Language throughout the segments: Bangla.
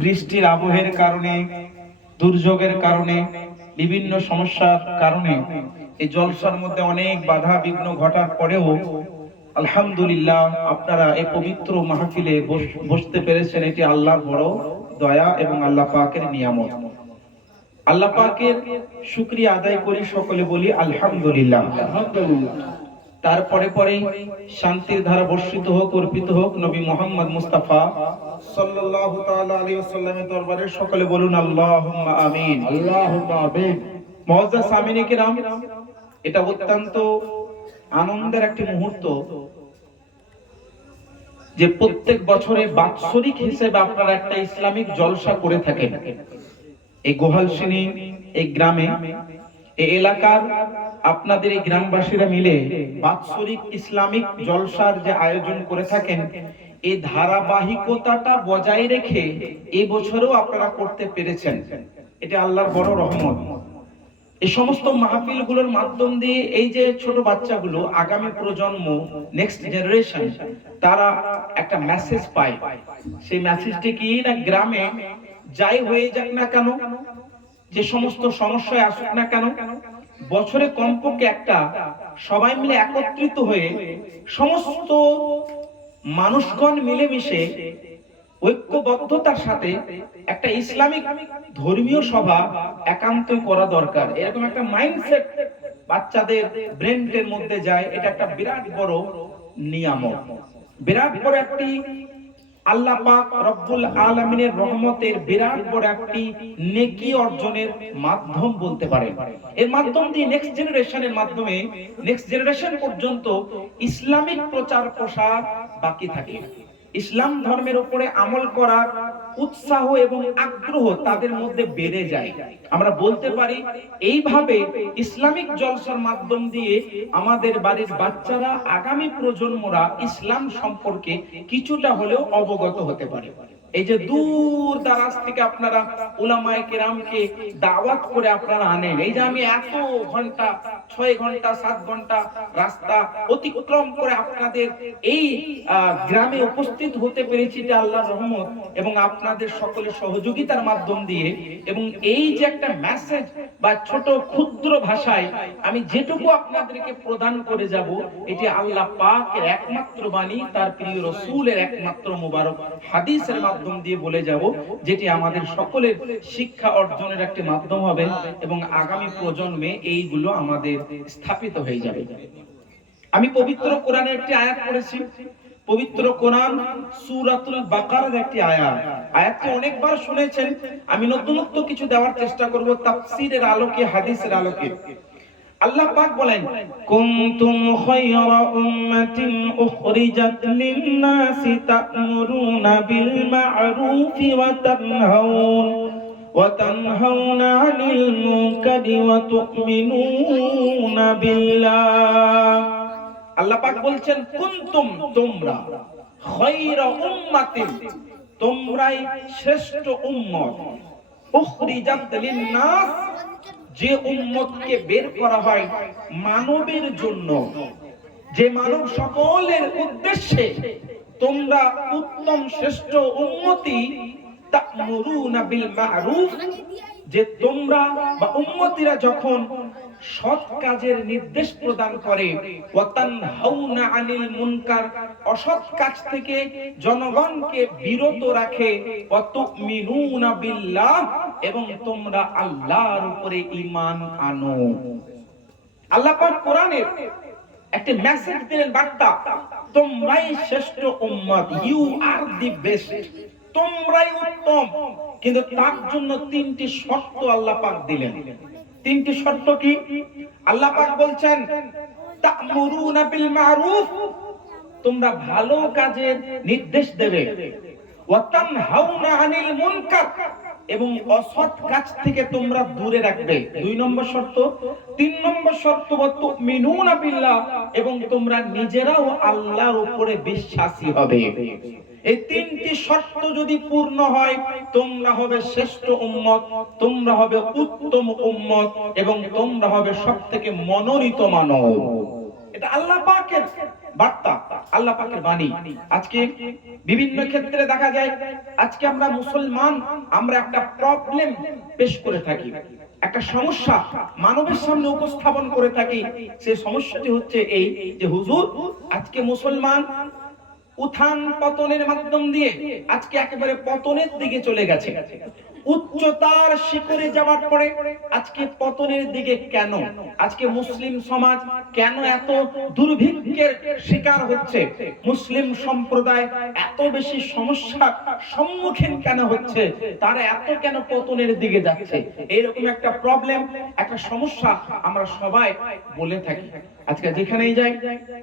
বৃষ্টির আবহের কারণে, দুর্যোগের কারণে, বিভিন্ন সমস্যার কারণে এই জলসার মধ্যে অনেক বাধা বিঘ্ন ঘটার পরেও আলহামদুলিল্লাহ আপনারা এই পবিত্র মাহফিলে বসতে পেরেছেন। এটি আল্লাহর বড় দয়া এবং আল্লাহ পাকের নিয়ামত। আল্লাহ পাকের শুকরিয়া আদায় করি, সকলে বলি আলহামদুলিল্লাহ। তারপরে পরেই শান্তির ধারা বর্ষিত হোক, অর্পিত হোক নবী মুহাম্মদ মুস্তাফা সাল্লাল্লাহু তাআলা আলাইহি ওয়াসাল্লামের দরবারে, সকলে বলুন আল্লাহুম্মা আমিন। আল্লাহুম্মা আমিন। মুআজ্জাজ সামিনে কিরাম, এটা অত্যন্ত আনন্দের একটি মুহূর্ত যে প্রত্যেক বছরে বাৎসরিক হিসেবে আপনারা একটা ইসলামিক জলসা করে থাকেন। এই গোহালসিনী এই গ্রামে, এই এলাকার আপনাদের এই গ্রামবাসীরা মিলে বাৎসরিক ইসলামিক জলসার যে আয়োজন করে থাকেন, এই ধারাবাহিকতাটা বজায় রেখে এই বছরেও আপনারা করতে পেরেছেন। এটা আল্লাহর বড় রহমত। এই সমস্ত মাহফিলগুলোর মাধ্যম দিয়ে এই যে ছোট বাচ্চাগুলো, আগামী প্রজন্ম, নেক্সট জেনারেশন, তারা একটা মেসেজ পায়। সেই মেসেজটি কি না, গ্রামে যাই হয়ে যাক না কেন, যে সমস্ত সমস্যায় আসুক না কেন, বছরে কমপক্ষে একটা সবাই মিলে একত্রিত হয়ে সমস্ত মানুষগণ মিলেমিশে ঐক্যবদ্ধতার সাথে একটা ইসলামিক ধর্মীয় সভা একান্তই করা দরকার। এরকম একটা মাইন্ডসেট বাচ্চাদের ব্রেনের মধ্যে যায়, এটা একটা বিরাট বড় নিয়ামত, বিরাট বড় একটি আল্লাহ পাক রব্বুল আলামিনের রহমতের বিরাট বড় একটি নেকি অর্জনের মাধ্যম বলতে পারেন। এর মাধ্যম দিয়ে নেক্সট জেনারেশন পর্যন্ত ইসলামিক প্রচার প্রসার বাকি থাকে। ইসলাম ধর্মের উপরে আমল করার উৎসাহ এবং আগ্রহ তাদের মধ্যে বেড়ে যায়। আমরা বলতে পারি এইভাবে ইসলামিক জলসার মাধ্যম দিয়ে আমাদের বাড়ির বাচ্চারা, আগামী প্রজন্মরা ইসলাম সম্পর্কে কিছুটা হলেও অবগত হতে পারে। এই যে দূর দারাজ থেকে আপনারা উলামায়ে কেরামকে দাওয়াত করে আপনারা আনেন, এই যে আমি এত ঘন্টা, 6 ঘন্টা 7 ঘন্টা রাস্তা অতিক্রম করে আপনাদের এই গ্রামে উপস্থিত হতে পেরেছি, যে আল্লাহর রহমত এবং আপনাদের সকলের সহযোগিতার মাধ্যম দিয়ে। এবং এই যে একটা মেসেজ বা ছোট ক্ষুদ্র ভাষায় আমি যেটুকু আপনাদেরকে প্রদান করে যাব, এটি আল্লাহ পাকের একমাত্র বাণী, তার প্রিয় রাসূলের একমাত্র মুবারক হাদিসের মাধ্যম দিয়ে বলে যাব, যেটি আমাদের সকলের শিক্ষা অর্জনের একটি মাধ্যম হবে এবং আগামী প্রজন্মে এইগুলো আমাদের স্থাপিত হয়ে যাবে। আমি পবিত্র কোরআনের একটি আয়াত পড়েছি, পবিত্র কোরআন সূরাতুল বাকারার একটি আয়াত। আয়াতটি অনেকবার শুনেছেন, আমি নতুনত্ব কিছু দেওয়ার চেষ্টা করব তাফসীরের আলোকে, হাদিসের আলোকে। আল্লাহ পাক বলেন, কুনতুম খায়রা উম্মাতিন উখরিজাত লিন-নাসি তা'মুরুনা বিল মা'রুফি ওয়া তানহাউনা আনিল মুনকারি ওয়া তু'মিনুনা বিল্লাহ। আল্লাহ পাক বলছেন, কুনতুম, তোমরা, খায়রা উম্মাতিন, তোমরাই শ্রেষ্ঠ উম্মত, উখরিজাত লিন-নাস, যে উম্মতকে বের করা হয় মানবের জন্য, যে মানব সকলের উদ্দেশ্যে তোমরা উত্তম শ্রেষ্ঠ উম্মতি। তা'মুরুনা বিল মা'রুফ, যে তোমরা বা উম্মতিরা যখন সৎ কাজের নির্দেশ প্রদান করে, ওয়া তানহাউনা আনিল মুনকার, অসৎ কাজ থেকে জনগণকে বিরত রাখে, ওয়া তু'মিনুনা বিল্লাহ, এবং তোমরা আল্লাহর উপরে ঈমান আনো। আল্লাহ পাক কোরআনের একটা মেসেজ দিলেন, বার্তা, তোমরাই শ্রেষ্ঠ উম্মত, ইউ আর দি বেস্ট, তোমরাই উত্তম। কিন্তু তার জন্য 3টি শর্ত আল্লাহ পাক দিলেন। 3টি শর্ত কি? আল্লাহ পাক বলছেন, তা'মুরুনা বিল মা'রুফ, তোমরা ভালো কাজের নির্দেশ দেবে, ওয়া তানহাউনা আনিল মুনকার, এবং অসৎ কাজ থেকে তোমরা দূরে রাখবে। 2 নম্বর শর্ত। 3 নম্বর শর্ত, ওয়া তু'মিনুনা বিল্লাহ, এবং তোমরা নিজেরাও আল্লাহর উপরে বিশ্বাসী হবে। এই 3টি শর্ত যদি পূর্ণ হয়, তোমরা হবে শ্রেষ্ঠ উম্মত, তোমরা হবে উত্তম উম্মত, এবং তোমরা হবে সবথেকে মনোনীত মানব। এটা এটা আল্লাহ পাকের বার্তা, আল্লাহ পাকের বাণী। আজকে বিভিন্ন ক্ষেত্রে দেখা যায় আজকে আমরা মুসলমান আমরা একটা প্রবলেম পেশ করে থাকি, একটা সমস্যা মানবের সামনে উপস্থাপন করে থাকি। সেই সমস্যাটি হচ্ছে এই যে হুজুর আজকে মুসলমান উত্থান পতনের মাধ্যম দিয়ে আজকে একেবারে পতনের দিকে চলে গেছে। উচ্চতার শিখরে যাওয়ার পরে আজকে পতনের দিকে কেন? আজকে মুসলিম সমাজ কেন এত দুর্ভিক্ষের শিকার হচ্ছে? মুসলিম সম্প্রদায় এত বেশি সমস্যার সম্মুখীন কেন হচ্ছে? তারা এত কেন পতনের দিকে যাচ্ছে? এইরকম একটা প্রবলেম, একটা সমস্যা আমরা সবাই বলে থাকি। আজকে যেখানেই যাই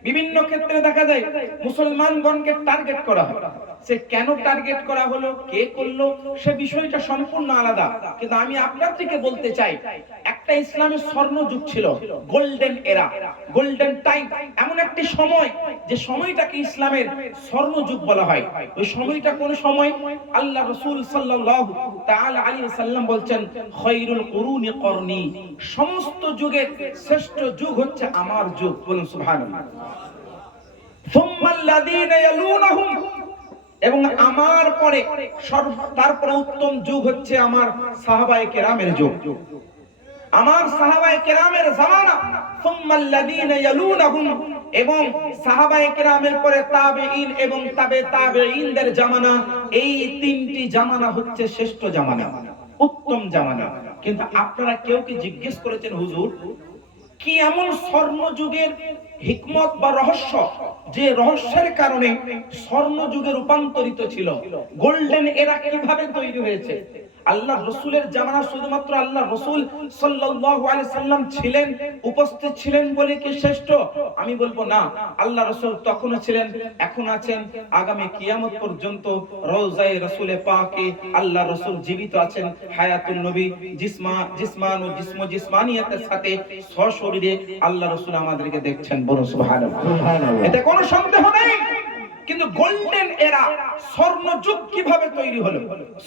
বিভিন্ন ক্ষেত্রে দেখা যায় মুসলমানগণকে টার্গেট করা হয়। সে কেন টার্গেট করা হলো, কে করলো, সে বিষয়টা সম্পূর্ণ আলাদা। কিন্তু আমি আপনার থেকে বলতে চাই, একটা ইসলামের স্বর্ণযুগ ছিল, গোল্ডেন এরা, গোল্ডেন টাইম, এমন একটি সময় যে সময়টাকে ইসলামের স্বর্ণযুগ বলা হয়। ওই সময়টা কোন সময়? আল্লাহ রাসূল সাল্লাল্লাহু তাআলা আলাইহি ওয়াসাল্লাম বলছেন, খায়রুল কুরুনি করনি, সমস্ত যুগের শ্রেষ্ঠ যুগ হচ্ছে আমার যুগ। বলুন সুবহানাল্লাহ। সুম্মাল্লাযীনা ইয়ালুনহুম, এবং আমার পরে তারপরে উত্তম যুগ হচ্ছে আমার সাহাবায়ে কেরামের যুগ, আমার সাহাবায়ে কেরামের জামানা। সুম্মাল্লাযীনা ইয়ালুনহুম, এবং সাহাবায়ে কেরামের পরে তাবেঈন এবং তাবেঈনদের জামানা। এই তিনটি জামানা হচ্ছে শ্রেষ্ঠ জামানা, উত্তম জামানা। কিন্তু আপনারা কেউ কি জিজ্ঞেস করেছেন হুজুর কি এমন স্বর্ণযুগের হিকমত বা রহস্য যে রহস্যের কারণে স্বর্ণযুগে রূপান্তরিত ছিল? গোল্ডেন এরা কিভাবে তৈরি হয়েছে? আল্লাহ রাসূলের জামানা শুধুমাত্র আল্লাহ রাসূল সাল্লাল্লাহু আলাইহি সাল্লাম ছিলেন, উপস্থিত ছিলেন বলে কি শ্রেষ্ঠ? আমি বলবো না। আল্লাহ রাসূল তখনও ছিলেন, এখন আছেন, আগামী কিয়ামত পর্যন্ত রওজায়ে রাসূলে পাকে আল্লাহ রাসূল জীবিত আছেন। হায়াতুন নবী জিসমান ও জিসমানিয়াতের সাথে সশরীরে আল্লাহ রাসূল আমাদেরকে দেখছেন। বলুন সুবহানাল্লাহ। এতে কোনো সন্দেহ নেই। কিন্তু গোল্ডেন এরা, স্বর্ণযুগ কিভাবে তৈরি হলো?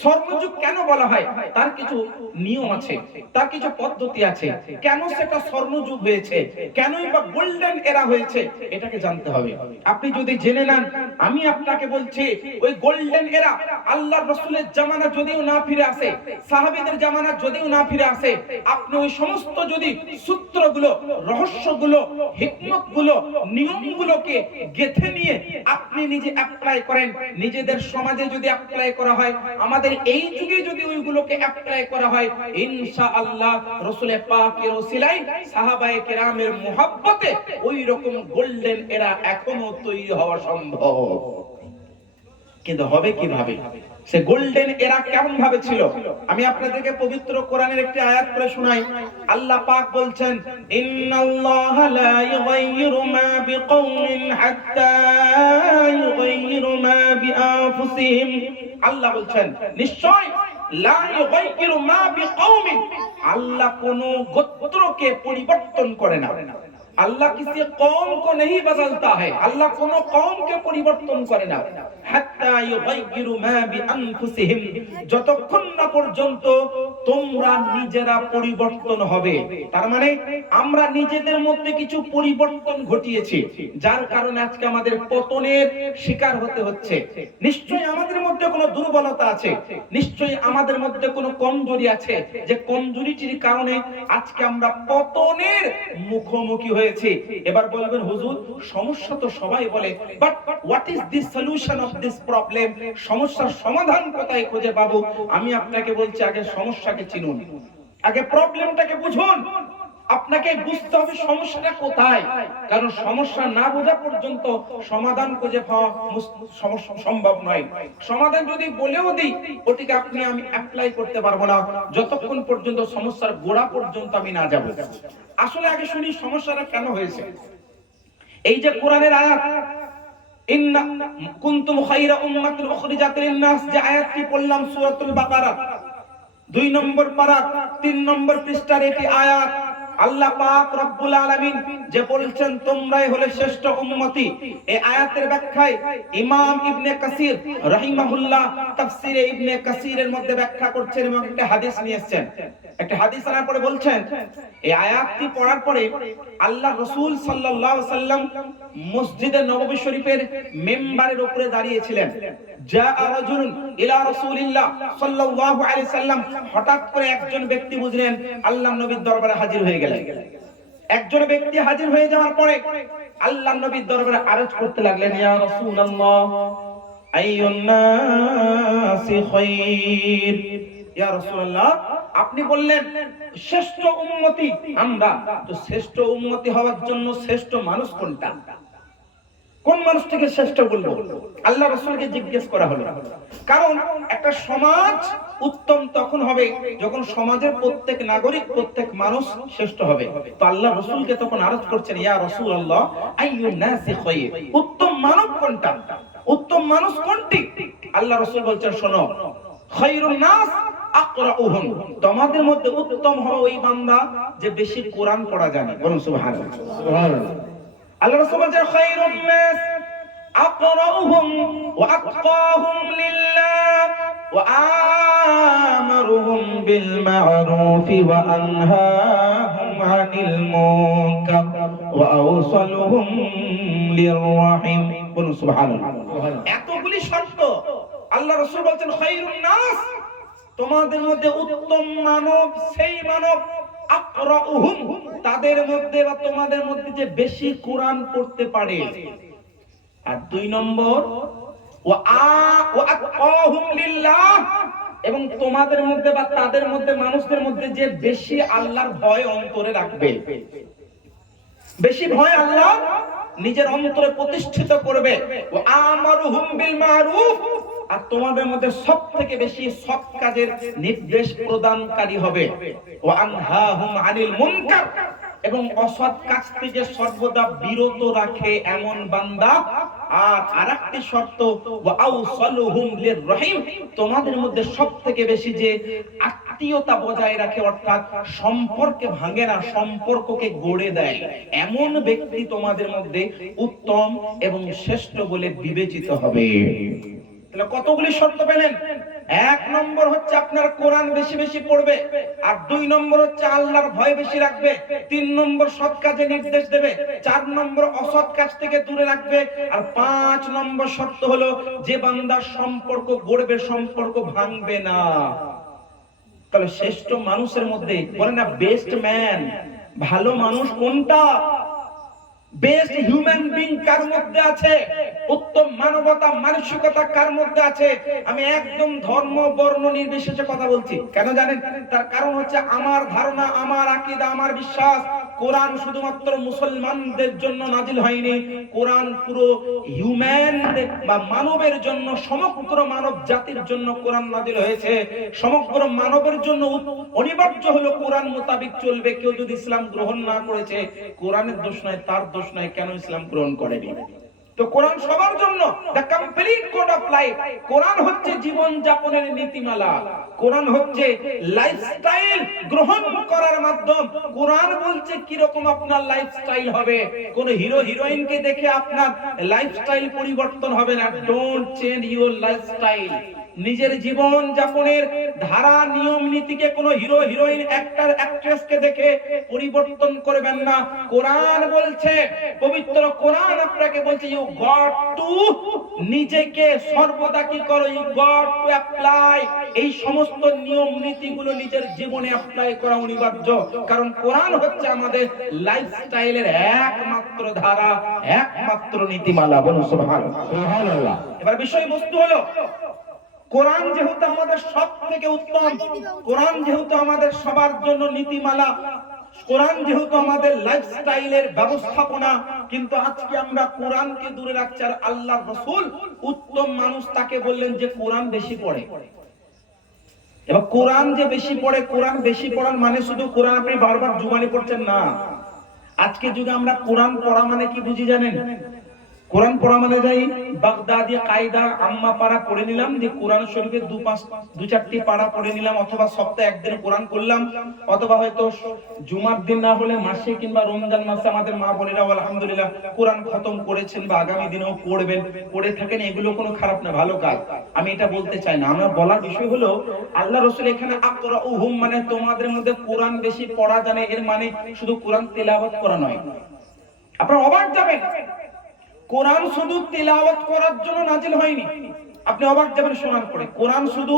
স্বর্ণযুগ কেন বলা হয়? তার কিছু নিয়ম আছে, তার কিছু পদ্ধতি আছে। কেন সেটা স্বর্ণযুগ হয়েছে, কেনই বা গোল্ডেন এরা হয়েছে, এটাকে জানতে হবে। আপনি যদি জেনে নেন, আমি আপনাকে বলছি ওই গোল্ডেন এরা আল্লাহর রাসূলের জামানা যদিও না ফিরে আসে, সাহাবীদের জামানা যদিও না ফিরে আসে, আপনি ওই সমস্ত যদি সূত্রগুলো, রহস্যগুলো, হিকমতগুলো, নিয়মগুলোকে গেঁথে নিয়ে আপনি নিজে অ্যাপ্লাই করেন, নিজেদের সমাজে যদি অ্যাপ্লাই করা হয়, আমাদের এই যুগে যদি ওইগুলোকে অ্যাপ্লাই করা হয়, ইনশাআল্লাহ রাসূলের পাকের ওসিলায় সাহাবায়ে কেরামের মুহাব্বতে ওই রকম গোল্ডেন এরা এখনো তৈরি হওয়া সম্ভব। কিন্তু হবে কিভাবে? সে গোল্ডেন এরা কেমন ভাবে ছিল? আমি আপনাদেরকে পবিত্র কোরআনের একটি আয়াত পড়ে শোনাই। আল্লাহ পাক বলছেন, ইন্নাল্লাহা লা ইউগাইয়িরু মা বিকওমিন হাত্তা ইউগাইয়িরু মা বিআনফুসিহিম। আল্লাহ বলছেন নিশ্চয় লা ইউগাইয়িরু মা বিকওমিন, আল্লাহ কোন গোত্রকে পরিবর্তন করে না। अल्लाह किसी कौम को नहीं बदलता है, अल्लाह कोनो कौम के परिवर्तन करे ना। हत्ता युगय्यिरु मा बिअनफुसिहिम, যতক্ষণ না পর্যন্ত তোমরা নিজেরা পরিবর্তন হবে। তার মানে আমরা নিজেদের মধ্যে কিছু পরিবর্তন ঘটিয়েছি, যার কারণে আজকে আমাদের পতনের শিকার হতে হচ্ছে। নিশ্চয়ই আমাদের মধ্যে কোনো দুর্বলতা আছে, নিশ্চয়ই আমাদের মধ্যে কোনো কমজোরি আছে, যে কমজোরিটির কারণে আজকে আমরা পতনের মুখোমুখি হয়েছে। এবার বলবেন হুজুর সমস্যা তো সবাই বলে, but what is the solution of this problem? সমস্যার সমাধান কোথায় খুঁজে পাবো? আমি আপনাকে বলছি আগে সমস্যাকে চিনুন, আগে প্রবলেমটাকে বুঝুন। আপনাকে বুঝতে হবে সমস্যাটা কোথায়, কারণ সমস্যা না বোঝা পর্যন্ত সমাধান খুঁজে পাওয়া সম্ভব নয়। সমাধান যদি বলেও দিই, ওটিকে আপনি আমি অ্যাপ্লাই করতে পারবো না যতক্ষণ পর্যন্ত সমস্যার গোড়া পর্যন্ত আমি না যাব। আসলে আগে শুনি সমস্যাটা কেন হয়েছে। এই যে কোরআনের আয়াত, ইন্না কুনতুম খায়রা উম্মাতিন উখরিজাত লিন-নাস, যে আয়াতটি পড়লাম সূরাতুল বাকারা 2 নম্বর পারা 3 নম্বর পৃষ্ঠার এটি আয়াত। আল্লাহ পাক রব্বুল আলামিন যে বলছেন তোমরাই হলে শ্রেষ্ঠ উম্মতি, এই আয়াতের ব্যাখ্যায় ইমাম ইবনে কাসির রাহিমাহুল্লাহ তাফসিরে ইবনে কাসিরের মধ্যে ব্যাখ্যা করছেন এবং একটা হাদিস নিয়ে এসেছেন। একটা হাদিস আনার পরে বলছেন এই আয়াতটি পড়ার পরে আল্লাহ রাসূল সাল্লাল্লাহু আলাইহি সাল্লাম মসজিদে নববী শরীফের মিম্বারের উপরে দাঁড়িয়েছিলেন। জা রাজুলুন ইলা রাসূলিল্লাহ সাল্লাল্লাহু আলাইহি সাল্লাম, হঠাৎ করে একজন ব্যক্তি বুঝলেন আল্লাহর নবীর দরবারে হাজির হয়ে গেলেন। একজন ব্যক্তি হাজির হয়ে যাওয়ার পরে আল্লাহর নবীর দরবারে আরজ করতে লাগলেন, ইয়া রাসূলুল্লাহ আইয়ুন নাসি খায়র। ইয়া রাসূলুল্লাহ, আপনি বললেন শ্রেষ্ঠ উম্মতি আমরা, তো শ্রেষ্ঠ উম্মতি হওয়ার জন্য শ্রেষ্ঠ মানুষ কোনটা? কোন মানুষটিকে শ্রেষ্ঠ বলবো? আল্লাহ রাসূলকে জিজ্ঞেস করা হলো। কারণ একটা সমাজ উত্তম তখন হবে যখন সমাজের প্রত্যেক নাগরিক, প্রত্যেক মানুষ শ্রেষ্ঠ হবে। তো আল্লাহ রাসূলকে তখন আরজ করছেন, ইয়া রাসূলুল্লাহ আইয়ুন নাসি খায়র, উত্তম মানব কোনটা, উত্তম মানুষ কোনটি? আল্লাহ রাসূল বলছেন, শোনো, খায়রুন নাস আকরাউহুম, তোমাদের মধ্যে উত্তম হবে ওই বান্দা যে বেশি কোরআন পড়া জানে। বলুন সুবহানাল্লাহ। সুবহানাল্লাহ। আল্লাহ রাসূল বলেন খায়রুন নাস আকরাউহুম ওয়া আতকাহুম লিল্লাহ ওয়া আমারুহুম বিল মা'রুফ ওয়া আনহাহুম আনিল মুনকার ওয়া আওসালুহুম লিররাহিম। বলুন সুবহানাল্লাহ। এতগুলি শর্ত আল্লাহ রাসূল বলেন খায়রুন নাস, তোমাদের মধ্যে উত্তম মানব সেই মানব আকরাউহুম, তাদের মধ্যে বা তোমাদের মধ্যে যে বেশি কোরআন পড়তে পারে। আর দুই নম্বর ওয়া আতকাহুম লিল্লাহ, এবং তোমাদের মধ্যে বা তাদের মধ্যে মানুষদের মধ্যে যে বেশি আল্লাহর ভয় অন্তরে রাখবে, বেশি ভয় আল্লাহ নিজের অন্তরে প্রতিষ্ঠিত করবে। ওয়া আমারুহুম বিল মা'রুফ, আর তোমাদের মধ্যে সবথেকে বেশি সৎ কাজের নির্দেশ প্রদানকারী হবে। ওয়া আনহাহুম আনিল মুনকার, এবং অসৎ কাজ থেকে সর্বদা বিরত রাখে এমন বান্দা। আর আরেকটি শর্ত ওয়া আওসালুহুম লিররাহিম, তোমাদের মধ্যে সবথেকে বেশি যে আত্মীয়তা বজায় রাখে, অর্থাৎ সম্পর্কে ভাঙে না, সম্পর্ককে গড়ে দেয়, এমন ব্যক্তি তোমাদের মধ্যে উত্তম এবং শ্রেষ্ঠ বলে বিবেচিত হবে। তাহলে কতগুলি শর্ত পেলেন? এক নম্বর হচ্ছে আপনার কোরআন বেশি বেশি পড়বে, আর দুই নম্বর হচ্ছে আল্লাহর ভয় বেশি রাখবে, তিন নম্বর সৎ কাজে নির্দেশ দেবে, চার নম্বর অসৎ কাজ থেকে দূরে রাখবে, আর পাঁচ নম্বর শর্ত হলো যে বান্দা সম্পর্ক গড়বে, সম্পর্ক ভাঙবে না। তাহলে শ্রেষ্ঠ মানুষের মধ্যে বলে না বেস্ট ম্যান, ভালো মানুষ কোনটা? বেস্ট হিউম্যান বিং কার মধ্যে আছে? উত্তম মানবতা মানসিকতা কার মধ্যে আছে? আমি একদম ধর্ম বর্ণ নির্বিশেষে কথা বলছি। কেন জানেন? তার কারণ হচ্ছে আমার ধারণা, আমার আকীদা, আমার বিশ্বাস, কোরআন শুধুমাত্র মুসলমানদের জন্য নাজিল হয়নি, কোরআন পুরো হিউম্যান বা মানবের জন্য, সমগ্র মানব জাতির জন্য কোরআন নাজিল হয়েছে। সমগ্র মানবের জন্য অনিবার্য হলো কোরআন মোতাবেক চলবে। কেউ যদি ইসলাম গ্রহণ না করেছে, কোরআনের দোষ নয়, তার দোষ নয়, কেন ইসলাম গ্রহণ করেনি। তো কোরআন সবার জন্য, the complete code of life. Quran হচ্ছে জীবন যাপনের নীতিমালা, কোরআন হচ্ছে লাইফস্টাইল গ্রহণ করার মাধ্যম। কোরআন বলছে কি রকম আপনার লাইফস্টাইল হবে। কোন হিরো হিরোইনকে দেখে আপনার লাইফস্টাইল পরিবর্তন হবে না। Don't change your lifestyle. নিজের জীবন যাপনের ধারা নিয়ম নীতিকে কোন হিরো হিরোইন অ্যাক্টর অ্যাক্ট্রেসকে দেখে পরিবর্তন করবেন না। কোরআন বলছে, পবিত্র কোরআন আপনাকে বলছে ইউ গট টু, নিজেকে সর্বদা কি করো, ইউ গট টু অ্যাপ্লাই। এই সমস্ত নিয়ম নীতিগুলো নিজের জীবনে অ্যাপ্লাই করা অনিবার্য, কারণ কোরআন হচ্ছে আমাদের লাইফস্টাইলের একমাত্র ধারা, একমাত্র নীতিমালা। বলুন সুবহানাল্লাহ। এবার বিষয়বস্তু হলো কোরআন যেহেতু আমাদের সব থেকে উত্তম, কোরআন যেহেতু আমাদের সবার জন্য নীতিমালা, কোরআন যেহেতু আমাদের লাইফস্টাইলের ব্যবস্থাপনা, কিন্তু আজকে আমরা কোরআনকে দূরে রাখছি। আর আল্লাহর রাসূল উত্তম মানুষ তাকে বললেন যে কোরআন বেশি পড়ে। এবার কোরআন যে বেশি পড়ে, কোরআন বেশি পড়ার মানে শুধু কোরআন আপনি বারবার জুবানি পড়ছেন না। আজকে যুগে আমরা কোরআন পড়া মানে কি বুঝি জানেন? কোরআন পড়া মানে যাই বাগদাদি কায়দা আম্মা পারা পড়ে নিলাম, যে কোরআন শরীফের দু চারটি পারা পড়ে নিলাম, অথবা সপ্তাহে একদিন কোরআন করলাম, অথবা হয়তো জুমার দিন না হলে মাসে কিংবা রমজান মাসে আমাদের মা বোনেরা আলহামদুলিল্লাহ কোরআন খতম করেছেন বা আগামী দিনেও পড়বেন, পড়ে থাকেন, এগুলো কোনো খারাপ না, ভালো কাজ। আমি এটা বলতে চাই না, আমরা বলার বিষয় হলো আল্লাহ রাসূল এখানে আকরাউহুম মানে তোমাদের মধ্যে কোরআন বেশি পড়া জানে, এর মানে শুধু কোরআন তেলাওয়াত করা নয়। আপনারা অবাক যাবেন, কোরআন শুধু তিলাওয়াত করার জন্য নাজিল হয়নি। আপনি অবাক যাবেন শোনার পরে, কোরআন শুধু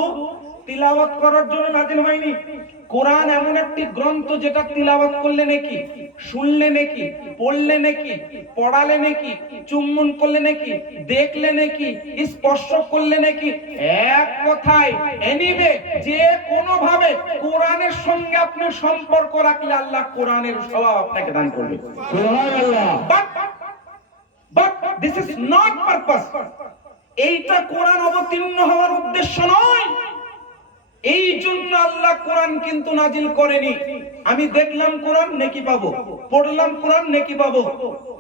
তিলাওয়াত করার জন্য নাজিল হয়নি। কোরআন এমন একটি গ্রন্থ যেটা তিলাওয়াত করলে নেকি, শুনলে নেকি, পড়লে নেকি, পড়ালে নেকি, চুম্বন করলে নেকি, দেখলে নেকি, স্পর্শ করলে নেকি, এক কথায় এনিবে যে কোনো ভাবে কোরআনের সঙ্গে আপনি সম্পর্ক রাখলে আল্লাহ কোরআনের স্বভাব আপনাকে দান করবে। সুবহানাল্লাহ। But this is not purpose. এইটা কোরআন অবতীর্ণ হওয়ার উদ্দেশ্য নয়। এই জন্য আল্লাহ কোরআন কিন্তু নাজিল করেনি। আমি দেখলাম কোরআন নেকি পাবো, পড়লাম কোরআন নেকি পাবো,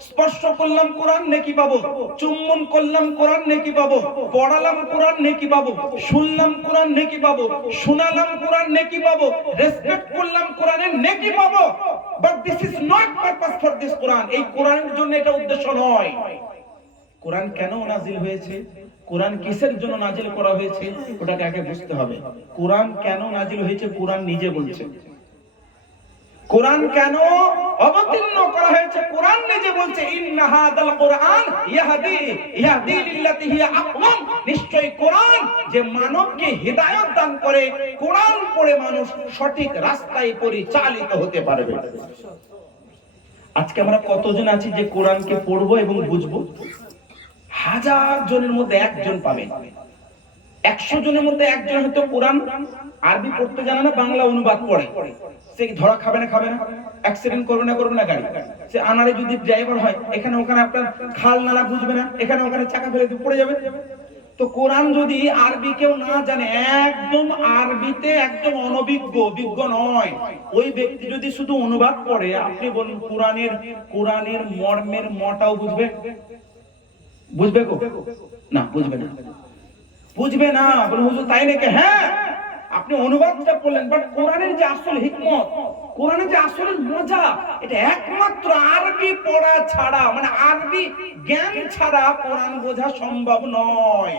স্পর্শ করলাম কোরআন নেকি পাবো, চুম্বন করলাম কোরআন নেকি পাবো, পড়ালাম কোরআন নেকি পাবো, শুনলাম কোরআন নেকি পাবো, শোনালাম কোরআন নেকি পাবো, রেসপেক্ট করলাম কোরআনের নেকি পাবো। But this is not purpose for this Quran. এই কোরআনের জন্য এটা উদ্দেশ্য নয়। কোরআন কেন নাজিল হয়েছে, কোরআন কিসের জন্য নাজিল করা হয়েছে, ওটাকে আগে বুঝতে হবে। কোরআন কেন নাজিল হয়েছে কোরআন নিজে বলছে। কোরআন কেন অবতীর্ণ করা হয়েছে কোরআন নিজে বলছে, ইন্না হাদাল কোরআন ইয়াহদি লিল্লাতি হিয়া আকওয়াম। নিশ্চয়ই কোরআন যে মানবকে হিদায়াত দান করে, কোরআন পড়ে মানুষ সঠিক রাস্তায় পরিচালিত হতে পারবে। আজকে আমরা কতজন আছি যে কোরআনকে পড়বো এবং বুঝবো? 1000 জনের মধ্যে একজন পাবেন। 100 জনের মধ্যে একজন হয়তো কোরআন আরবি পড়তে জানে না, বাংলা অনুবাদ পড়ে। সে ধরা খাবে না, খাবে না, অ্যাক্সিডেন্ট করবে না, করবে না গাড়ি। সে আনারে যদি ড্রাইভার হয়, এখানে ওখানে আপনার খাল নালা বুঝবে না, এখানে ওখানে চাকা ফেলে দিয়ে পড়ে যাবে। তো কোরআন যদি আরবি কেউ না জানে, একদম আরবিতে একদম অনভিজ্ঞ, বিজ্ঞ নয়, ওই ব্যক্তি যদি শুধু অনুবাদ পড়ে, আপনি বলুন কোরআনের মর্মের মটাও বুঝবে? বুঝবে গো? না, বুঝবে না, বুঝবে না। বলে হুজুর তাই নাকি? হ্যাঁ, আপনি অনুবাদটা পড়লেন, বাট কোরআনের যে আসল হিকমত, কোরআনের যে আসল মজা, এটা একমাত্র আরবি পড়া ছাড়া, মানে আরবি জ্ঞান ছাড়া কোরআন বোঝা সম্ভব নয়।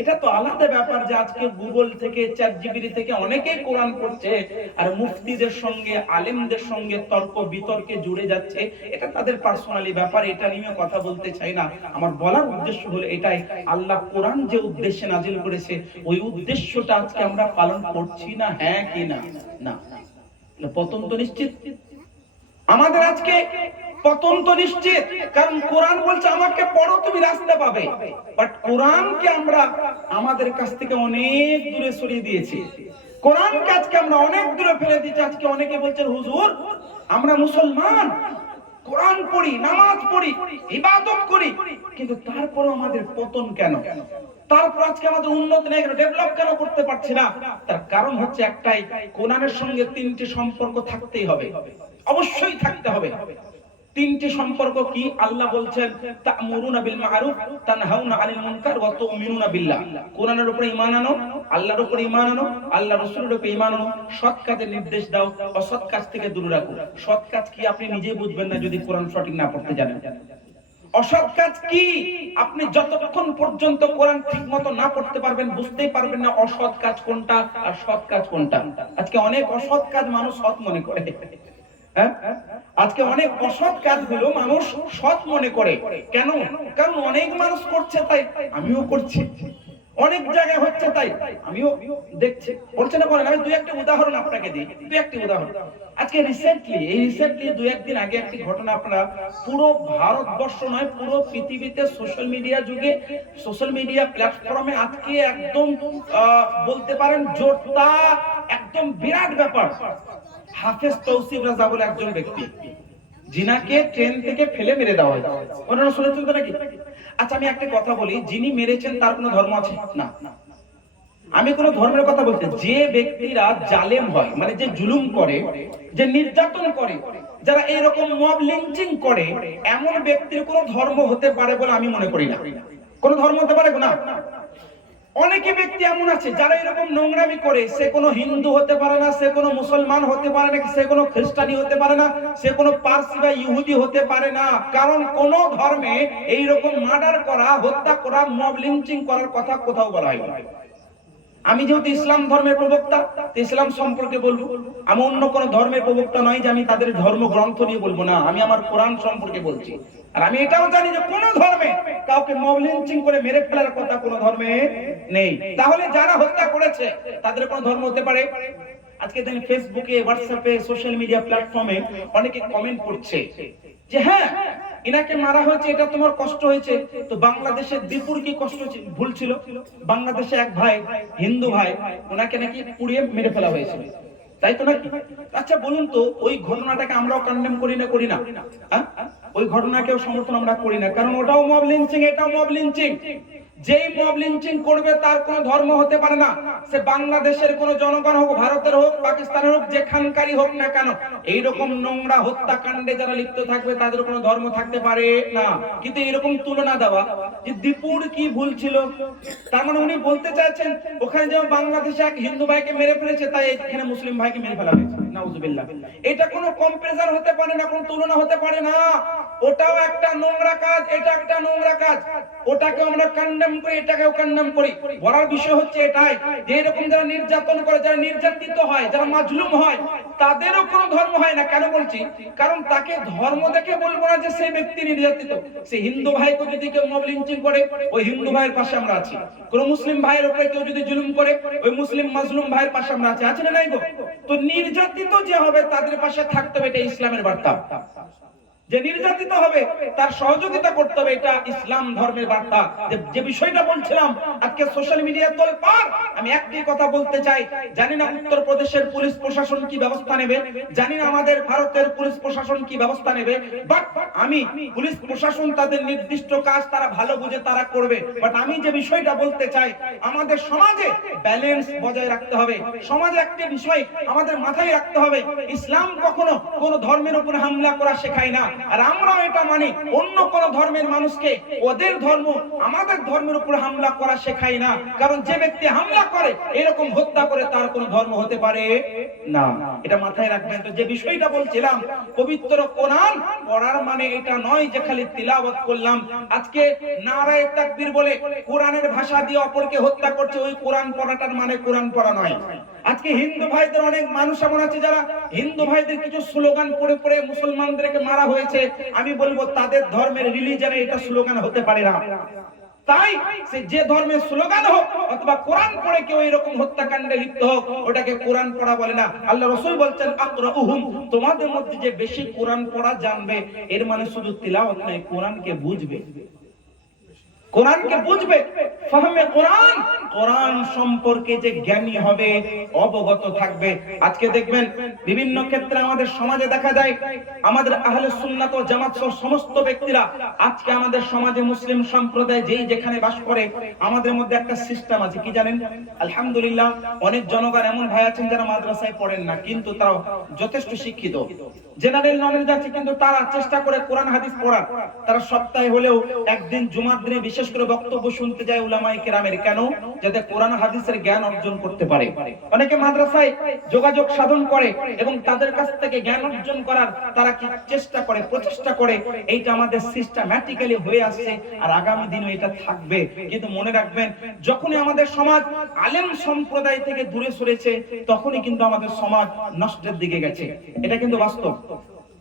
এটা তো আলাদা ব্যাপার যে আজকে গুগল থেকে, চ্যাটজিপিটি থেকে অনেকেই কোরআন পড়ছে আর মুফতিদের সঙ্গে, আলেমদের সঙ্গে তর্ক বিতর্কে জুড়ে যাচ্ছে। এটা তাদের পার্সোনালি ব্যাপার, এটা নিয়ে কথা বলতে চাই না। আমার বলার উদ্দেশ্য হলো এটাই, আল্লাহ কোরআন যে উদ্দেশ্যে নাজিল করেছে, ওই উদ্দেশ্যটা আজকে আমরা পালন করছি না, হ্যাঁ কি না? না, পতন তো নিশ্চিত। আমাদের আজকে পতন তো নিশ্চিত, কারণ কোরআন বলছে আমাকে পড়ো তুমি রাস্তা পাবে। বাট কোরআনকে আমরা আমাদের কাছ থেকে অনেক দূরে সরিয়ে দিয়েছি। কোরআনকে আজকে আমরা অনেক দূরে ফেলে দিয়েছি। আজকে অনেকে বলছেন হুজুর আমরা মুসলমান, কোরআন পড়ি, নামাজ পড়ি, ইবাদত করি, কিন্তু তারপরেও আমাদের পতন কেন? তারপর আজকে আমাদের উন্নতি নেই কেন, ডেভেলপ কেন করতে পারছি না? তার কারণ হচ্ছে একটাই, কোরআনের সঙ্গে 3টি সম্পর্ক থাকতেই হবে, অবশ্যই থাকতে হবে। 3টি সম্পর্ক কি? আল্লাহ বলছেন তা'মুরুনা বিল মা'রুফ তানহাউনা আনিল মুনকার ওয়া তু'মিনুনা বিল্লাহ। কোরআনের উপরে ঈমান আনো, আল্লাহর উপরে ঈমান আনো, আল্লাহর রাসূলের উপরে ঈমান আনো, সৎ কাজের নির্দেশ দাও, অসৎ কাজ থেকে দূরে রাখো। সৎ কাজ কি আপনি নিজেই বুঝবেন না যদি কোরআন সঠিক না পড়তে জানেন। অসৎ কাজ কি আপনি যতক্ষণ পর্যন্ত কোরআন ঠিকমতো না পড়তে পারবেন, বুঝতেই পারবেন না অসৎ কাজ কোনটা আর সৎ কাজ কোনটা। আজকে অনেক অসৎ কাজ মানুষ সৎ মনে করে। আজকে অনেক অসৎ কাজগুলো মানুষ সৎ মনে করে। কেন? কারণ অনেক মানুষ করছে তাই আমিও করছি, অনেক জায়গায় হচ্ছে তাই আমিও দেখছি। বলছে না বলেন? আমি দুই একটা উদাহরণ আপনাকে দিই, দুই একটি উদাহরণ। আজকে রিসেন্টলি 2-1 দিন আগে একটি ঘটনা, আপনারা পুরো ভারতবর্ষ নয় পুরো পৃথিবীতে সোশ্যাল মিডিয়া যুগে, সোশ্যাল মিডিয়া প্ল্যাটফর্মে আজকে একদম বলতে পারেন জোরটা একদম বিরাট ব্যাপার। হাফেজ তৌসিফ রাজা বলে একজন ব্যক্তি, যিনাকে ট্রেন থেকে ফেলে মেরে দেওয়া হয়। ওনারা শুনেছেন তো নাকি? আচ্ছা আমি একটা কথা বলি, যিনি মেরেছেন তার কোনো ধর্ম আছে? না। আমি কোন ধর্মের কথা বলতে, যে ব্যক্তিরা জালেম হয়, মানে যে জুলুম করে, যে নির্যাতন করে, যারা এইরকম মব লিঞ্চিং করে, এমন ব্যক্তির কোন ধর্ম হতে পারে বলে আমি মনে করি না। কোন ধর্ম হতে পারে না। অনেকে ব্যক্তি এমন আছে যারা এরকম নোংরামি করে, সে কোনো হিন্দু হতে পারে না, সে কোনো মুসলমান হতে পারে না, সে কোনো খ্রিস্টানি হতে পারে না, সে কোনো পার্সি বা ইহুদি হতে পারে না। কারণ কোন ধর্মে এইরকম মার্ডার করা, হত্যা করা, মব লিঞ্চিং করার কথা কোথাও বলা হয়নি। আমি যেহেতু ইসলাম ধর্মের প্রবক্তা, ইসলাম সম্পর্কে বলবো। আমি অন্য কোন ধর্মের প্রবক্তা নয় যে আমি তাদের ধর্মগ্রন্থ নিয়ে বলবো না, আমি আমার কোরআন সম্পর্কে বলছি। আর আমি এটাও জানি যে কোন ধর্মে কাউকে মব লিঞ্চিং করে মেরে ফেলার কথা কোন ধর্মে নেই। তাহলে যারা হত্যা করেছে তাদের কোন ধর্ম হতে পারে? আজকে দেখেন ফেসবুকে, হোয়াটসঅ্যাপে, সোশ্যাল মিডিয়া প্ল্যাটফর্মে অনেকে কমেন্ট করছে যে হ্যাঁ, ইনাকে মারা হয়েছে, এটা তোমার কষ্ট হয়েছে, তো বাংলাদেশের দীপুর কি কষ্ট ভুল ছিল? বাংলাদেশে এক ভাই, হিন্দু ভাই, ওনাকে নাকি পুড়িয়ে মেরে ফেলা হয়েছিল, তাই তো নাকি? আচ্ছা বলুন তো, ওই ঘটনাটাকে আমরাও কন্ডেম করি না, করি না? ওই ঘটনাকেও সমর্থন আমরা করি না, কারণ ওটাও মব লিঞ্চিং, এটাও মব লিঞ্চিং। যেই মব লিঞ্চিং করবে তার কোন ধর্ম হতে পারে না। সে বাংলাদেশের কোন জনগণ হোক, ভারতের হোক, পাকিস্তানের হোক, যেখানকারই হোক না কেন, এইরকম নোংরা হত্যাকাণ্ডে যারা লিপ্ত থাকবে তাদের কোন ধর্ম থাকতে পারে না। কিন্তু এরকম তুলনা দেওয়া যে দীপুর কি ভুল ছিল, তার মানে উনি বলতে চাইছেন ওখানে যেমন বাংলাদেশে এক হিন্দু ভাইকে মেরে ফেলেছে, তাই এখানে মুসলিম ভাইকে মেরে ফেলা হয়েছে। নাউজুবিল্লাহ। এটা কোনো কম্পারিজন হতে পারে না, কোনো তুলনা হতে পারে না। ওটাও একটা নোংরা কাজ, এটা একটা নোংরা কাজ। ওটাকে আমরা কন্ডেম করি, এটাকেও কন্ডেম করি। বলার বিষয় হচ্ছে এটাই যে এরকম যারা নির্যাতন করে, যারা নির্যাতিত হয়, যারা মাজলুম হয়, তাদেরও কোনো ধর্ম হয় না। কেন বলছি? কারণ তাকে ধর্ম দেখে বলবো না যে সেই ব্যক্তি নির্যাতিত। সে হিন্দু ভাইকে যদি কেউ মব লিঞ্চিং করে, ওই হিন্দু ভাইয়ের পাশে আমরা আছি। কোন মুসলিম ভাইয়ের উপরে কেউ যদি জুলুম করে, ওই মুসলিম মাজলুম ভাইয়ের পাশে আমরা আছি। আছে না নাই গো? তো নির্যাতিত যে হবে তাদের পাশে থাকতে হবে, এটা ইসলামের বার্তা। যে নির্যাতিত হবে তার সহযোগিতা করতে হবে, এটা ইসলাম ধর্মের বার্তা। যে বিষয়টা বলছিলাম, আজকে সোশ্যাল মিডিয়া তোলপাড়। আমি একটি কথা বলতে চাই, জানি না উত্তরপ্রদেশের পুলিশ প্রশাসন কি ব্যবস্থা নেবে, জানি না আমাদের ভারতের পুলিশ প্রশাসন কি ব্যবস্থা নেবে, বাট আমি পুলিশ প্রশাসন তাদের নির্দিষ্ট কাজ তারা ভালো বুঝে তারা করবে। বাট আমি যে বিষয়টা বলতে চাই, আমাদের সমাজে ব্যালেন্স বজায় রাখতে হবে। সমাজে একটা বিষয় আমাদের মাথায় রাখতে হবে, ইসলাম কখনো কোন ধর্মের উপর হামলা করা শেখায় না। আর আমরা এটা মানি, অন্য কোন ধর্মের মানুষকে ওদের ধর্ম আমাদের ধর্মের উপর হামলা করা শেখায় না। কারণ যে ব্যক্তি হামলা করে, এরকম হত্যা করে, তার কোন ধর্ম হতে পারে না। এটা মাথায় রাখবেন। তো যে বিষয়টা বলছিলাম, পবিত্র কোরআন পড়ার মানে এটা নয় যে খালি তিলাওয়াত করলাম। আজকে নারায়ে তাকবীর বলে কোরআনের ভাষা দিয়ে অপরকে হত্যা করছে, ওই কোরআন পড়াটার মানে কোরআন পড়া নয়। আজকে হিন্দু ভাইদের অনেক মানুষ এমন আছে যারা হিন্দু ভাইদের কিছু স্লোগান পড়ে পড়ে মুসলমানদেরকে মারা হয়েছে। আমি বলবো তাদের ধর্মের রিলিজনে এটা স্লোগান হতে পারে না। তাই সে যে ধর্মের স্লোগান হোক অথবা কোরআন পড়ে কেউ এরকম হত্যাকাণ্ডে লিপ্ত হোক, ওটাকে কোরআন পড়া বলে না। আল্লাহ রাসূল বলছেন আকরাউহুম, তোমাদের মধ্যে যে বেশি কোরআন পড়া জানবে, এর মানে শুধু তিলাওয়াত নয়, কোরআনকে বুঝবে। কোরআনকে বুঝবে, ফাহমে কোরআন, কোরআন সম্পর্কে যে জ্ঞানী হবে, অবগত থাকবে। আজকে দেখবেন বিভিন্ন ক্ষেত্রে আমাদের সমাজে দেখা যায়, আমাদের আহলে সুন্নাত ওয়াল জামাত সহ সমস্ত ব্যক্তিরা, আজকে আমাদের সমাজে মুসলিম সম্প্রদায় যেই যেখানে বাস করে, আমাদের মধ্যে একটা সিস্টেম আছে, কি জানেন? আলহামদুলিল্লাহ, অনেক জনগণ এমন ভাই আছেন যারা মাদ্রাসায় পড়েন না, কিন্তু তারা যথেষ্ট শিক্ষিত, জেনারেল নলেজ আছে, কিন্তু তারা চেষ্টা করে কোরআন হাদিস পড়ার। তারা সপ্তাহে হলেও একদিন জুমার দিনে বিশেষ করে বক্তব্য শুনতে যায় উলামায়ে কেরামের। কেন? যাতে কোরআন হাদিসের জ্ঞান অর্জন করতে পারে। অনেকে মাদ্রাসায় যোগাযোগ সাধন করে এবং তাদের কাছ থেকে জ্ঞান অর্জন করার তারা কি চেষ্টা করে, প্রচেষ্টা করে। এইটা আমাদের সিস্টেম্যাটিক্যালি হয়ে আসছে, আর আগামী দিনও এটা থাকবে। কিন্তু মনে রাখবেন, যখনই আমাদের সমাজ আলেম সম্প্রদায় থেকে দূরে সরেছে, তখনই কিন্তু আমাদের সমাজ নষ্টের দিকে গেছে। এটা কিন্তু বাস্তব,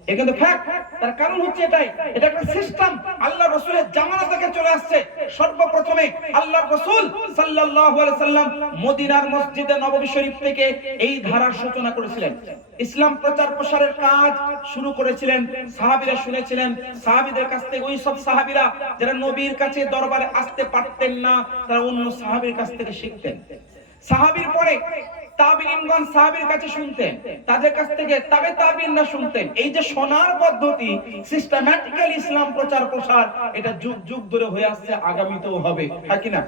এটা কিন্তু ফ্যাক্ট। তার কারণ হচ্ছে এটাই, এটা একটা সিস্টেম আল্লাহ রাসূলের জামানা থেকে চলে আসছে। সর্বপ্রথমে আল্লাহ রাসূল সাল্লাল্লাহু আলাইহি সাল্লাম মদিনার মসজিদে নববী শরীফ থেকে এই ধারার সূচনা করেছিলেন। ইসলাম প্রচার প্রসারের কাজ শুরু করেছিলেন, সাহাবীরা শুনেছিলেন। সাহাবীদের কাছ থেকে, ওই সব সাহাবীরা যারা নবীর কাছে দরবারে আসতে পারতেন না, তারা অন্য সাহাবীর কাছ থেকে শিখতেন। সাহাবীর পরে তাবিঈনগণ সাহাবীর কাছে শুনতেন, তাদের কাছ থেকে তাবিঈনরা শুনতেন। এই যে শোনার পদ্ধতি, সিস্টেম্যাটিক্যালি ইসলাম প্রচার প্রসার, এটা যুগ যুগ ধরে হয়ে আসছে, আগামীতেও হবে, হয় কি না?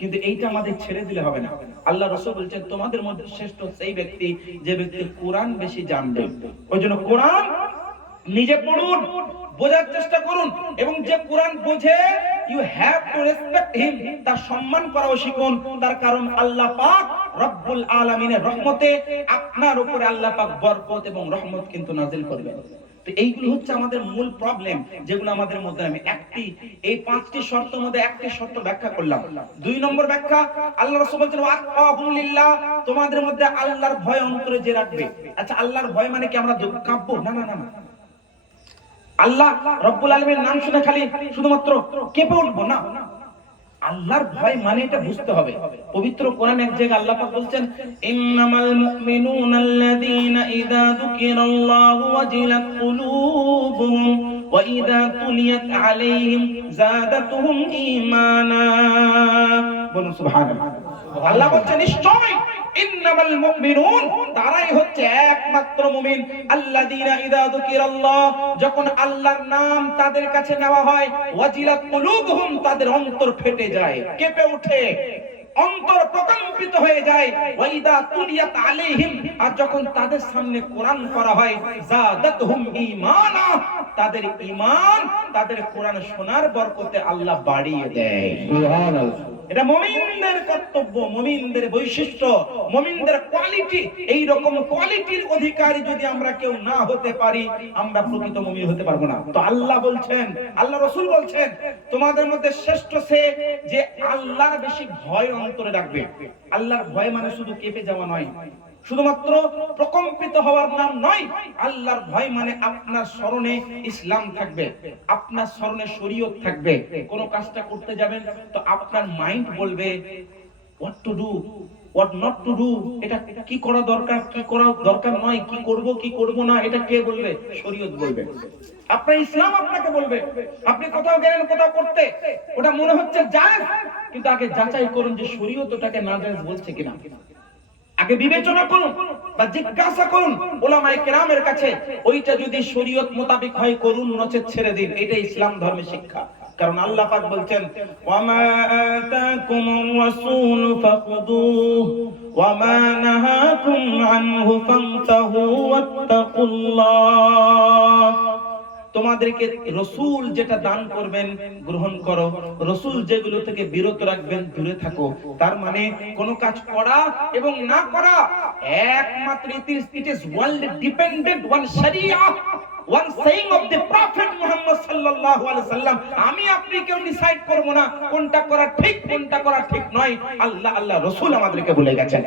কিন্তু এইটা আমাদের ছেড়ে দিলে হবে না। আল্লাহ রাসূল বলেছেন তোমাদের মধ্যে শ্রেষ্ঠ সেই ব্যক্তি যে ব্যক্তি কোরআন বেশি জানবে। ওই জন্য কোরআন নিজে পড়ুন, বোঝার চেষ্টা করুন, এবং যে কোরআন বোঝে you have to respect him, তার সম্মান করাও শিখুন। তার কারণ আল্লাহ পাক রব্বুল আলামিনের রহমতে আপনার উপরে আল্লাহ পাক বরকত এবং রহমত কিন্তু নাজিল করবেন। তো এইগুলো হচ্ছে আমাদের মূল প্রবলেম, যেগুলো আমাদের মধ্যে আমি এই 5টি শর্তের মধ্যে একটি শর্ত ব্যাখ্যা করলাম। 2 নম্বর ব্যাখ্যা, আল্লাহ রাসূল বলেছেন ওয়াত্তাকুম লিল্লাহ, তোমাদের মধ্যে আল্লাহর ভয় অন্তরে যে রাখবে। আচ্ছা, আল্লাহর ভয় মানে কি আমরা কাঁপবো? না না না, আল্লাহ রব্বুল আলামিনের নাম শুনে খালি শুধুমাত্র কেঁপে উঠবো না। আল্লাহর ভয় মানে এটা বুঝতে হবে। পবিত্র কোরআন এক জায়গায় আল্লাহ পাক বলছেন ইন্নামাল মুমিনুনা আল্লাযীনা ইযা যুকিরাল্লাহু ওয়াজিলাত কুলুবুহুম ওয়া ইযা তুলিয়াত আলাইহিম যাদাতুহুম ঈমানা। বলুন সুবহানাল্লাহ। আল্লাহ বলছেন নিশ্চয় ইন্নামাল মুমিনুন, তারাই হচ্ছে একমাত্র মুমিন, আল্লাযীনা ইযা যুকিরাল্লাহ, যখন আল্লাহর নাম তাদের কাছে নেওয়া হয়, ওয়াজিলাত কুলুবুহুম, তাদের অন্তর ফেটে যায়, কেঁপে ওঠে, অন্তর প্রকম্পিত হয়ে যায়, ওয়া ইযা তুলিয়াত আলাইহিম, আর যখন তাদের সামনে কোরআন করা হয়, যাদাতুহুম ঈমানা, তাদের ঈমান, তাদের কোরআন শোনার বরকতে আল্লাহ বাড়িয়ে দেয়। সুবহানাল্লাহ। এটা মুমিনদের কর্তব্য, মুমিনদের বৈশিষ্ট্য, মুমিনদের কোয়ালিটি। এই রকম কোয়ালিটির অধিকারী যদি আমরা কেউ না হতে পারি, আমরা প্রকৃত মুমিন হতে পারবো না। তো আল্লাহ বলছেন, আল্লাহ রাসূল বলছেন তোমাদের মধ্যে শ্রেষ্ঠ সে যে আল্লাহর বেশি ভয় অন্তরে রাখবে। আল্লাহর ভয় মানে শুধু কেঁপে যাওয়া নয়, শুধুমাত্র প্রকম্পিত হওয়ার নাম নয়। আল্লাহর ভয় মানে আপনার স্মরণে ইসলাম থাকবে, আপনার স্মরণে শরীয়ত থাকবে। কোন কাজটা করতে যাবেন তো আপনার মাইন্ড বলবে what to do, what not to do, এটা কি করা দরকার, কি করা দরকার নয়, কি করব কি করব না, এটা কে বলবে? শরীয়ত বলবে। আপনার ইসলাম আপনাকে বলবে। আপনি কোথাও গেলেন, কোথাও করতে, ওটা মনে হচ্ছে জায়েজ, কিন্তু আগে যাচাই করুন যে শরীয়ত ওটাকে নাজায়েজ বলছে কিনা। আগে বিবেচনা করুন বা জিজ্ঞাসা করুন উলামায়ে কেরামের কাছে, ওইটা যদি শরীয়ত মোতাবেক হয় করুন, নচেত ছেড়ে দিন। এটা ইসলাম ধর্মের শিক্ষা। কারণ আল্লাহ পাক বলছেন ওয়ামা আতাকুমুর রাসূল ফাখুযুহু ওয়ামা নাহাকুম আনহু ফান্তাহু ওয়াত্তাকুল্লাহ। তোমাদেরকে রাসূল যেটা দান করবেন গ্রহণ করো, রাসূল যেগুলো থেকে বিরত রাখবেন দূরে থাকো। তার মানে কোন কাজ করা এবং না করা একমাত্র it is world dependent, one sharia, one saying of the prophet Muhammad sallallahu alaihi wasallam। আমি আপনি কেউ ডিসাইড করব না কোনটা করা ঠিক, কোনটা করা ঠিক নয়। আল্লাহ রাসূল আমাদেরকে বলে গেছেন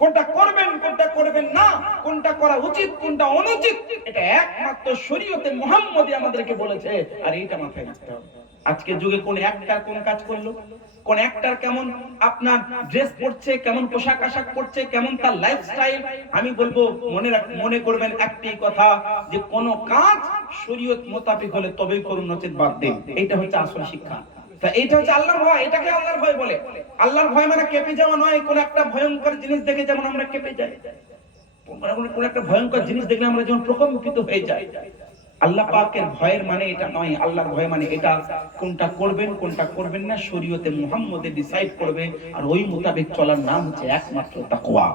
কোনটা করবেন, কোনটা করবেন না, কোনটা করা উচিত, কোনটা অনুচিত, এটা একমাত্র শরীয়তে মুহাম্মদী আমাদেরকে বলেছে। আর এইটা মাথায় রাখতে হবে। আজকের যুগে কোন একটা কোন কাজ করলো, কোন একটার কেমন আপনার ড্রেস পরছে, কেমন পোশাক আশাক পরছে, কেমন তার লাইফস্টাইল, আমি বলবো মনে করবেন একটি কথা যে কোন কাজ শরীয়ত মোতাবেক হলে তবেই করুন, নচেত বাদ দিন। এইটা হচ্ছে আসল শিক্ষা। তা এইটা হচ্ছে আল্লাহর ভয়। এটাকে আল্লাহর ভয় বলে। আল্লাহর ভয় মানে কেঁপে যাওয়া নয়। কোন একটা ভয়ঙ্কর জিনিস দেখে যেমন আমরা কেঁপে যাই, কোন একটা ভয়ঙ্কর জিনিস দেখলে আমরা যেমন প্রকম্পিত হয়ে যাই, আল্লাহ পাকের ভয়ের মানে এটা নয়। আল্লাহর ভয় মানে এটা, কোনটা করবেন কোনটা করবেন না শরীয়তে মুহাম্মদে ডিসাইড করবে, আর ওই মোতাবেক চলার নাম হচ্ছে একমাত্র তাকওয়া।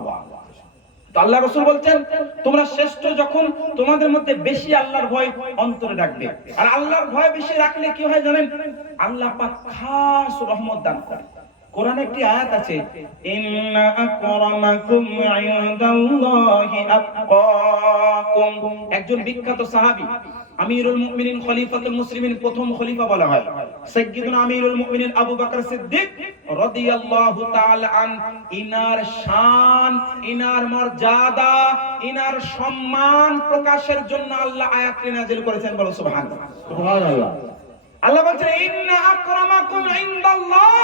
তো আল্লাহ রাসূল বলছেন তোমরা শ্রেষ্ঠ যখন তোমাদের মধ্যে বেশি আল্লাহর ভয় অন্তরে রাখবে। আর আল্লাহর ভয় বেশি রাখলে কি হয় জানেন? আল্লাহ পাক খাস রহমত দান করে। কোরআনে একটি আয়াত আছে, ইন্না আকরামাকুম ইনদাল্লাহি আতকাকুম। একজন বিখ্যাত সাহাবী, আমিরুল মুমিনিন খলিফাতুল মুসলিমিন, প্রথম খলিফা বলা হয় সাইয়্যিদুনা আমিরুল মুমিনিন আবু বকর সিদ্দিক রাদিয়াল্লাহু তাআলা আন, ইনার শান, ইনার মর্যাদা, ইনার সম্মান প্রকাশের জন্য আল্লাহ আয়াতটি নাযিল করেছেন। বলো সুবহানাল্লাহ। সুবহানাল্লাহ। আল্লাহ বলছেন ইন্না আকরামাকুম ইনদাল্লাহ,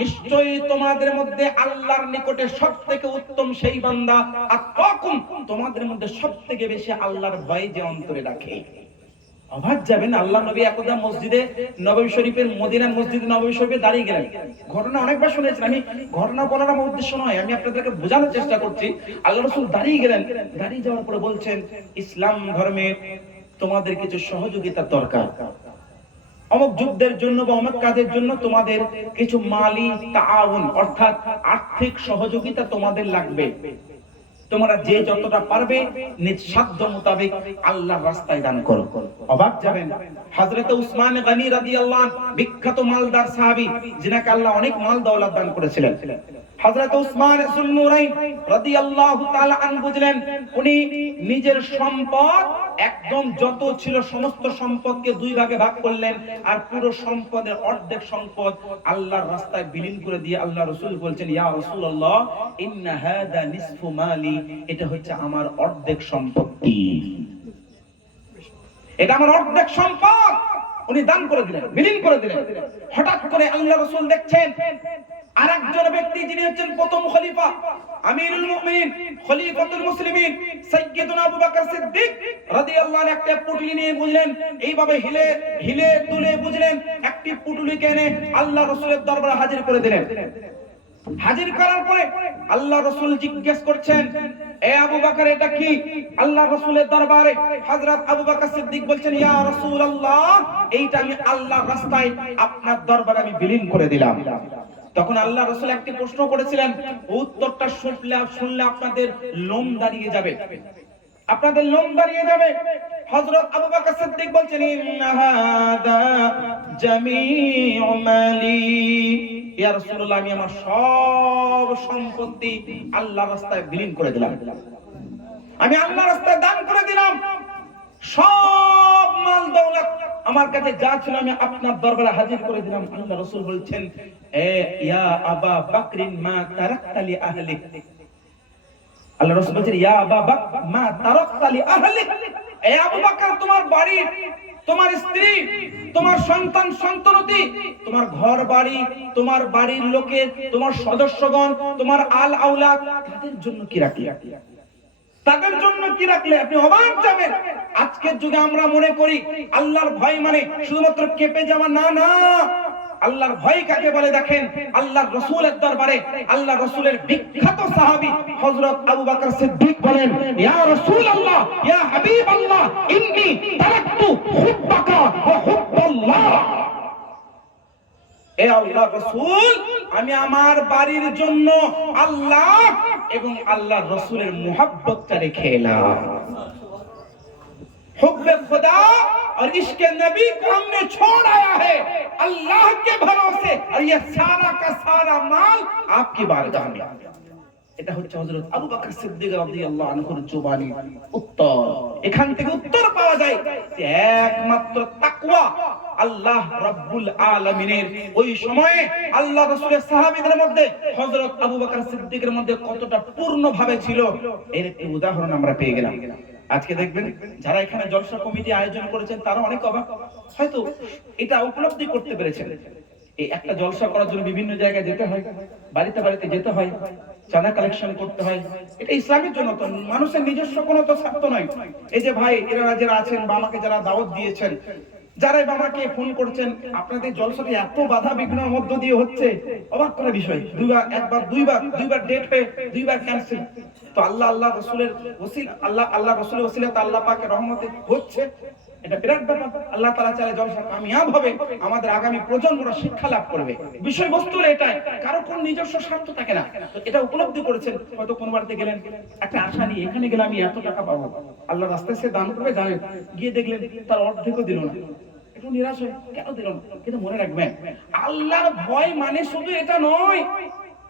নিশ্চয়ই তোমাদের মধ্যে আল্লাহর নিকটে সবথেকে উত্তম সেই বান্দা, আতকাকুম, তোমাদের মধ্যে সবথেকে বেশি আল্লাহর ভয় যে অন্তরে রাখে। অবাক যাবেন, আল্লাহ নবী একদা মসজিদে নববী শরীফের, মদিনার মসজিদে নববী শরীফে দাঁড়িয়ে গেলেন। ঘটনা অনেকবার শুনেছেন, আমি ঘটনা বলার আমার উদ্দেশ্য নয়, আমি আপনাদেরকে বোঝানোর চেষ্টা করছি। আল্লাহ রাসূল দাঁড়িয়ে গেলেন, দাঁড়িয়ে যাওয়ার পরে বলছেন, ইসলাম ধর্মে তোমাদের কিছু সহযোগিতার দরকার। অমুক যুদ্ধের জন্য বা অমুক কাজের জন্য তোমাদের কিছু মালি তাআউন অর্থাৎ আর্থিক সহযোগিতা তোমাদের লাগবে। তোমরা যে যতটা পারবে নিজ সাধ্য মোতাবেক আল্লাহর রাস্তায় দান করো। অবাক যাবেন, হযরত উসমান গনি রাদিয়াল্লাহু আনহু বিখ্যাত মালদার সাহাবী, যিনাকে আল্লাহ অনেক মাল দৌলত দান করেছিলেন। হযরত উসমান যুন্নুরাইন রাদিয়াল্লাহু তাআলা আনহু বুঝলেন, উনি নিজের সম্পদ একদম যত ছিল সমস্ত সম্পদকে দুই ভাগে ভাগ করলেন, আর পুরো সম্পদের অর্ধেক সম্পদ আল্লাহর রাস্তায় বিলীন করে দিয়ে আল্লাহ রাসূল বলছেন, ইয়া রাসূলুল্লাহ ইন্না হাদা নিসফু মালি, এটা হচ্ছে আমার অর্ধেক সম্পত্তি, এটা আমার অর্ধেক সম্পদ। উনি দান করে দিলেন, বিলীন করে দিলেন। হঠাৎ করে আল্লাহ রাসূল দেখছেন আরেকজন ব্যক্তি, যিনি হচ্ছেন প্রথম খলিফা, আমিরুল মুমিনিন, খলিফাতুল মুসলিমিন সাইয়্যিদুনা আবু বকর সিদ্দিক রাদিয়াল্লাহু আনহু একটা পুটলি নিয়ে বুঝলেন, এইভাবে হিলে হিলে তুলে বুঝলেন, একটি পুটলিকে এনে আল্লাহ রাসূলের দরবারে হাজির করে দিলেন। হাজির করার পরে আল্লাহ রাসূল জিজ্ঞেস করছেন, এ আবু বকর এটা কি? আল্লাহ রাসূলের দরবারে হযরত আবু বকর সিদ্দিক বলছেন, ইয়া রাসূলুল্লাহ এইটা আমি আল্লাহর রাস্তায় আপনার দরবারে আমি বিলীন করে দিলাম। তখন আল্লাহ রাসূল একটি প্রশ্ন করেছিলেন, উত্তরটা শুনলে আপনাদের লোম দাঁড়িয়ে যাবে, আপনাদের লোম দাঁড়িয়ে যাবে। হযরত আবু বকর সিদ্দিক বলছেন, ইন্না হাদা জামিউ মালি, ইয়া রাসূলুল্লাহ আমি আমার সব সম্পত্তি আল্লাহর রাস্তায় বিলীন করে দিলাম, আমি আল্লাহর রাস্তায় দান করে দিলাম, সব মাল দৌলত আমার কাছে যা ছিল আমি আপনার দরবারে হাজির করে দিলাম। আল্লাহ রাসূল বলছেন, এ ইয়া আবা বকরিন মা তারাকতা লি আহলিক, আল্লাহ রাসূল বলছেন, ইয়া আবা বকর মা তারাকতা লি আহলিক, এ আবু বকর তোমার বাড়ি, তোমার স্ত্রী, তোমার সন্তান সন্ততি, তোমার ঘর বাড়ি, তোমার বাড়ির লোকের, তোমার সদস্যগণ, তোমার আল আওলাদ, তাদের জন্য কি রাখলে, তাদের জন্য কি রাখলে? আপনি অবাক যাবেন। আজকের যুগে আমরা মনে করি আল্লাহর ভয় মানে শুধুমাত্র কেঁপে যাওয়া, না না, আল্লাহর ভয় কাকে বলে দেখেন, আল্লাহর রাসূলের দরবারে আল্লাহর রাসূলের বিখ্যাত সাহাবী হযরত আবু বকর সিদ্দিক বলেন, ইয়া রাসূলুল্লাহ ইয়া হাবিবাল্লাহ ইন্নী তারাকতু হুব্বাকা ওয়া হুব্বাল্লাহ, এ আল্লাহর রাসূল আমি আমার বাড়ির জন্য আল্লাহ এবং আল্লাহর রাসূলের মুহাব্বতটা রেখে এলাম। हुब्बे खुदा और इश्क़े नबी को हमने छोड़ आया है अल्लाह के भरोसे, और ये सारा का सारा माल आपकी बारगाह में। এটা হচ্ছে হযরত আবু বকর সিদ্দিক রাদিয়াল্লাহু আনহুর জবানি উত্তর। এখান থেকে উত্তর পাওয়া যায় যে একমাত্র তাকওয়া আল্লাহ রাব্বুল আলামিনের ওই সময়ে আল্লাহ রাসূলের সাহাবীদের মধ্যে হযরত আবু বকর সিদ্দিকের মধ্যে কতটা পূর্ণভাবে ছিল, এর একটি উদাহরণ আমরা পেয়ে গেলাম। আজকে দেখবেন যারা এখানে জলসা কমিটি আয়োজন করেছেন তারা অনেক অবাক, হয়তো এটা উপলব্ধি করতে পেরেছেন। এই একটা জলসা করার জন্য বিভিন্ন জায়গায় যেতে হয়, বাড়িতে বাড়িতে যেতে হয়, চাঁদা কালেকশন করতে হয়। এটা ইসলামের জন্য তো, মানুষের নিজস্ব কোনো তো স্বার্থ নয়। এই যে ভাই এরা যারা আছেন বা আমাকে যারা দাওয়াত দিয়েছেন, যারা আমাকে ফোন করছেন, আপনাদের জলসাটি এত বাধা বিঘ্নের মধ্য দিয়ে হচ্ছে, অবাক করার বিষয়। দুইবার ডেট হয়ে দুইবার ক্যান্সেল। তো আল্লাহ রাসূলের ওসিলা, আল্লাহ রাসূলের ওসিলাতে আল্লাহ পাকের রহমতে হচ্ছে, এটা বিরাট ব্যাপার। আল্লাহ তাআলা চাইলে জলসা কামিয়াব হবে, আমাদের আগামী প্রজন্মরা শিক্ষা লাভ করবে। বিষয়বস্তু এটাই, কারো কোন নিজস্ব স্বার্থ থাকে না। তো এটা উপলব্ধি করেছেন, হয়তো কোন বাড়িতে গেলেন একটা আশা নিয়ে, এখানে গেলে আমি এত টাকা পাবো, আল্লাহ রাস্তায় সে দান করবে, জানেন, গিয়ে দেখলেন তার অর্ধেকও দিল না, একটু নিরাশ হয়ে কেন দিল না? কিন্তু মনে রাখবেন আল্লাহর ভয় মানে শুধু এটা নয়,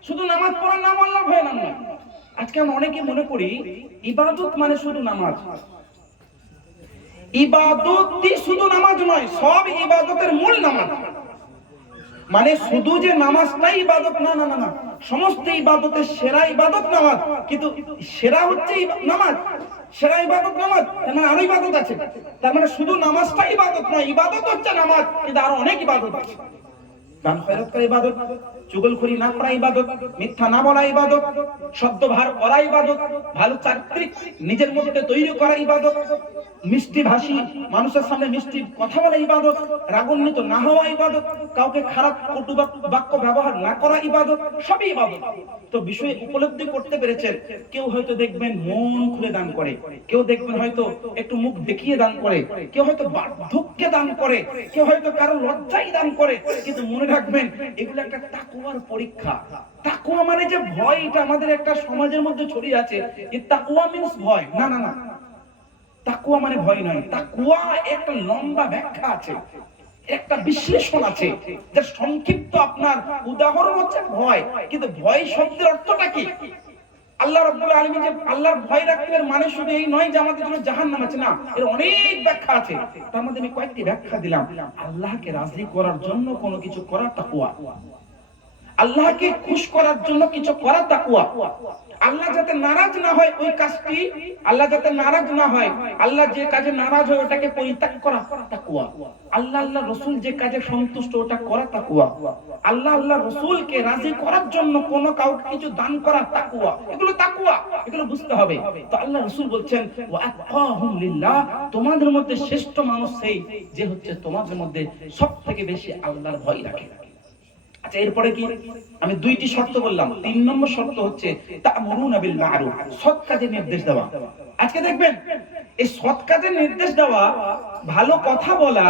শুধু নামাজ পড়ার নাম আল্লাহর ভয় নাম নয়। আজকে আমরা অনেকে মনে করি ইবাদত মানে শুধু নামাজ। ইবাদতই শুধু নামাজ নয়, সব ইবাদতের মূল নামাজ। মানে শুধু যে নামাজটাই ইবাদত, না না না না, সমস্ত ইবাদতের সেরা ইবাদত নামাজ। কিন্তু সেরা হচ্ছে নামাজ, সেরা ইবাদত নামাজ, তার মানে আরো ইবাদত আছে। তার মানে শুধু নামাজটাই ইবাদত নয়, ইবাদত হচ্ছে নামাজ, কিন্তু আরো অনেক ইবাদত আছে। দান খয়রাত করা ইবাদত, চুগলখড়ি না করা ইবাদত, মিথ্যা না বলা ইবাদত, শব্দভার করা ইবাদত, ভালো চারিত্রিক নিজের মধ্যে তৈরি করা ইবাদত, মিষ্টি ভাষী মানুষের সামনে মিষ্টি কথা বলা ইবাদত, রাগান্বিত না হওয়া ইবাদত, কাউকে খারাপ কটু বাক্য ব্যবহার না করা ইবাদত, সবই ইবাদত। তো বিষয় উপলব্ধি করতে পেরেছেন। কেউ হয়তো দেখবেন মন খুলে দান করে, কেউ দেখবেন হয়তো একটু মুখ দেখিয়ে দান করে, কেউ হয়তো বার্ধক্যে দান করে, কেউ হয়তো কারো লজ্জায় দান করে। কিন্তু মনে রাখবেন এগুলো একটা তাকওয়ার পরীক্ষা। তাকওয়া মানে যে ভয়, এটা আমাদের একটা সমাজের মধ্যে ছড়িয়ে আছে যে তাকওয়া মিন্স ভয়। না না না, তাকওয়া মানে ভয় নয়। তাকওয়া একটা লম্বা ব্যাখ্যা আছে, একটা বিশ্লেষণ আছে, যার সংক্ষিপ্ত আপনার উদাহরণ হচ্ছে ভয়। কিন্তু ভয় শব্দের অর্থটা কি? আল্লাহ রাব্বুল আলামিন যে আল্লাহর ভয় রাখতে মানে শুধু এই নয় যে আমাদের জন্য জাহান্নাম আছে, না, এর অনেক ব্যাখ্যা আছে। তার মধ্যে আমি কয়েকটি ব্যাখ্যা দিলাম। আল্লাহকে রাজি করার জন্য কোনো কিছু করা তাকওয়া, আল্লাহকে খুশি করার জন্য কিছু করা তাকওয়া, আল্লাহ যাতে নারাজ না হয় ওই কাজটি, আল্লাহ যাতে নারাজ না হয়, আল্লাহ যে কাজে নারাজ হয় ওটাকে পরিত্যাগ করা তাকওয়া, আল্লাহ আল্লাহ রাসূল যে কাজে সন্তুষ্ট ওটা করা তাকওয়া, আল্লাহ আল্লাহ রাসূলকে রাজি করার জন্য কোনো কাউকে কিছু দান করা তাকওয়া। এগুলো তাকওয়া, এগুলো বুঝতে হবে। তো আল্লাহ রাসূল বলছেন ওয়া আতকাহুম লিল্লাহ, তোমাদের মধ্যে শ্রেষ্ঠ মানুষ সেই যে হচ্ছে তোমাদের মধ্যে সবথেকে বেশি আল্লাহর ভয় রাখে। আচ্ছা, এরপরে কি? আমি দুইটি শর্ত বললাম। 3 নম্বর শর্ত হচ্ছে তা'মুরুনা বিল মা'রুফ, সৎ কাজের নির্দেশ দেওয়া। আজকে দেখবেন এই সৎ কাজের নির্দেশ দেওয়া, ভালো কথা বলা,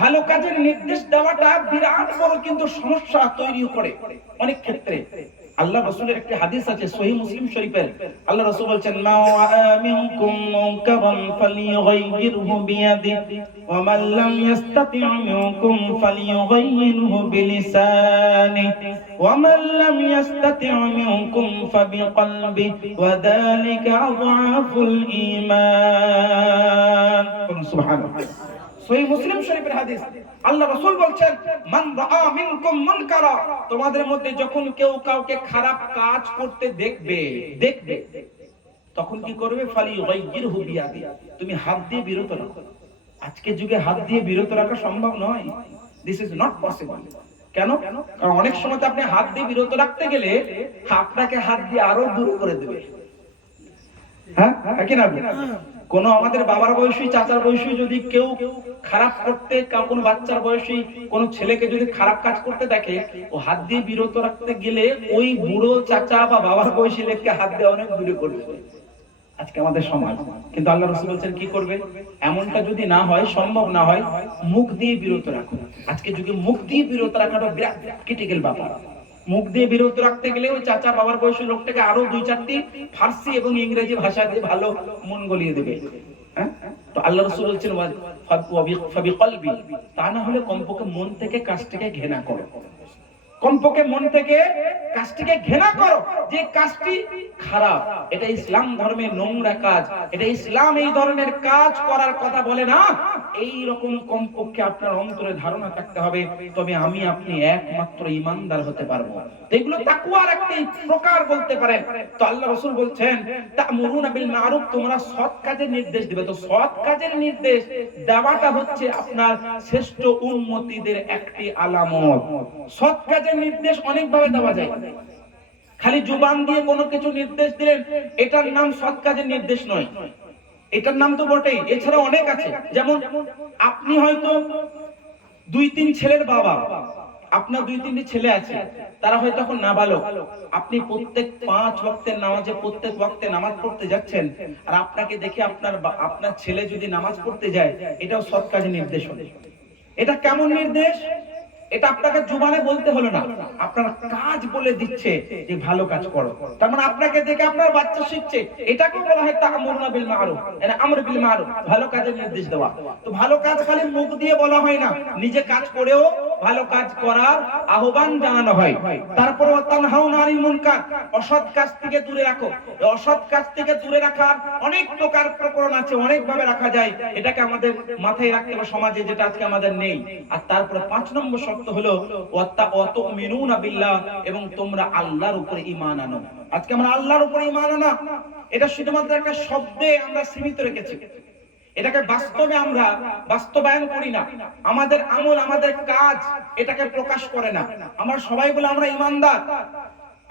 ভালো কাজের নির্দেশ দেওয়াটা বিরাট বড় কিন্তু সমস্যা তৈরি করে অনেক ক্ষেত্রে। আল্লাহ রাসূলের একটি হাদিস আছে সহিহ মুসলিম শরীফের। আল্লাহ রাসূল বলেন মা মিনকুম মুনকারান ফালিয়ুগাইয়িরহু বিয়াদিহি ওয়া মান লাম ইস্তাতি' মিনকুম ফালিয়ুগাইয়িরহু বিলিসানিহি ওয়া মান লাম ইস্তাতি' মিনকুম ফাবিকলবিহি ওয়া যালিকা আযআফুল ঈমান। সুবহানাল্লাহ। সহিহ মুসলিম শরীফের হাদিস। আল্লাহ রাসূল বলছেন মান রাআ মিনকুম মুনকারা, তোমাদের মধ্যে যখন কেউ কাউকে খারাপ কাজ করতে দেখবে তখন কি করবে? ফালিয়ুগাইয়িরহু বিয়াদি, তুমি হাত দিয়ে বিরত রাখো। আজকের যুগে হাত দিয়ে বিরত রাখা সম্ভব নয়। This is not possible. কেন? কারণ অনেক সময় আপনি হাত দিয়ে বিরত রাখতে গেলে আপনাকে হাত দিয়ে আরো দূর করে দেবে। হ্যাঁ কি না? কোন আমাদের বাবার বয়সী, চাচার বয়সী যদি কেউ খারাপ করতে, কোন বাচ্চার বয়সী কোন ছেলেকে যদি খারাপ কাজ করতে দেখে, ও হাত দিয়ে বিরত রাখতে গেলে ওই বুড়ো চাচা বা বাবার বয়সী লোককে হাত দিয়ে অনেক দূরে করে দেবে। আজকে আমাদের সমাজ। কিন্তু আল্লাহ রাসূল বলেন কি করবে? এমনটা যদি না হয়, সম্ভব না হয়, মুখ দিয়ে বিরত রাখো। আজকে যুগে মুখ দিয়ে বিরত রাখাটা বিরাট ক্রিটিক্যাল ব্যাপার। মুখ দিয়ে বিরত রাখতে গেলে ওই চাচা বাবার বয়সী লোকটাকে আরো 2-4টি ফার্সি এবং ইংরেজি ভাষা দিয়ে ভালো মন গলিয়ে দেবে। হ্যাঁ, তো আল্লাহ রাসূল বলছেন ফাবিকলবি, তা না হলে কমপক্ষে মন থেকে কাজটাকে ঘৃণা করো, কমপক্ষে মন থেকে কাজটিকে ঘৃণা করো যে কাজটি খারাপ, এটা ইসলাম ধর্মের নোংরা কাজ, এটা ইসলাম এই ধরনের কাজ করার কথা বলে না। এই রকম কমপক্ষে আপনার অন্তরে ধারণা থাকতে হবে, তবে আমি আপনি একমাত্র ঈমানদার হতে পারবো। এগুলো তাকওয়ার একটি প্রকার বলতে পারেন। তো আল্লাহ রাসূল বলছেন তা'মুরুনা বিল মা'রুফ, তোমরা সৎ কাজের নির্দেশ দিবে। তো সৎ কাজের নির্দেশ দেওয়াটা হচ্ছে আপনার শ্রেষ্ঠ উম্মতীদের একটি আলামত। সৎ কাজের নির্দেশ অনেক ভাবে দেওয়া যায়। খালি জবান দিয়ে কোনো কিছু নির্দেশ দিলেন, এটার নাম সৎ কাজের নির্দেশ নয়। এটার নাম তো বটেই, এছাড়া অনেক আছে। যেমন আপনি হয়তো 2-3 ছেলের বাবা, আপনার 2-3টি ছেলে আছে, তারা হয়তো এখন নাবালক। আপনি প্রত্যেক 5 ওয়াক্তের নামাজে প্রত্যেক ওয়াক্তে নামাজ পড়তে যাচ্ছেন, আর আপনাকে দেখে আপনার ছেলে যদি নামাজ পড়তে যায়, এটাও সৎ কাজের নির্দেশ হবে। এটা কেমন নির্দেশ? এটা আপনাকে জুবানে বলতে হলো না, আপনার কাজ বলে দিচ্ছে যে ভালো কাজ করো। তার মানে আপনাকে দেখে আপনার বাচ্চা শিখছে। এটাকে বলা হয় তা'মুরুনা বিল মা'রুফ, মানে আমর বিল মা'রুফ, ভালো কাজের নির্দেশ দেওয়া। তো ভালো কাজ খালি মুখ দিয়ে বলা হয় না, নিজে কাজ করেও ভালো কাজ করার আহ্বান জানানো হয়। তারপর তানহাউনা আনিল মুনকার, অসৎ কাজ থেকে দূরে রাখো। এই অসৎ কাজ থেকে দূরে রাখার অনেক প্রকার প্রকরণ আছে, অনেক ভাবে রাখা যায়। এটাকে আমাদের মাথায় রাখতে হবে সমাজে, যেটা আজকে আমাদের নেই। আর তারপর 5 নম্বর শর্ত হলো ওয়াতুমিনুনা বিল্লাহ, এবং তোমরা আল্লাহর উপরে ঈমান আনো। আজকে আমরা আল্লাহর উপরে ঈমান আনা, এটা শুধুমাত্র একটা শব্দে আমরা সীমিত রেখেছি। এটাকে বাস্তবে আমরা বাস্তবায়ন করি না। আমাদের আমল, আমাদের কাজ এটাকে প্রকাশ করে না। আমরা সবাই বলে আমরা ঈমানদার,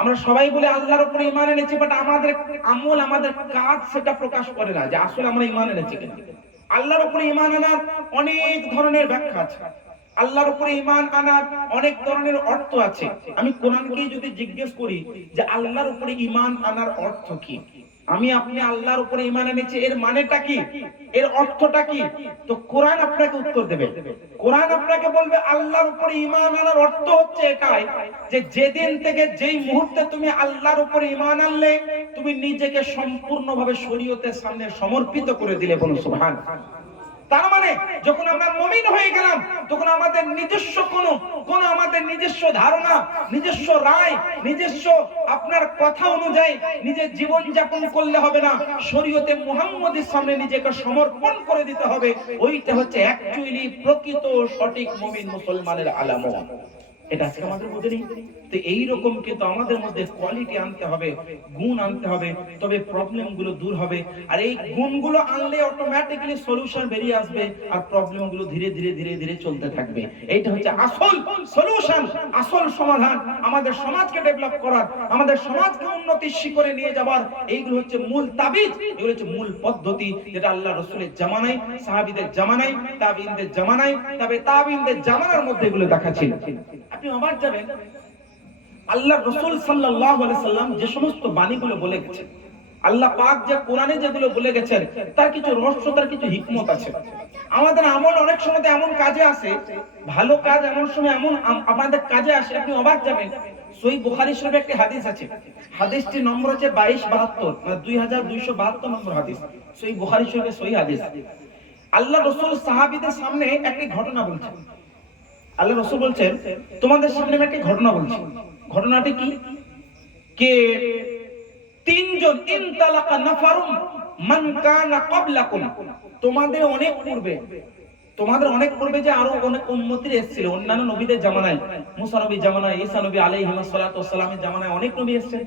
আমরা সবাই বলে আল্লাহর উপরে ঈমান এনেছি, বাট আমাদের আমল, আমাদের কাজ সেটা প্রকাশ করে না যে আসলে আমরা ঈমান এনেছি কিনা। আল্লাহর উপরে ঈমান আনার অনেক ধরনের ব্যাখ্যা আছে, আল্লাহর উপরে ঈমান আনার অনেক ধরনের অর্থ আছে। আমি কোরআনকেই যদি জিজ্ঞেস করি যে আল্লাহর উপরে ঈমান আনার অর্থ কি, আমি আপনি আল্লাহর উপরে ঈমান এনেছি, এর মানেটা কি, এর অর্থটা কি, তো কোরআন আপনাকে উত্তর দেবে। কোরআন আপনাকে বলবে আল্লাহর উপরে ঈমান আনার অর্থ হচ্ছে এটাই যে যেদিন থেকে যেই মুহূর্তে তুমি আল্লাহর উপরে ঈমান আনলে, তুমি নিজেকে সম্পূর্ণভাবে শরীয়তের সামনে সমর্পিত করে দিলে। বলুন সুবহানাল্লাহ। তার মানে যখন আমরা মুমিন হয়ে গেলাম, তখন আমাদের নিজস্ব কোন আমাদের নিজস্ব ধারণা, নিজস্ব রায়, নিজস্ব আপনার কথা অনুযায়ী নিজের জীবন যাপন করলে হবে না। শরীয়তে মুহাম্মদের সামনে নিজেকে সমর্পণ করে দিতে হবে। ওইটা হচ্ছে অ্যাকচুয়ালি প্রকৃত সঠিক মুমিন মুসলমানের আলামত। এটা আজকে আমাদের মধ্যে নেই। তো এইরকম কিন্তু আমাদের মধ্যে কোয়ালিটি আনতে হবে, গুণ আনতে হবে, তবে প্রবলেম গুলো দূর হবে। আর এই গুণগুলো আনলে অটোমেটিক্যালি সলিউশন বেরিয়ে আসবে, আর প্রবলেম গুলো ধীরে ধীরে ধীরে ধীরে চলতে থাকবে। এইটা হচ্ছে আসল সলিউশন, আসল সমাধান আমাদের সমাজকে ডেভেলপ করার, আমাদের সমাজকে উন্নতির শিখরে নিয়ে যাবার। এইগুলো হচ্ছে মূল তাবিজ, এগুলো হচ্ছে মূল পদ্ধতি, যেটা আল্লাহ রাসূলের জামানায়, সাহাবীদের জামানায়, তাবিঈনদের জামানায়, তবে তাবিঈনদের জামানার মধ্যে এগুলো দেখা ছিল। আপনি অবাক যাবেন, আল্লাহ রাসূল সাল্লাল্লাহু আলাইহি সাল্লাম যে সমস্ত বাণীগুলো বলে গেছেন, আল্লাহ পাক যে কোরআনে যেগুলো বলে গেছেন, তার কিছু রহস্য, তার কিছু হিকমত আছে। আমাদের আমল অনেক সময় এমন কাজে আসে, ভালো কাজ এমন সময় এমন আমাদের কাজে আসে, আপনি অবাক যাবেন। সহিহ বুখারী শরীফে একটি হাদিস আছে, হাদিসটির নম্বর হচ্ছে 2272, মানে 2272 নম্বর হাদিস, সহিহ বুখারী শরীফের সহিহ হাদিস। আল্লাহ রাসূল সাহাবীদের সামনে একটি ঘটনা বলছেন। আল্লাহ রাসূল বলছেন, তোমাদের সামনে আমি একটা ঘটনা বলছি। ঘটনাটি কি? কে তিনজন ইনতালাকা নাফারুম মান কানা ক্বাবলাকুম, তোমাদের অনেক পূর্বে যে আরো অনেক উম্মতির এসেছিল, অন্যান্য নবীদের জামানায়, মুসা নবীর জামানায়, ঈসা নবী আলাইহিস সালাতু ওয়াস সালামের জামানায় অনেক নবী এসেছেন,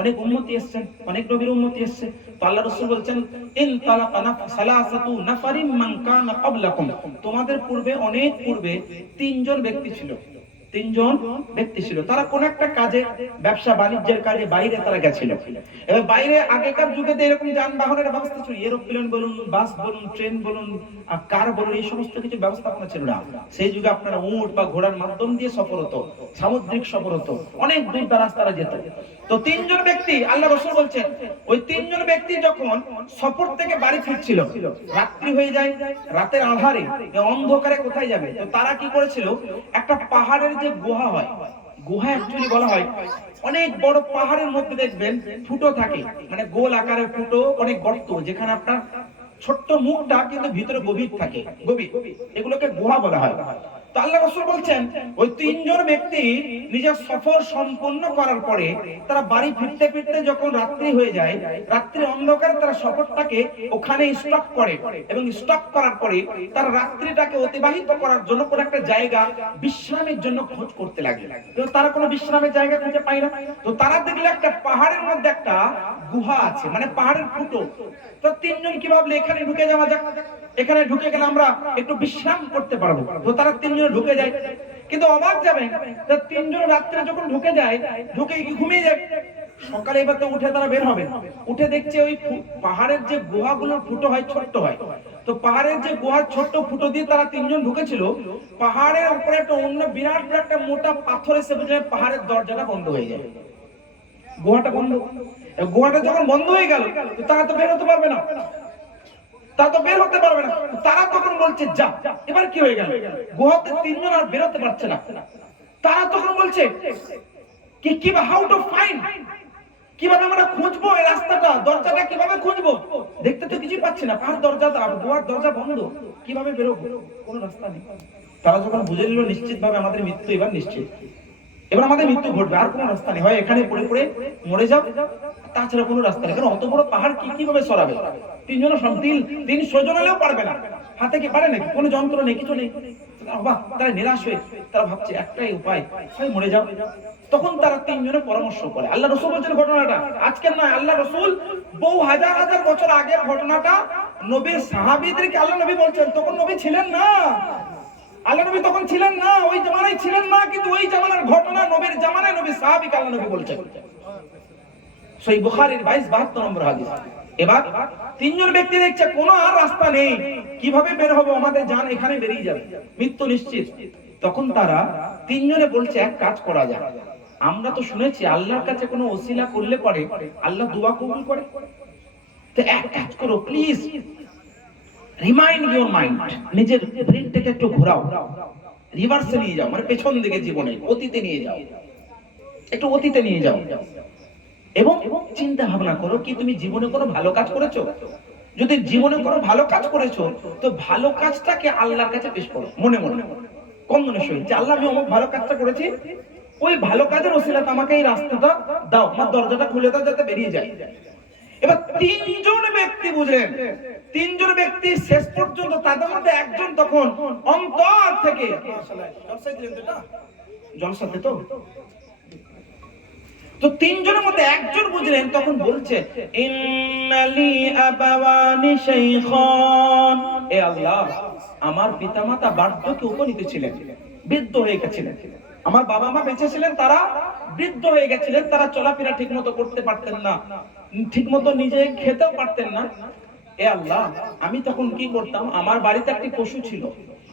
অনেক উম্মতি এসেছেন, অনেক নবীর উম্মতি এসেছে। তো আল্লাহ রাসূল বলছেন, ইনতালাকা সালাসাতু নাফারিম মান কানা ক্বাবলাকুম, তোমাদের অনেক পূর্বে তিনজন ব্যক্তি ছিল, তারা কোন একটা কাজে, ব্যবসা বাণিজ্যের কাজে বাইরে তারা গেছিল। এবার বাইরে আগেকার যুগে এরকম যানবাহনের ব্যবস্থা ছিল, এরোপ্লেন বলুন, বাস বলুন, ট্রেন বলুন, কার বলুন, এই সমস্ত কিছু ব্যবস্থাপনা ছিল না। সেই যুগে আপনারা উট বা ঘোড়ার মাধ্যম দিয়ে সফর হতো, সামুদ্রিক সফর হতো, অনেক দূর দারাজ তারা যেত। তো তিনজন ব্যক্তি, আল্লাহ রাসূল বলছেন, ওই তিনজন ব্যক্তি যখন সফর থেকে বাড়ি ফিরছিল, রাত্রি হয়ে যায়, রাতের আঁধারে অন্ধকারে কোথায় যাবে, তো তারা কি করেছিল, একটা পাহাড়ের যে গুহা হয়, গুহা অ্যাকচুয়ালি বলা হয়, অনেক বড় পাহাড়ের মধ্যে দেখবেন ফুটো থাকে, মানে গোল আকারের ফুটো, অনেক গর্ত, যেখানে আপনার ছোট্ট মুখটা কিন্তু ভিতরে গভীর থাকে, গভীর, এগুলোকে গুহা বলা হয়। তো আল্লাহ রাসূল বলছেন, ওই তিনজন ব্যক্তি নিজের সফর সম্পূর্ণ করার পরে তারা বাড়ি ফিরতে ফিরতে যখন রাত্রি হয়ে যায়, রাত্রির অন্ধকারে তারা সফরটাকে ওখানে স্টপ করে, এবং স্টপ করার পরে তারা রাত্রিটাকে অতিবাহিত করার জন্য কোন একটা জায়গা বিশ্রামের জন্য খোঁজ করতে লাগে। কিন্তু তারা কোনো বিশ্রামের জায়গা খুঁজে পায় না। তো তারা দেখলে একটা পাহাড়ের মধ্যে একটা গুহা আছে, মানে পাহাড়ের ফুটো। তো তিনজন কি ভাবলে, এখানে ঢুকে যাওয়া যাক, এখানে ঢুকে গেলে আমরা একটু বিশ্রাম করতে পারবো। তো তারা তিনজন ঢুকে যায়, কিন্তু অবাক যাবেন, তিনজন রাত্রে যখন ঢুকে যায়, ঢুকে ঘুমিয়ে যায়। সকালে এবার তো উঠে তারা বের হবে, উঠে দেখছে ওই পাহাড়ের যে গুহাগুলোর ফুটো হয়, ছোট্ট হয়, তো পাহাড়ের যে গুহার ছোট্ট ফুটো দিয়ে তারা তিনজন ঢুকেছিল, পাহাড়ের উপরে একটা অন্য বিরাট একটা মোটা পাথর এসে বুঝে পাহাড়ের দরজাটা বন্ধ হয়ে যায়, গুহাটা বন্ধ। গুহাটা যখন বন্ধ হয়ে গেল, তারা তো বের হতে পারবে না, তারা তখন বলছে, যা, এবার কি হয়ে গেল, গুহাতে তিনজন আর বেরোতে পারছে না। তারা তখন বলছে, হাউ টু ফাইন্ড, কিভাবে আমরা খুঁজবো এই রাস্তাটা, দরজাটা কিভাবে খুঁজবো, দেখতে তো কিছুই পাচ্ছি না, পাহাড় দরজা, গুহার দরজা বন্ধ, কিভাবে বেরোবো, কোনো রাস্তা নেই। তারা যখন বুঝে নিল নিশ্চিত ভাবে আমাদের মৃত্যু এবার নিশ্চিত, এবার আমাদের মৃত্যু ঘটবে, আর কোনো রাস্তা নেই, হয় এখানে পড়ে পড়ে মরে যাও, তাছাড়া কোনো রাস্তা নেই। কারণ অত বড় পাহাড় কিভাবে সরাবে, তিন সজনেও পারবে না, হাতে কি পারে নাকি, কোনো যন্ত্র নেই, কিছু নেই। তারা নিরাশ হয়ে তারা ভাবছে একটাই উপায়, হয় মরে যাও। তখন তারা তিনজনে পরামর্শ করে। আল্লাহ রাসূল বলেছেন ঘটনাটা আজকের নয়, আল্লাহ রাসূল বহু হাজার হাজার বছর আগের ঘটনাটা নবীর সাহাবীদেরকে আল্লাহ নবী বলছেন, তখন নবী ছিলেন না, আল্লাহ নবী তখন ছিলেন না, ওই জামানায় ছিলেন না, কিন্তু ওই জামানার ঘটনা নবীর জামানায় নবী সাহাবীকে আল্লাহ নবী বলছেন। সহিহ বুখারীর 22-72 নম্বর হাদিস। এবার তিনজন ব্যক্তি দেখছে কোনো আর রাস্তা নেই, কিভাবে বের হবে, আমাদের জান এখানে বেরিয়ে যাবে, মৃত্যু নিশ্চিত। তখন তারা তিনজনে বলছে এক কাজ করা যায়, আমরা তো শুনেছি আল্লাহর কাছে কোনো ওসিলা করলে পরে আল্লাহ দোয়া কবুল করে, তো এক কাজ করো প্লিজ, রিমাইন্ড ইওর মাইন্ড, নিজের ব্রেনটাকে একটু ঘোরাও, রিভার্সে নিয়ে যাও, মানে পেছন দিকে, জীবনে অতীতে নিয়ে যাও, একটু অতীতে নিয়ে যাও এবং চিন্তা ভাবনা করো কি তুমি জীবনে কোনো ভালো কাজ করেছো। যদি জীবনে কোনো ভালো কাজ করেছো তো ভালো কাজটাকে আল্লাহর কাছে পেশ করো, মনে মনে কন্দনের সহিত, যে আল্লাহ আমি অমুক ভালো কাজটা করেছি, ওই ভালো কাজের ওসিলাতে আমাকে এই রাস্তাটা দাও, আমার দরজাটা খুলে দাও যাতে বেরিয়ে যায়। এবার তিনজন ব্যক্তি বুঝলেন, তিনজন ব্যক্তি শেষ পর্যন্ত, তাদের মধ্যে একজন তখন অন্তর থেকে জলসাতে তো তিনজনের মধ্যে একজন বুঝলেন, তখন বলছে ইন্নালি আবাওয়ানি শাইখান, এ আল্লাহ আমার পিতামাতা বার্ধক্যে উপনীত ছিলেন, বৃদ্ধ হয়ে গেছিলেন, আমার বাবা মা বেঁচে ছিলেন, তারা বৃদ্ধ হয়ে গেছিলেন, তারা চলাফেরা ঠিকমতো করতে পারতেন না, ঠিকমতো নিজে খেতেও পারতেন না। এ আল্লাহ আমি তখন কি করতাম, আমার বাড়িতে একটি পশু ছিল,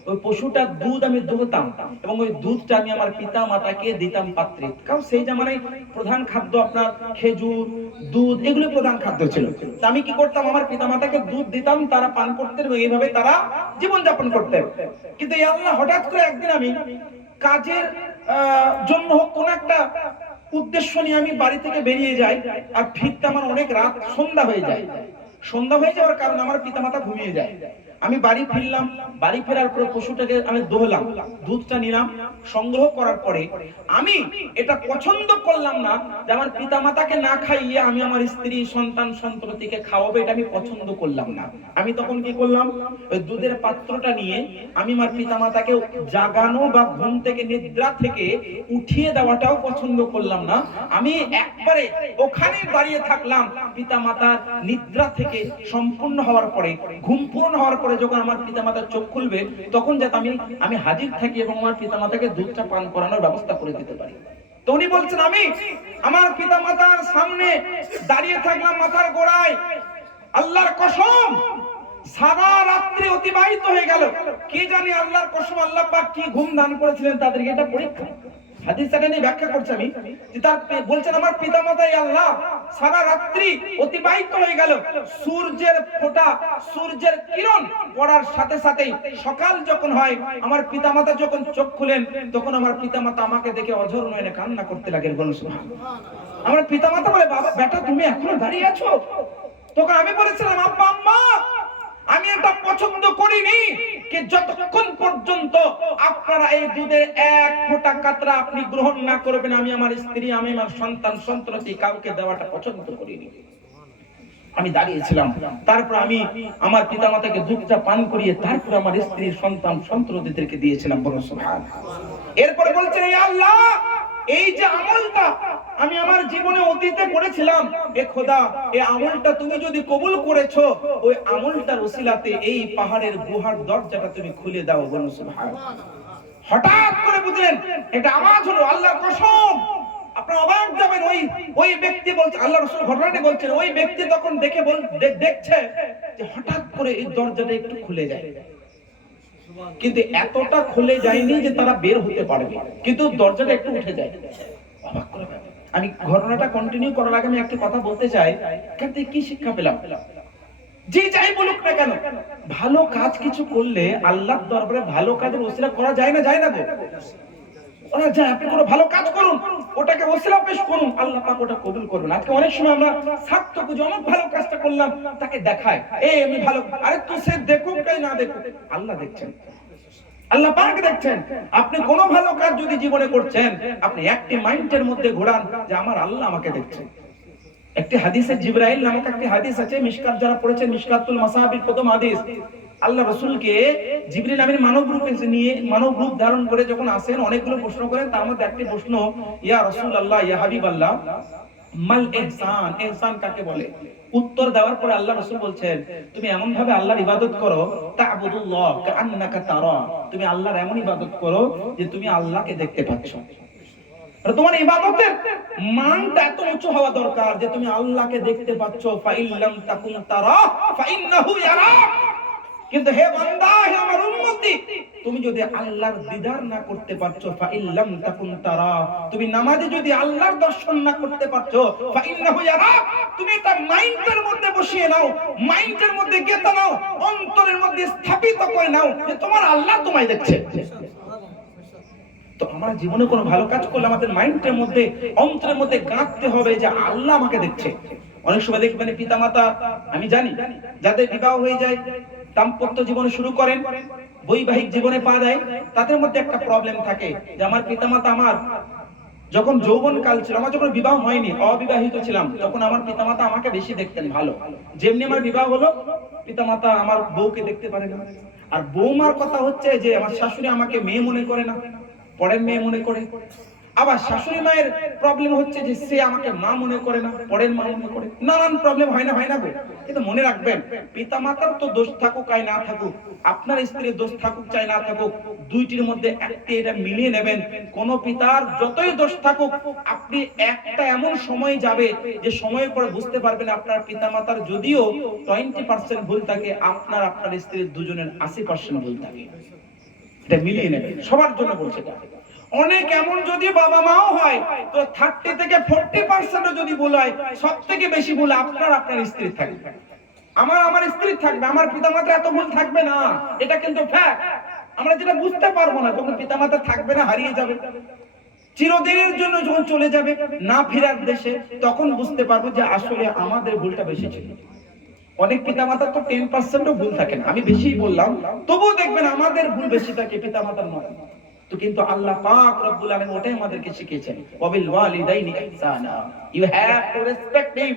ওই পশুটার দুধ আমি দুহতাম এবং ওই দুধটা আমি আমার পিতা মাতাকে দিতাম পাত্রে, কারণ সেই জামানায় প্রধান খাদ্য আপনার খেজুর, দুধ, এগুলো প্রধান খাদ্য ছিল। আমি কি করতাম, আমার পিতা মাতাকে দুধ দিতাম, তারা পান করতেন এবং এইভাবে তারা জীবন যাপন করতেন। কিন্তু এই আল্লাহ হঠাৎ করে একদিন আমি কাজের জন্য কোন একটা উদ্দেশ্য নিয়ে আমি বাড়ি থেকে বেরিয়ে যাই, আর ফিরতে আমার অনেক রাত, সন্ধ্যা হয়ে যায়। সন্ধ্যা হয়ে যাওয়ার কারণে আমার পিতামাতা ঘুমিয়ে যায়। আমি বাড়ি ফিরলাম, বাড়ি ফেরার পর পশুটাকে আমি দোহলাম, দুধটা নিলাম, সংগ্রহ করার পরে আমি এটা পছন্দ করলাম না যে আমার পিতামাতাকে না খাইয়ে আমি আমার স্ত্রী সন্তান সন্ততিকে খাওয়াবো, এটা আমি পছন্দ করলাম না। আমি তখন কি করলাম, ওই দুধের পাত্রটা নিয়ে আমি আমার পিতামাতাকে জাগানো বা ঘুম থেকে, নিদ্রা থেকে উঠিয়ে দেওয়াটাও পছন্দ করলাম না। আমি একবারে ওখানে দাঁড়িয়ে থাকলাম, পিতামাতার নিদ্রা থেকে সম্পূর্ণ হওয়ার পরে, ঘুম পূর্ণ হওয়ার পরে যখন আমার পিতামাতার চোখ খুলবে, তখন যাতে আমি হাজির থাকি এবং আমার পিতামাতাকে দুধটা পান করানোর ব্যবস্থা করে দিতে পারি। তো উনি বলছেন আমি আমার পিতামাতার সামনে দাঁড়িয়ে থাকলাম মাথার গোড়ায়, আল্লাহর কসম সারা রাত্রি অতিবাহিত হয়ে গেল, কি জানি আল্লাহর কসম আল্লাহ পাক কি ঘুম দান করেছিলেন তাদেরকে, এটা পরীক্ষা। হাদিসটা নিয়ে ব্যাখ্যা করছে আমি, যে তার বলছেন আমার পিতামাতাই আল্লাহ সারা রাত্রি অতিবাহিত হয়ে গেল, সূর্যের ফোঁটা, সূর্যের কিরণ পড়ার সাথে সাথেই সকাল যখন হয়, আমার পিতামাতা যখন চোখ খুলেন, তখন আমার পিতামাতা আমাকে দেখে অঝর নয়নে কান্না করতে লাগেন। বলুন সুবহানাল্লাহ। আমার পিতামাতা বলে, বাবা বেটা তুমি এখনো দাঁড়িয়ে আছো? তখন আমি বলেছিলাম, আব্বা আম্মা আমি এটা পছন্দ করিনি কি যতক্ষণ পর্যন্ত আপনারা এই দুধের এক ফোঁটা কাতরা আপনি গ্রহণ না করবেন, আমি আমার স্ত্রী, আমি আমার সন্তান সন্ততি কাউকে দেওয়াটা পছন্দ করিনি। আমি দাঁড়িয়েছিলাম, তারপর আমি আমার পিতামাতাকে দুধটা পান করিয়ে তারপর আমার স্ত্রী সন্তান সন্ততিদেরকে দিয়েছিলাম। বলুন সুবহানাল্লাহ। এরপরে বলছেন, এই আল্লাহ এই যে আমলটা আমি আমার জীবনে অতীতে করেছিলাম, এ খোদা এই আমলটা তুমি যদি কবুল করেছো, ওই আমলটার ওসিলাতে এই পাহাড়ের গুহার দরজাটা তুমি খুলে দাও। বলুন সুবহানাল্লাহ। হঠাৎ করে বুঝলেন এটা আওয়াজ হলো, আল্লাহর কসম আপনারা অবাক যাবেন, ওই ব্যক্তি বলছে, আল্লাহ রাসূল ঘটনাটি বলছেন, ওই ব্যক্তি তখন দেখছে যে হঠাৎ করে এই দরজাটা একটু খুলে যায়, কিন্তু এতটা খুলে যায়নি যে তারা বের হতে পারবে, কিন্তু দরজাটা একটু উঠে যায়। অবাক করে আমি ঘটনাটা কন্টিনিউ করার আগে আমি একটা কথা বলতে চাই, এখান থেকে কি শিক্ষা পেলাম? যে যাই বলুক না কেন, ভালো কাজ কিছু করলে আল্লাহর দরবারে ভালো কাজের ওসিলা করা যায় না, যায় না গো? ওরা যায়, আপনি কোনো ভালো কাজ করুন, ওটাকে ওসিলা পেশ করুন, আল্লাহ পাক ওটা কবুল করবেন। আজকে অনেক সময় আমরা স্বার্থ খুঁজে অনেক ভালো কাজটা করলাম, তাকে দেখায়, এই আমি ভালো, আরে তো সে দেখুক তাই না দেখুক, আল্লাহ দেখছেন, আল্লাহ পাক দেখছেন। আপনি কোন ভালো কাজ যদি জীবনে করছেন, আপনি একটি মাইন্ডের মধ্যে ঘোরান যে আমার আল্লাহ আমাকে দেখছেন। একটি হাদিসে জিবরাইল নামক একটি হাদিস আছে, মিশকাত যারা পড়েছেন, মিশকাতুল মাসাবির প্রথম হাদিস, আল্লাহ রাসূলকে জিবরিল নামের মানব রূপে নিয়ে, মানব রূপ ধারণ করে যখন আসেন, অনেকগুলো প্রশ্ন করেন, তার মধ্যে একটি প্রশ্ন, ইয়া রাসূলুল্লাহ, ইয়া হাবিবাল্লাহ, মাল ইহসান, ইহসান কাকে বলে? উত্তর দেওয়ার পরে আল্লাহ রাসূল বলছেন, তুমি এমন ভাবে আল্লাহর ইবাদত করো, তা'বুদুল্লাহ কাআন্নাকা তারা, তুমি আল্লাহর এমন ইবাদত করো যে তুমি আল্লাহকে দেখতে পাচ্ছ। আর তোমার ইবাদতের মানটা এত উঁচু হওয়া দরকার যে তুমি আল্লাহকে দেখতে পাচ্ছ। ফাইল্লাম তাকুন তারা ফাইন্নাহু ইয়ারাক। কিন্তু হে বান্দা, হে আমার উম্মতি, তুমি যদি আল্লাহর দিদার না করতে পারছো, ফাইল্লাম তাকুন তারা, তুমি নামাজে যদি আল্লাহর দর্শন না করতে পারছো, ফাইন্নাহু ইয়ারাক, তুমি এটা মাইন্ডের মধ্যে বসিয়ে নাও, মাইন্ডের মধ্যে গেঁথে নাও, অন্তরের মধ্যে স্থাপিত করে নাও যে তোমার আল্লাহ তোমায় দেখছে। তো আমরা জীবনে কোনো ভালো কাজ করলে আমাদের মাইন্ডের মধ্যে, অন্তরের মধ্যে গাঁথতে হবে যে আল্লাহ আমাকে দেখছে। অনেক সময় দেখবেন পিতামাতা, আমি জানি যাদের বিবাহ হয়ে যায়, দাম্পত্য জীবনে শুরু করেন, বৈবাহিক জীবনে পা দেয়, তাদের মধ্যে একটা প্রবলেম থাকে যে আমার পিতামাতা, আমার যখন যৌবন কাল ছিল, আমার যখন বিবাহ হয়নি, অবিবাহিত ছিলাম, তখন আমার পিতামাতা আমাকে বেশি দেখতেন ভালো। যেমনি আমার বিবাহ হলো, পিতামাতা আমার বউকে দেখতে পারে না। আর বৌমার কথা হচ্ছে যে আমার শাশুড়ি আমাকে মেয়ে মনে করে না, পরের মেয়ে মনে করে। আবার শাশুড়ি মায়ের প্রবলেম হচ্ছে যে সে আমাকে মা মনে করে না, পরের মা মনে করে। নানান প্রবলেম হয় না গো। কিন্তু মনে রাখবেন, পিতামাতার তো দোষ থাকুক আর না থাকুক, আপনার স্ত্রীর দোষ থাকুক চাই না থাকুক, দুইটির মধ্যে একটি এটা মিলিয়ে নেবেন। কোন পিতার যতই দোষ থাকুক, আপনি একটা এমন সময় যাবে যে সময়ের পরে বুঝতে পারবেন আপনার পিতামাতার যদিও 20% ভুল থাকে, আপনার স্ত্রীর দুজনের 80% ভুল থাকে। এটা মিলিয়ে নেবেন, সবার জন্য বলছে। অনেক এমন যদি বাবা মাও হয়, তো 30 থেকে 40% যদি ভুল হয়, সব থেকে বেশি ভুল আপনার স্ত্রীর থাকবে। আমার স্ত্রীর থাকবে, আমার পিতামাতার এত ভুল থাকবে না। এটা কিন্তু ফ্যাক্ট। আমরা যেটা বুঝতে পারবো না, যখন পিতামাতা থাকবে না, হারিয়ে যাবে, চিরদিনের জন্য যখন চলে যাবে না ফেরার দেশে, তখন বুঝতে পারবো যে আসলে আমাদের ভুলটা বেশি ছিল। অনেক পিতামাতার তো 10%ও ভুল থাকে না, আমি বেশি বললাম, তবুও দেখবেন আমাদের ভুল বেশি থাকে, পিতামাতার নয়। তো কিন্তু আল্লাহ পাক রব্বুল আলামিন ওটাই আমাদেরকে শিখিয়েছেন, ওয়াবিল ওয়ালিদাইনি ইহসানা, you have to respect him,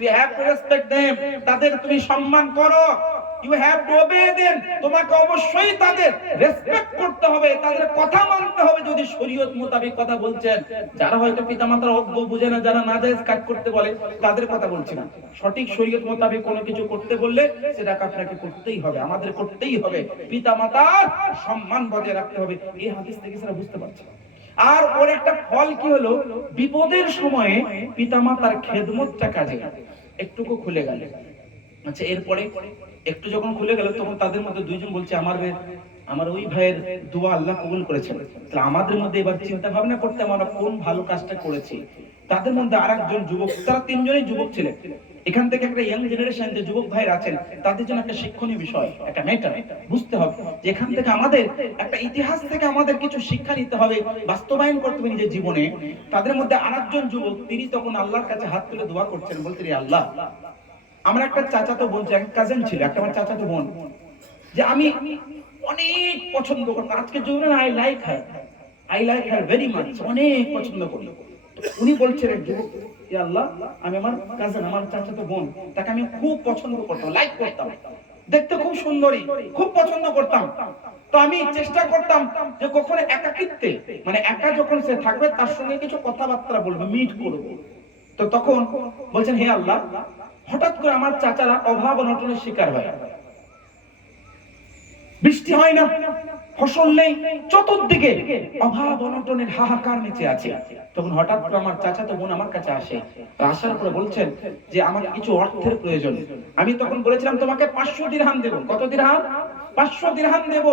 you have to respect them, তাদের তুমি সম্মান করো, you have to obey them, তোমাকে অবশ্যই তাদের রেসপেক্ট করতে হবে, তাদের কথা মানতে হবে যদি শরীয়ত মোতাবেক কথা বলছেন। যারা হয়তো পিতামাতার অজ্ঞ বুঝে না, যারা নাজায়েজ কাজ করতে বলে, তাদের কথা বলছি না। সঠিক শরীয়ত মোতাবেক কোনো কিছু করতে বললে সেটাকে আপনাকে করতেই হবে, আমাদের করতেই হবে। পিতামাতার সম্মান বজায় রাখতে হবে। এই হাদিস থেকে সেটা বুঝতে পারছি। আর ওর একটা ফল কি হলো, বিপদের সময়ে পিতামাতার খেদমতটা কাজে একটুকু খুলে গেল। আচ্ছা, এরপরে একটু যখন খুলে গেল, তখন তাদের মধ্যে দুইজন বলছে, আমার ওই ভাইয়ের দোয়া আল্লাহ কবুল করেছেন। তাহলে আমাদের মধ্যে এবার চিন্তা ভাবনা করতে আমরা কোন ভালো কাজটা করেছি। তাদের মধ্যে আরেকজন যুবক, তারা তিনজনই যুবক ছিলেন। এখান থেকে একটা ইয়াং জেনারেশন যে যুবক ভাইরা আছেন, তাদের জন্য একটা শিক্ষণীয় বিষয়, একটা ম্যাটার বুঝতে হবে যে এখান থেকে আমাদের একটা ইতিহাস থেকে আমাদের কিছু শিক্ষা নিতে হবে, বাস্তবায়ন করতে হবে নিজের জীবনে। তাদের মধ্যে আরেকজন যুবক, তিনি তখন আল্লাহর কাছে হাত তুলে দোয়া করছেন, বলতেন, আল্লাহ, আমার একটা চাচাতো বোন, এক কাজিন ছিল, একটা আমার চাচাতো বোন, যে আমি অনেক পছন্দ করতাম। আজকে যুবক, I like her very much, অনেক পছন্দ করি। উনি বলছেন, যুবক, ইয়া আল্লাহ, আমি আমার কাজিন, আমার চাচাতো বোন, তাকে আমি খুব পছন্দ করতাম, লাইক করতাম, দেখতে খুব সুন্দরী, খুব পছন্দ করতাম। তো আমি চেষ্টা করতাম যে কখনো একাকিত্বে, মানে একা যখন সে থাকবে, তার সঙ্গে কিছু কথাবার্তা বলবো, মিট করবো। তো তখন বলছেন, হে আল্লাহ, হঠাৎ করে আমার চাচারা অভাব অনটনের শিকার হয়, বৃষ্টি হয় না, ফসল নেই, চতুর্দিকে অভাব অনটনের হাহাকার নিচে আছে। তখন হঠাৎ করে আমার চাচাতো বোন আমার কাছে আসে, আসার পরে বলছেন যে আমার কিছু অর্থের প্রয়োজন। আমি তখন বলেছিলাম, তোমাকে 500 দিরহাম দেব। কত দিরহাম? 500 দিরহাম দেব।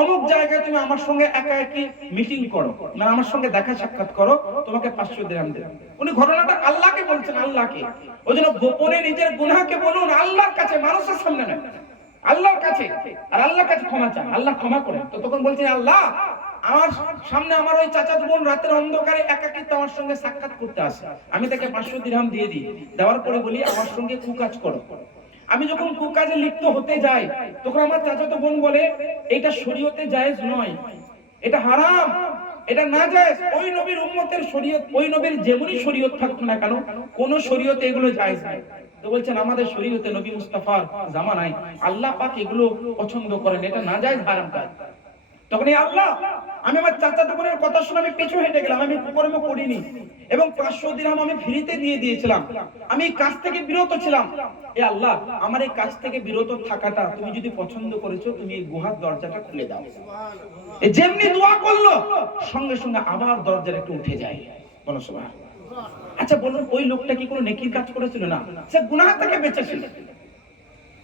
অমুক জায়গায় তুমি আমার সঙ্গে একাকি মিটিং করো, মানে আমার সঙ্গে দেখা সাক্ষাৎ করো, তোমাকে 500 দিরহাম দেব। উনি ঘটনাটা আল্লাহকে বলছেন, আল্লাহকে। ওই জন্য গোপনে নিজের গুনাহকে বলুন, আল্লাহর কাছে, মানুষের সামনে নয়, আল্লাহর কাছে। আর আল্লাহর কাছে ক্ষমা চান, আল্লাহ ক্ষমা করেন। তো তখন বলছেন, আল্লাহ, আমার সামনে আমার ওই চাচাতো বোন রাতের অন্ধকারে একাকিত্ব আমার সঙ্গে সাক্ষাৎ করতে আসে, আমি তাকে 500 দিরহাম দিয়ে দিই। দেওয়ার পরে বলি, আমার সঙ্গে কুকাজ করো। আমি যখন কুকাজে লিপ্ত হতে যাই, তখন আমার চাচাতো বোন বলে, এটা শরীয়তে জায়েজ নয়, এটা হারাম, এটা নাজায়েজ। ওই নবীর উম্মতের শরীয়ত, ওই নবীর যেমনই শরীয়ত থাকুক না কেন, কোন শরীয়তে এগুলো জায়েজ নাই। তো বলছেন, আমাদের শরীয়তে নবী মুস্তাফার জামানায় আল্লাহ পাক এগুলো পছন্দ করেন, এটা নাজায়েজ, হারাম কাজ। তখন এই আল্লাহ, আমি আমার চাচাতো বোনের কথা শুনে আমি পিছু হেঁটে গেলাম, আমি কুকর্ম করিনি এবং 500 দিরহাম আমি ফ্রিতে দিয়ে দিয়েছিলাম, আমি এই কাজ থেকে বিরত ছিলাম। এ আল্লাহ, আমার এই কাজ থেকে বিরত থাকাটা তুমি যদি পছন্দ করেছো, তুমি এই গুহার দরজাটা খুলে দাও। এই যেমনি দোয়া করলো, সঙ্গে সঙ্গে আবার দরজাটা একটু উঠে যায়। বলো সুবহানাল্লাহ। আচ্ছা বলুন, ওই লোকটা কি কোনো নেকির কাজ করেছিল? না, সে গুনাহ থেকে বেঁচেছিল।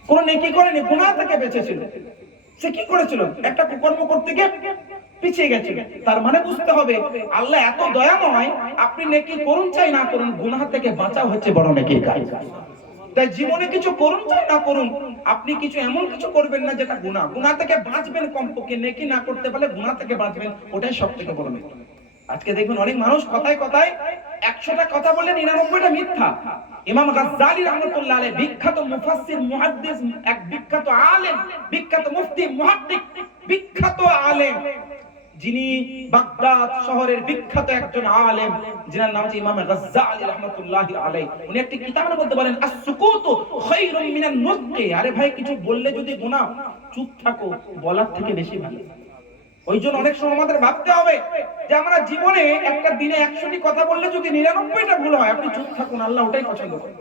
কোন নেকি করেনি, গুনাহ থেকে বেঁচেছিল। সে কি করেছিল? একটা কুকর্ম করতে গিয়ে পিছিয়ে গেছে। তার মানে বুঝতে হবে আল্লাহ এত দয়াময়, আপনি নেকি করুন চাই না করুন, গুনাহ থেকে বাঁচা হচ্ছে বড় নেকির কাজ। তাই জীবনে কিছু করুন চাই না করুন, আপনি কিছু এমন কিছু করবেন না যেটা গুনাহ। গুনাহ থেকে বাঁচবেন কমপক্ষে, নেকি না করতে পারলে গুনাহ থেকে বাঁচবেন, ওটাই সবথেকে বড় নেকি। আজকে দেখুন অনেক মানুষ কথায় কথায় 100টা কথা বলে 99টা মিথ্যা। ইমাম গাজ্জালী রাহমাতুল্লাহ আলাইহি, বিখ্যাত মুফাসসির মুহাদ্দিস, এক বিখ্যাত আলেম, বিখ্যাত মুফতি মুহাদ্দিস, বিখ্যাত আলেম, যিনি বাগদাদ শহরের বিখ্যাত একজন আলেম, যার নাম হচ্ছে ইমাম গাজ্জালী রাহমাতুল্লাহ আলাইহি। উনি একটি কিতাবের মধ্যে বলেন, আস-সুকুতু খায়রুম মিনান নুতকি। আরে ভাই, কিছু বললে যদি গুনাহ, চুপ থাকো বলার থেকে বেশি ভালো। ওই জন্য অনেক সময় আমাদের ভাবতে হবে যে আমরা জীবনে একটা দিনে 100টি কথা বললে যদি 99টা ভুল হয়, আপনি চুপ থাকুন, আল্লাহ ওটাই পছন্দ করেন।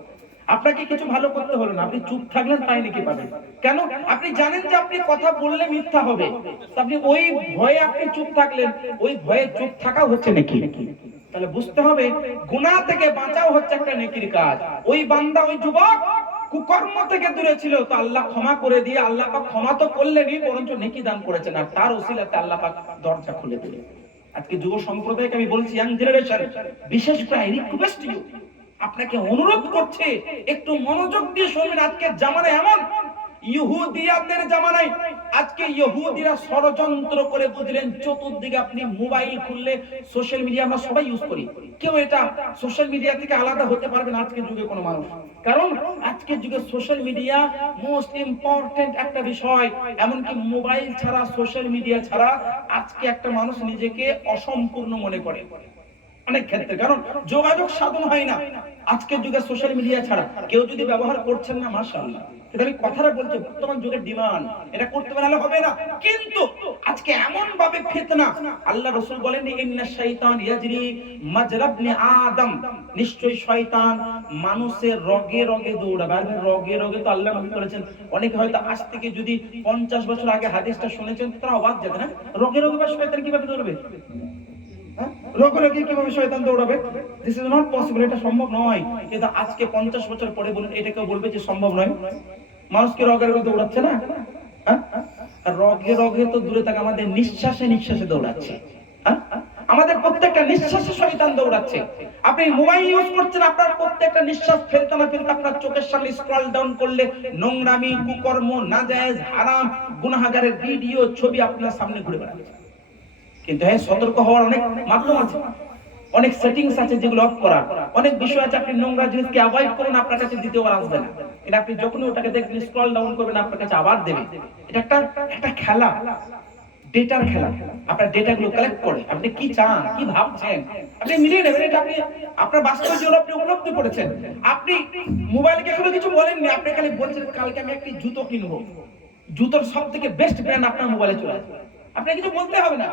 আপনাকে কিছু ভালো করতে হলো না, আপনি চুপ থাকলেন, তাই নাকি পাবেন। কেন? আপনি জানেন যে আপনি কথা বললে মিথ্যা হবে, আপনি ওই ভয়ে আপনি চুপ থাকলেন, ওই ভয়ে চুপ থাকা হচ্ছে নেকি। তাহলে বুঝতে হবে গুনাহ থেকে বাঁচাও হচ্ছে একটা নেকির কাজ। ওই বান্দা, ওই যুবক কুকর্ম থেকে দূরে ছিল, তো আল্লাহ ক্ষমা করে দিয়ে, আল্লাহ পাক ক্ষমা তো করলেনই, বরঞ্চ নেকি দান করেছেন, আর তার ওসিলাতে আল্লাহ পাক দরজা খুলে দিলেন। আজকে যুব সম্প্রদায়কে আমি বলছি, ইয়াং জেনারেশন, বিশেষ করে আই রিকোয়েস্ট ইউ, আপনাকে অনুরোধ করছে একটু মনোযোগ দিয়ে শুনবেন। আজকে জামানা এমন, ইহুদিয়াতের জামানায় আজকে ইহুদিরা ষড়যন্ত্র করে, বুঝলেন, চতুর্দিকে আপনি মোবাইল খুললে সোশ্যাল মিডিয়া আমরা সবাই ইউজ করি, কেউ এটা সোশ্যাল মিডিয়া থেকে আলাদা হতে পারবে না আজকের যুগে কোনো মানুষ। কারণ আজকের যুগে সোশ্যাল মিডিয়া মোস্ট ইম্পর্টেন্ট একটা বিষয়। এমনকি মোবাইল ছাড়া, সোশ্যাল মিডিয়া ছাড়া আজকে একটা মানুষ নিজেকে অসম্পূর্ণ মনে করে অনেক ক্ষেত্রে, কারণ যোগাযোগ সাধন হয় না আজকের যুগে সোশ্যাল মিডিয়া ছাড়া। কেউ যদি ব্যবহার করছেন না, মাশাআল্লাহ, এটা আমি কথাটা বলছি, বর্তমান যুগের ডিমান্ড, এটা করতে পারলে হবে না। কিন্তু আজকে এমন ভাবে ফিতনা, আল্লাহ রাসূল বলেন, ইন্নাশ শাইতান ইয়াজরি মাজরা ইবনে আদম, নিশ্চয়ই শয়তান মানুষের রগে রগে দৌড়াবে। আর রগে রগে তো আল্লাহ নবী বলেছেন, অনেকে হয়তো আজ থেকে যদি 50 বছর আগে হাদিসটা শুনেছেন তারা অবাক যাবে না, রগে রগে বা শয়তান কিভাবে দৌড়াবে, রগে রগে কিভাবে শয়তান দৌড়াবে? দিস ইজ নট পসিবল, এটা সম্ভব নয়। কিন্তু আজকে 50 বছর পরে বলুন, এটা কেউ বলবে যে সম্ভব নয়? মানুষ কি রগে রগে দৌড়াচ্ছে না? আর রগে রগে তো দূরে থাকে, আমাদের নিঃশ্বাসে নিঃশ্বাসে দৌড়াচ্ছে। আমাদের প্রত্যেকটা নিঃশ্বাসে শয়তান দৌড়াচ্ছে। আপনি মোবাইল ইউজ করছেন, আপনার প্রত্যেকটা নিঃশ্বাস ফেলতে না ফেলতে আপনার চোখের সামনে স্ক্রল ডাউন করলে নোংরামি, কুকর্ম, নাজায়েজ, হারাম, গুনাহগারের ভিডিও, ছবি আপনার সামনে ঘুরে বেড়াচ্ছে। কিন্তু হ্যাঁ, সতর্ক হওয়ার অনেক মাধ্যম আছে, অনেক সেটিংস আছে যেগুলো অফ করার, অনেক বিষয় আছে। আপনি নোংরা জিনিসকে অ্যাভয়েড করুন, আপনার কাছে দ্বিতীয়বার আসবে না। এটা আপনি যখনই ওটাকে দেখবেন, স্ক্রল ডাউন করবেন, আপনার কাছে আবার দেবে। এটা একটা খেলা, ডেটার খেলা। আপনার ডেটাগুলো কালেক্ট করে আপনি কি চান, কি ভাবছেন, আপনি মিলিয়ে নেবেন। এটা আপনি আপনার বাস্তব জীবনে আপনি উপলব্ধি করেছেন। আপনি মোবাইলকে এখনো কিছু বলেননি, আপনি খালি বলছেন কালকে আমি একটি জুতো কিনবো, জুতোর সবথেকে বেস্ট ব্র্যান্ড আপনার মোবাইলে চলে আসবে। আপনাকে কিছু বলতে হবে না,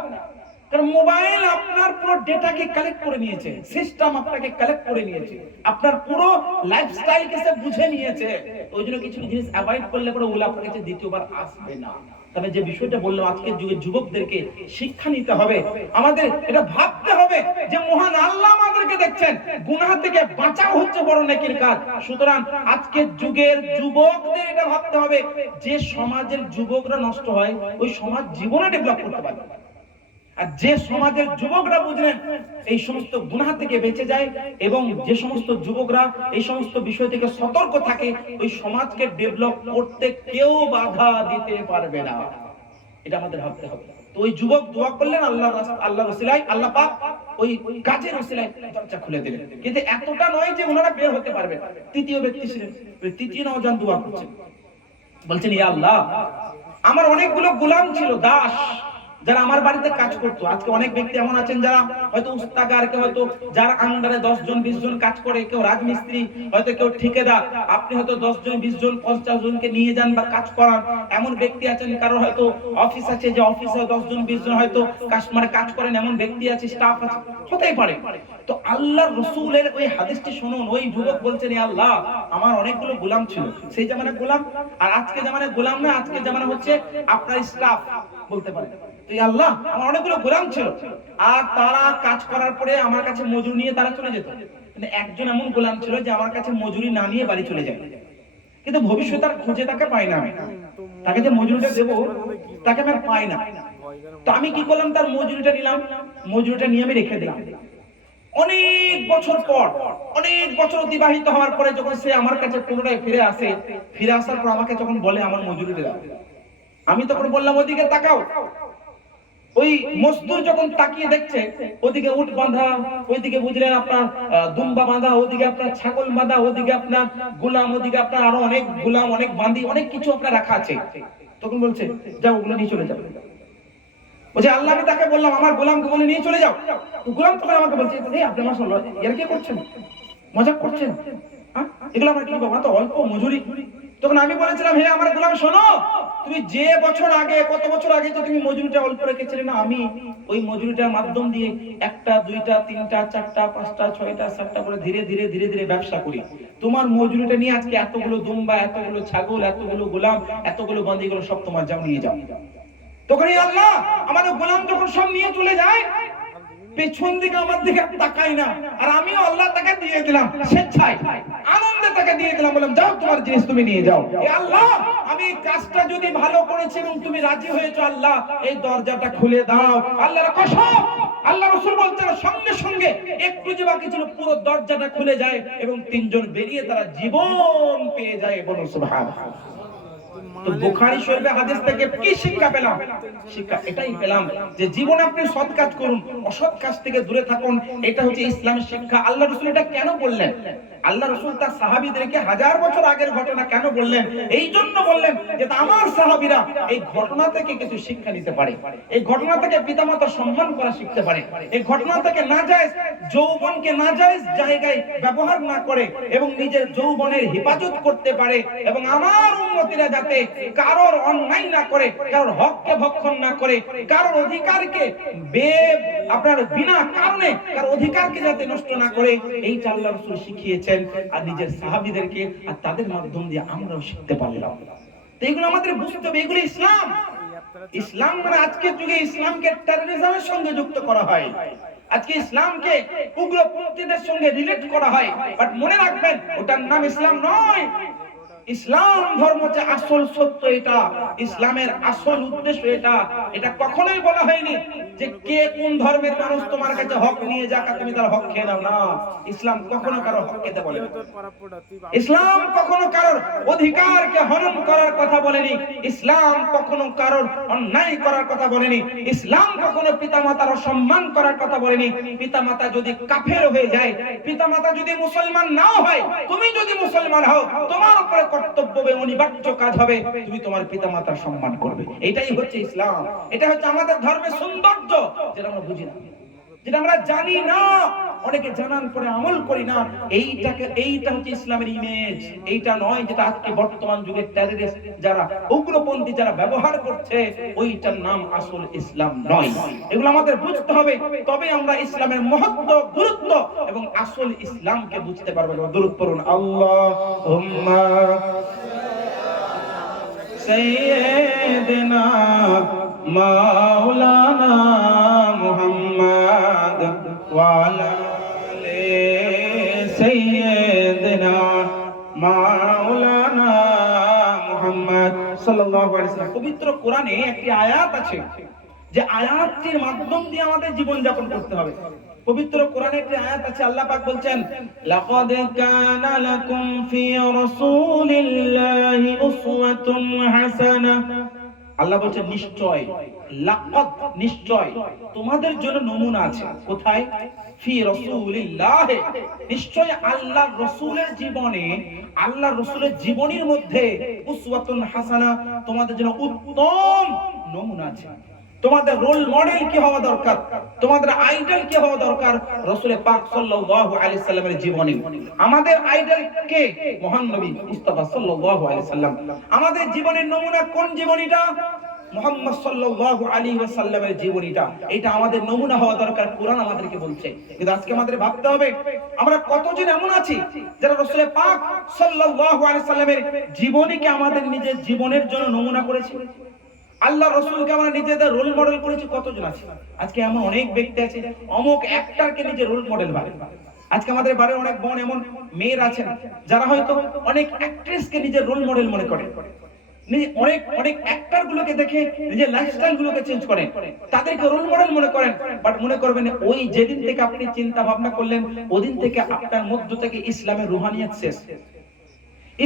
কারণ মোবাইল আপনার পুরো ডেটাকে কালেক্ট করে নিয়েছে, সিস্টেম আপনাকে কালেক্ট করে নিয়েছে, আপনার পুরো লাইফস্টাইলকে সে বুঝে নিয়েছে। ওই জন্য কিছু জিনিস অ্যাভয়েড করলে পরে ওগুলো আপনার কাছে দ্বিতীয়বার আসবে না। তবে যে বিষয়টা বললাম, আজকের যুগের যুবকদেরকে শিক্ষা নিতে হবে, আমাদের এটা ভাবতে হবে যে মহান আল্লাহ আমাদেরকে দেখছেন, গুনাহ থেকে বাঁচাও হচ্ছে বড় নেকির কাজ। সুতরাং আজকের যুগের যুবকদের এটা ভাবতে হবে, যে সমাজের যুবকরা নষ্ট হয়, ওই সমাজ জীবনে ডেভেলপ করতে পারবে। আর যে সমাজের যুবকরা, বুঝলেন, এই সমস্ত গুনাহ থেকে বেঁচে যায় এবং যে সমস্ত যুবকরা এই সমস্ত বিষয় থেকে সতর্ক থাকে, ওই সমাজকে ডেভেলপ করতে কেউ বাধা দিতে পারবে না। এটা আমাদের ভাবতে হবে। তো ওই যুবক দোয়া করলেন, আল্লাহর ওসিলায়, আল্লাহ পাক ওই কাজের ওসিলায় দরজা খুলে দিলেন। কিন্তু এতটা নয় যে ওনারা বের হতে পারবে। তৃতীয় ব্যক্তি ছিলেন, ওই তৃতীয় নওজোয়ান দোয়া করছেন, বলছেন, ইয়া আল্লাহ, আমার অনেকগুলো গোলাম ছিল, দাস, যারা আমার বাড়িতে কাজ করতো, আজকে অনেক ব্যক্তি এমন আছেন যারা হয়তো উস্তাকার, কেউ হয়তো যার আন্ডারে 10 জন 20 জন কাজ করে, কেউ রাজমিস্ত্রি, হয়তো কেউ ঠিকাদার। আপনি হয়তো 10 জন 20 জন 50 জনকে নিয়ে যান বা কাজ করান। এমন ব্যক্তি আছেন, কারো হয়তো অফিস আছে, যে অফিসে 10 জন 20 জন হয়তো কাজ করেন, এমন ব্যক্তি আছে, স্টাফ আছে, হতেই পারে। তো আল্লাহর রাসূলের ওই হাদিসটি শুনুন। ওই যুবক বলছেন, ইয়া আল্লাহ, আমার অনেকগুলো গোলাম ছিল, সেই জামানায় গোলাম, আর আজকে জামানায় গোলাম না, আজকে জামানা হচ্ছে আপনার স্টাফ বলতে পারেন। তো ইয়া আল্লাহ, আমার অনেকগুলো গোলাম ছিল, আর তারা কাজ করার পরে আমার কাছে মজুরি নিয়ে তারা চলে যেত। কিন্তু একজন এমন গোলাম ছিল যে আমার কাছে মজুরি না নিয়ে বাড়ি চলে যায়, কিন্তু ভবিষ্যতে আর খুঁজে তাকে পাই না, আমি তাকে যে মজুরিটা দেবো তাকে আমি আর পাই না। তো আমি কি করলাম, তার মজুরিটা নিলাম, মজুরিটা নিয়ে আমি রেখে দিলাম। অনেক বছর পর, অনেক বছর অতিবাহিত হওয়ার পরে যখন সে আমার কাছে পুনরায় ফিরে আসে, ফিরে আসার পর আমাকে যখন বলে আমার মজুরিটা দাও, আমি তখন বললাম ওদিকে তাকাও। ওই মজদুর যখন তাকিয়ে দেখছে, ওদিকে উট বাঁধা, ওইদিকে বুঝলেন আপনার দুম্বা বাঁধা, ওদিকে আপনার ছাগল বাঁধা, ওদিকে আপনার গোলাম, ওদিকে আপনার আরো অনেক গোলাম, অনেক বাঁধি, অনেক কিছু আপনার রাখা আছে। তখন বলছে যাও, ওগুলো নিয়ে চলে যাও। বলছে আল্লাহ, আমি তাকে বললাম আমার গোলামকে বলে নিয়ে চলে যাও। গোলাম তখন আমাকে বলছে, এই আপনি মাশাআল্লাহ এর কি করছেন, মজাক করছেন, এগুলো আমার কি বাবা, তো অল্প মজুরি। তখন আমি বলেছিলাম, হে আমার গোলাম শোনো, তুমি যে বছর আগে, কত বছর আগে যে তুমি মজুরিটা অল্প রেখেছিলে না, আমি ওই মজুরিটার মাধ্যম দিয়ে একটা, দুইটা, তিনটা, চারটা, পাঁচটা, ছয়টা, সাতটা করে ধীরে ধীরে ধীরে ধীরে ব্যবসা করি। তোমার মজুরিটা নিয়ে আজকে এতগুলো দুম্বা, এতগুলো ছাগল, এতগুলো গোলাম, এতগুলো বান্দিগুলো সব তোমার, যাও নিয়ে যাও। তখন আল্লাহ আমাদের গোলাম যখন সব নিয়ে চলে যায়, পেছন দিকে আমার দিকে তাকাই না, আর আমিও আল্লাহ তাকে দিয়ে দিলাম স্বেচ্ছায়, আনন্দে তাকে দিয়ে দিলাম, বললাম যাও তোমার জিনিস তুমি নিয়ে যাও। আল্লাহ, আমি কাজটা যদি ভালো করেছি এবং তুমি রাজি হয়েছো, আল্লাহ এই দরজাটা খুলে দাও। আল্লাহর কসম, আল্লাহ রাসূল বলতেন সঙ্গে সঙ্গে একটু যে বাকি ছিল পুরো দরজাটা খুলে যায় এবং তিনজন বেরিয়ে তারা জীবন পেয়ে যায়। বলুন সুবহানাল্লাহ। তো বুখারী শরীফের হাদিস থেকে কি শিক্ষা পেলাম? শিক্ষা এটাই পেলাম যে জীবনে আপনি সৎ কাজ করুন, অসৎ কাজ থেকে দূরে থাকুন। এটা হচ্ছে ইসলামের শিক্ষা। আল্লাহ রাসূল এটা কেন বললেন? আল্লাহ রাসূল তার সাহাবীদেরকে 1000 বছর আগের ঘটনা কেন বললেন? এই জন্য বললেন যে আমার সাহাবীরা এই ঘটনা থেকে কিছু শিক্ষা নিতে পারে, এই ঘটনা থেকে পিতামাতার সম্মান করা শিখতে পারে, এই ঘটনা থেকে নাজায়েজ যৌবনকে নাজায়েজ জায়গায় ব্যবহার না করে এবং নিজের যৌবনের হেফাজত করতে পারে, এবং আমার উম্মতিরা যাতে কারোর অন্যায় না করে, কারোর হককে ভক্ষণ না করে, কারোর অধিকারকে আপনার বিনা কারণে কারোর অধিকারকে যাতে নষ্ট না করে, এইটা আল্লাহ রাসূল শিখিয়েছেন আর নিজের সাহাবীদেরকে, আর তাদের মাধ্যম দিয়ে আমরাও শিখতে পারলাম। তো এগুলো আমাদের বুঝতে হবে, এগুলো ইসলাম। ইসলাম মানে আজকের যুগে ইসলামকে টেররিজমের সঙ্গে যুক্ত করা হয়, আজকে ইসলামকে উগ্রপন্থীদের সঙ্গে রিলেট করা হয়, বাট মনে রাখবেন ওটার নাম ইসলাম নয়। ইসলাম ধর্ম হচ্ছে আসল সত্য, এটা ইসলামের আসল উদ্দেশ্য। এটা কখনোই বলা হয়নি যে কে কোন ধর্মের মানুষ তোমার কাছে হক নিয়ে যাক তুমি তার হক খেয়ে নাও, না। ইসলাম কখনো কারো হক খেতে বলে না। ইসলাম কখনো কারোর অধিকারকে হনন করার কথা বলেনি। ইসলাম কখনো কারোর অন্যায় করার কথা বলেনি। ইসলাম কখনো পিতামাতার অসম্মান করার কথা বলেনি। পিতামাতা যদি কাফের হয়ে যায়, পিতামাতা যদি মুসলমান নাও হয়, তুমি যদি মুসলমান হও, তোমার উপরে কর্তব্য হবে, অনিবার্য কাজ হবে, তুমি তোমার পিতামাতার সম্মান করবে। এটাই হচ্ছে ইসলাম। এটা হচ্ছে আমাদের ধর্মের সৌন্দর্য, যেটা আমরা বুঝি না, যেটা আমরা জানি না, অনেকে জানার পরে আমল করি না। এইটা হচ্ছে ইসলামের ইমেজ। এইটা নয় যেটা আজকে বর্তমান যুগের টেররিস্ট যারা, উগ্রপন্থী যারা ব্যবহার করছে, ওইটার নাম আসল ইসলাম নয়। এগুলো আমাদের বুঝতে হবে, তবে আমরা ইসলামের মহত্ব, গুরুত্ব এবং আসল ইসলামকে বুঝতে পারবো। দরুদ পড়ুন, আল্লাহুম্মা সাইয়্যিদিনা মাওলানা মুহাম্মদ ওয়া আলা আলি সাইয়্যিদিনা মাওলানা মুহাম্মদ সাল্লাল্লাহু আলাইহি ওয়াসাল্লাম। পবিত্র কোরআনে একটি আয়াত আছে, যে আয়াতটির মাধ্যম দিয়ে আমাদের জীবন যাপন করতে হবে। পবিত্র কোরআনে একটি আয়াত আছে, আল্লাহ পাক বলছেন, লাকাদ কানা লাকুম ফি রাসূলিল্লাহি উসওয়াতুন হাসানাহ। আল্লাহ বলছেন নিশ্চয়, লাকাদ নিশ্চয় তোমাদের জন্য নমুনা আছে। কোথায়? ফি রাসূলিল্লাহ, নিশ্চয় আল্লাহর রাসূলের জীবনে, আল্লাহর রাসূলের জীবনীর মধ্যে উসওয়াতুন হাসানাহ তোমাদের জন্য উত্তম নমুনা আছে। তোমাদের রোল মডেল কি হওয়া দরকার, তোমাদের আইডল কি হওয়া দরকার? রাসূল পাক সাল্লাল্লাহু আলাইহি সাল্লামের জীবনী। আমাদের আইডল কে? মহান নবী মুস্তাফা সাল্লাল্লাহু আলাইহি সাল্লাম। আমাদের জীবনের নমুনা কোন জীবনীটা? মুহাম্মদ সাল্লাল্লাহু আলাইহি ওয়াসাল্লামের জীবনীটা। এটা আমাদের নমুনা হওয়া দরকার, কোরআন আমাদেরকে বলছে। কিন্তু আজকে আমাদের ভাবতে হবে আমরা কতজন এমন আছি যারা রাসূল পাক সাল্লাল্লাহু আলাইহি সাল্লামের জীবনীকে আমাদের নিজের জীবনের জন্য নমুনা করেছি, আল্লাহ রাসূলকে আমরা নিজেদের রোল মডেল করেছি। কতজন আছে? আজকে এমন অনেক ব্যক্তি আছে অমুক অ্যাক্টরকে নিজের রোল মডেল ভাবে। আজকে আমাদের বাড়ির অনেক বোন এমন মেয়ের আছেন যারা হয়তো অনেক অ্যাক্ট্রেসকে নিজের রোল মডেল মনে করে, অনেক অনেক অ্যাক্টর গুলোকে দেখে নিজের লাইফস্টাইল গুলোকে চেঞ্জ করেন, তাদেরকে রোল মডেল মনে করেন। বাট মনে করবেন ওই যেদিন থেকে আপনি চিন্তা ভাবনা করলেন ওদিন থেকে আপনার মধ্য থেকে ইসলামের রুহানিয়াত শেষ,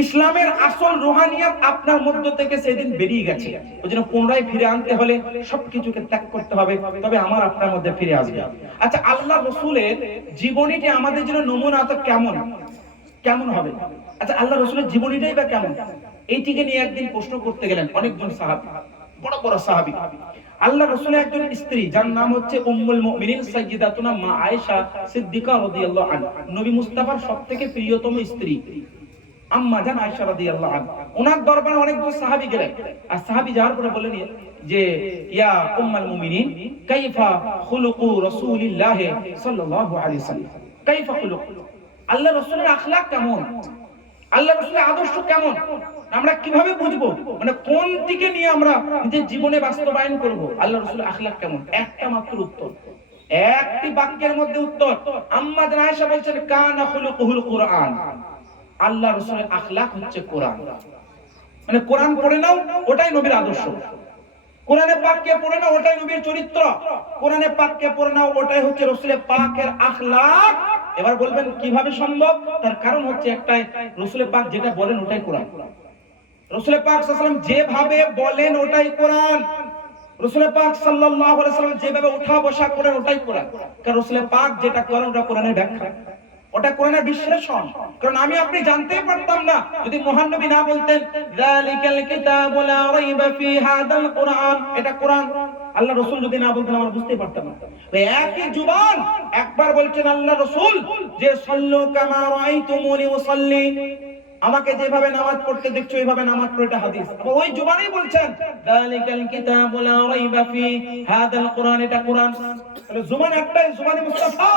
ইসলামের আসল রুহানিয়াত আপনার মধ্য থেকে সেদিন বেরিয়ে গেছে। ওইজন্য পুনরায় ফিরে আনতে হলে সবকিছুকে ত্যাগ করতে হবে, তবে আমার আপনার মধ্যে ফিরে আসবে। আচ্ছা, আল্লাহ রাসূলের জীবনীটি আমাদের জন্য নমুনা তো কেমন কেমন হবে? আচ্ছা, আল্লাহ রাসূলের জীবনীটাই বা কেমন? এইটিকে নিয়ে একদিন প্রশ্ন করতে গেলেন অনেকজন সাহাবী, বড় বড় সাহাবী। আল্লাহ রাসূলের একজন স্ত্রী যার নাম হচ্ছে উম্মুল মুমিনিন সাইয়্যিদাতুনা মা আয়েশা সিদ্দিকা রাদিয়াল্লাহু আনহা, নবী মুস্তাফার সবথেকে প্রিয়তম স্ত্রী আম্মা জান আয়েশা রাদিয়াল্লাহু আনহা। ওনার দরবারে অনেকজন সাহাবী গেলেন, আর সাহাবী যাওয়ার পরে বললেন যে ইয়া উম্মুল মুমিনিন কাইফা খুলুকু রাসূলিল্লাহ সাল্লাল্লাহু আলাইহি ওয়াসাল্লাম, কাইফা খুলুকু, আল্লাহ রাসূলের আখলাক কেমন, আল্লাহ রাসূলের আদর্শ কেমন, আমরা কিভাবে বুঝবো, মানে কোন দিকে নিয়ে আমরা নিজের জীবনে বাস্তবায়ন করব? আল্লাহ রাসূলের আখলাক কেমন? একটা মাত্র উত্তর, একটি বাক্যের মধ্যে উত্তর। আম্মা জান আয়েশা বলছেন কানা খুলুকুল কুরআন, আল্লাহ রাসূলের আখলাক হচ্ছে কোরআন। মানে কোরআন পড়ে নাও, ওটাই নবীর আদর্শ। কোরআনে পাককে পড়ে নাও, ওটাই নবীর চরিত্র। কোরআনে পাককে পড়ে নাও, ওটাই হচ্ছে রাসূলের পাকের আখলাক। এবার বলবেন কিভাবে সম্ভব? তার কারণ হচ্ছে একটাই, রাসূলের পাক যেটা বলেন ওটাই কোরআন। রাসূলের পাক সাল্লাল্লাহু আলাইহি ওয়াসাল্লাম যেভাবে বলেন ওটাই কোরআন। রাসূলের পাক সাল্লাল্লাহু আলাইহি ওয়াসাল্লাম যেভাবে ওঠা বসা করেন ওটাই কোরআন। কারণ রাসূলের পাক যেটা করেন ওটা কোরআনের ব্যাখ্যা, ওটা কোরআনের বিশ্লেষণ। কারণ আমি আপনি জানতেই পারতাম না যদি মহান নবী না বলতেন যালিকাল কিতাবু লা রাইবা ফি হাদাল কুরআন, এটা কোরআন। আল্লাহ রাসূল যদি না বলতেন আমরা বুঝতেই পারতাম না। ওই একই জবান একবার বলছেন আল্লাহ রাসূল যে সাল্লু কামা রাআইতুমুনি উসাল্লি, আমাকে যেভাবে নামাজ পড়তে দেখছো এইভাবে নামাজ পড়ো, এটা হাদিস। আবার ওই জবানেই বলছেন যালিকাল কিতাবু লা রাইবা ফি হাদাল কুরআন, এটা কোরআন। তাহলে জবান একটাই, জবানে মুস্তাফা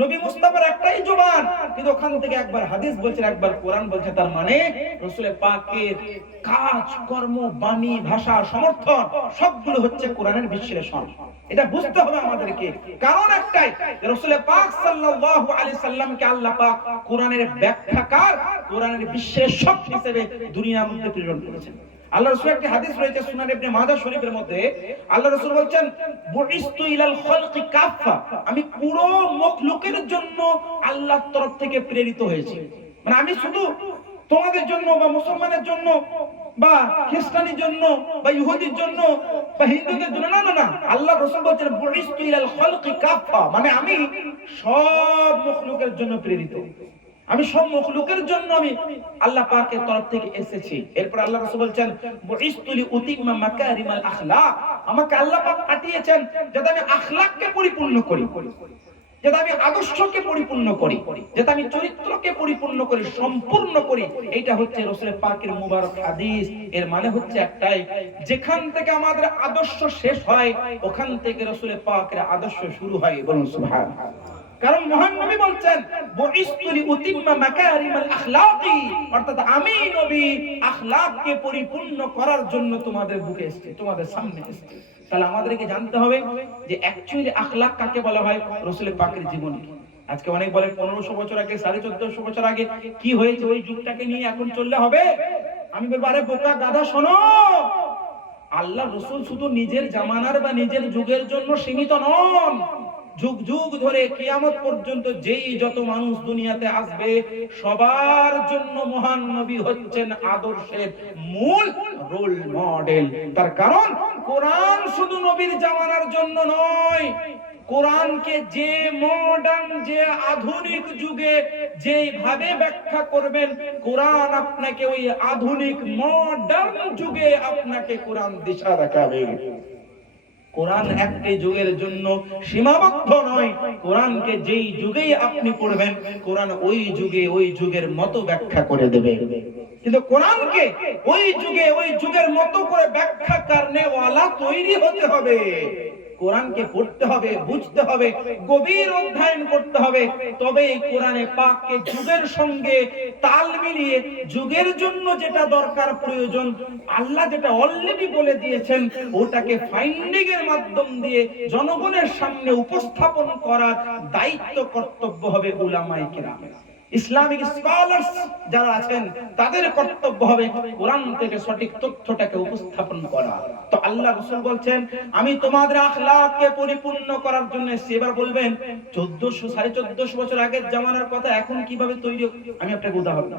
নবী মুস্তাফার একটাই জবান, কিন্তু ওখান থেকে একবার হাদিস বলছেন একবার কোরআন বলছে। তার মানে রাসূলের পাকের কাজ কর্ম বাণী ভাষা সমর্থন সবগুলো হচ্ছে কোরআনের বিশ্লেষণ। এটা বুঝতে হবে আমাদেরকে। কারণ একটাই, রাসূলের পাক সাল্লাল্লাহু আলাইহি সাল্লামকে আল্লাহ পাক কোরআনের ব্যাখ্যাকার, কোরআনের বিশ্লেষক হিসেবে দুনিয়ার মধ্যে প্রেরণ করেছেন। আল্লাহ রাসূলের একটি হাদিস রয়েছে সুনান ইবনে মাজাহ শরীফের মধ্যে। আল্লাহ রাসূল বলেন বুইস্তু ইলাল খালকি কাফা, আমি পুরো মখলুকের জন্য আল্লাহর তরফ থেকে প্রেরিত হয়েছি। মানে আমি শুধু তোমাদের জন্য বা মুসলমানের জন্য বা খ্রিস্টানের জন্য বা ইহুদির জন্য বা হিন্দুদের জন্য না, না, না। আল্লাহ রাসূল বলেন বুইস্তু ইলাল খালকি কাফা, মানে আমি সব মখলুকের জন্য প্রেরিত, আমি সব মখলুকের জন্য আমি আল্লাহ পাকের তরফ থেকে এসেছি। এরপর আল্লাহ রাসূল বলেন বুইস্তুলি উতিম্মা মাকারিমাল আখলাক, আমাকে আল্লাহ পাক পাঠিয়েছেন যাতে আমি আখলাককে পরিপূর্ণ করি, যাতে আমি আদর্শকে পরিপূর্ণ করি, যাতে আমি চরিত্রকে পরিপূর্ণ করি, সম্পূর্ণ করি। এটা হচ্ছে রাসূলের পাকের মুবারক হাদিস। এর মানে হচ্ছে একটাই, যেখান থেকে আমাদের আদর্শ শেষ হয় ওখান থেকে রাসূলের পাকের আদর্শ শুরু হয়। বলুন সুবহানাল্লাহ। কারণ মহান নবী বলছেন বুইস্তুলি উতিম্মা মাকারিমাল আখলাকি, অর্থাৎ আমি নবী আখলাককে পরিপূর্ণ করার জন্য তোমাদের বুকে এসেছি, তোমাদের সামনে এসেছি। তাহলে আমাদেরকে জানতে হবে যে অ্যাকচুয়ালি আখলাক কাকে বলা হয়, রাসূলের পাকের জীবনী। আজকে অনেক বলে 1500 বছর আগে 1450 বছর আগে কি হয়েছে ওই যুগটাকে নিয়ে এখন চললে হবে। আমি বলবো আরে বোকা গাধা শোনো, আল্লাহ রাসূল শুধু নিজের জামানার বা নিজের যুগের জন্য সীমিত নন। যুগ যুগ ধরে কিয়ামত পর্যন্ত যেই যত মানুষ দুনিয়াতে আসবে সবার জন্য মহান নবী হচ্ছেন আদর্শের মূল রোল মডেল। তার কারণ কোরআন শুধু নবীর জামানার জন্য নয়, কোরআনকে যে মডার্ন যে আধুনিক যুগে যেভাবে ব্যাখ্যা করবেন কোরআন আপনাকে ওই আধুনিক মডার্ন যুগে আপনাকে কোরআন দিশা দেখাবে। কোরআন একটি যুগের জন্য সীমাবদ্ধ নয়। কোরআনকে যেই যুগেই আপনি পড়বেন, কোরআন ওই যুগে ওই যুগের মতো ব্যাখ্যা করে দেবে। কিন্তু কোরআনকে ওই যুগে ওই যুগের মতো করে ব্যাখ্যা করনে ওয়ালা তৈরি হতে হবে। কোরআনকে পড়তে হবে, বুঝতে হবে, গভীর অধ্যয়ন করতে হবে, তবে এই কোরআনে পাককে যুগের সঙ্গে তাল মিলিয়ে যুগের জন্য যেটা দরকার প্রয়োজন, আল্লাহ যেটা অলরেডি বলে দিয়েছেন, ওটাকে ফাইন্ডিং এর মাধ্যম দিয়ে জনগণের সামনে উপস্থাপন করার দায়িত্ব কর্তব্য হবে উলামায়ে কেরামের। ইসলামিক স্কলার্স যারা আছেন তাদের কর্তব্য হবে কোরআন থেকে সঠিক তথ্যটাকে উপস্থাপন করা। তো আল্লাহ রাসূল বলছেন, আমি তোমাদের আখলাককে পরিপূর্ণ করার জন্য এসেছি। এবার বলবেন 1400 1450 বছর আগের জামানার কথা এখন কিভাবে তৈরি? আমি আপনাকে উদাহরণ,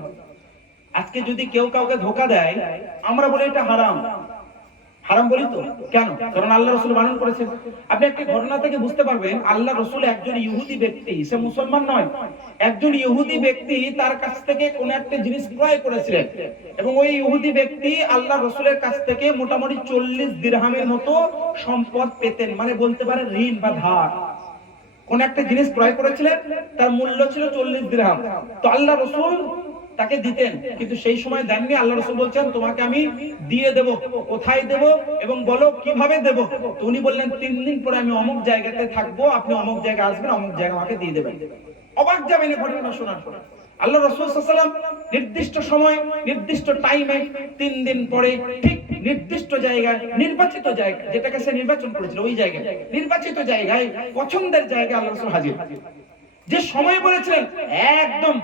আজকে যদি কেউ কাউকে ধোঁকা দেয়, আমরা বলি এটা হারাম। হারাম বলি তো কেন? কারণ আল্লাহ রাসূল বারণ করেছেন। আপনি একটা ঘটনা থেকে বুঝতে পারবেন আল্লাহ রাসূল একজন ইহুদি ব্যক্তি, সে মুসলমান নয়, একজন ইহুদি ব্যক্তি তার কাছ থেকে কোন একটা জিনিস ক্রয় করেছিলেন এবং ওই ইহুদি ব্যক্তি আল্লাহ রাসূলের কাছ থেকে মোটামুটি 40 দিরহামের মতো সম্পদ পেতেন, মানে বলতে পারেন ঋণ বা ধার। কোন একটা জিনিস ক্রয় করেছিলেন, তার মূল্য ছিল 40 দিরহাম। তো আল্লাহ রাসূল তাকে দিতেন, কিন্তু সেই সময় দেননি। আল্লাহ রাসূল বলছেন, তোমাকে আমি দিয়ে দেব, কোথায় দেব এবং বলো কিভাবে দেব। তো উনি বললেন, 3 দিন পরে আমি অমুক জায়গাতে থাকবো, আপনি অমুক জায়গায় আসবেন, অমুক জায়গা আমাকে দিয়ে দেবেন। অবাক যাবেন এই ঘটনা শোনার পর। আল্লাহ রাসূল সাল্লাল্লাহু আলাইহি ওয়াসাল্লাম নির্দিষ্ট সময় নির্দিষ্ট টাইমে 3 দিন পরে ঠিক নির্দিষ্ট জায়গায়, নির্বাচিত জায়গা যেটাকে সে নির্বাচন করেছিল, ওই জায়গায় নির্বাচিত জায়গায়, পছন্দের জায়গায় আল্লাহ রাসূল হাজির। যে সময় বলেছিলেন একদম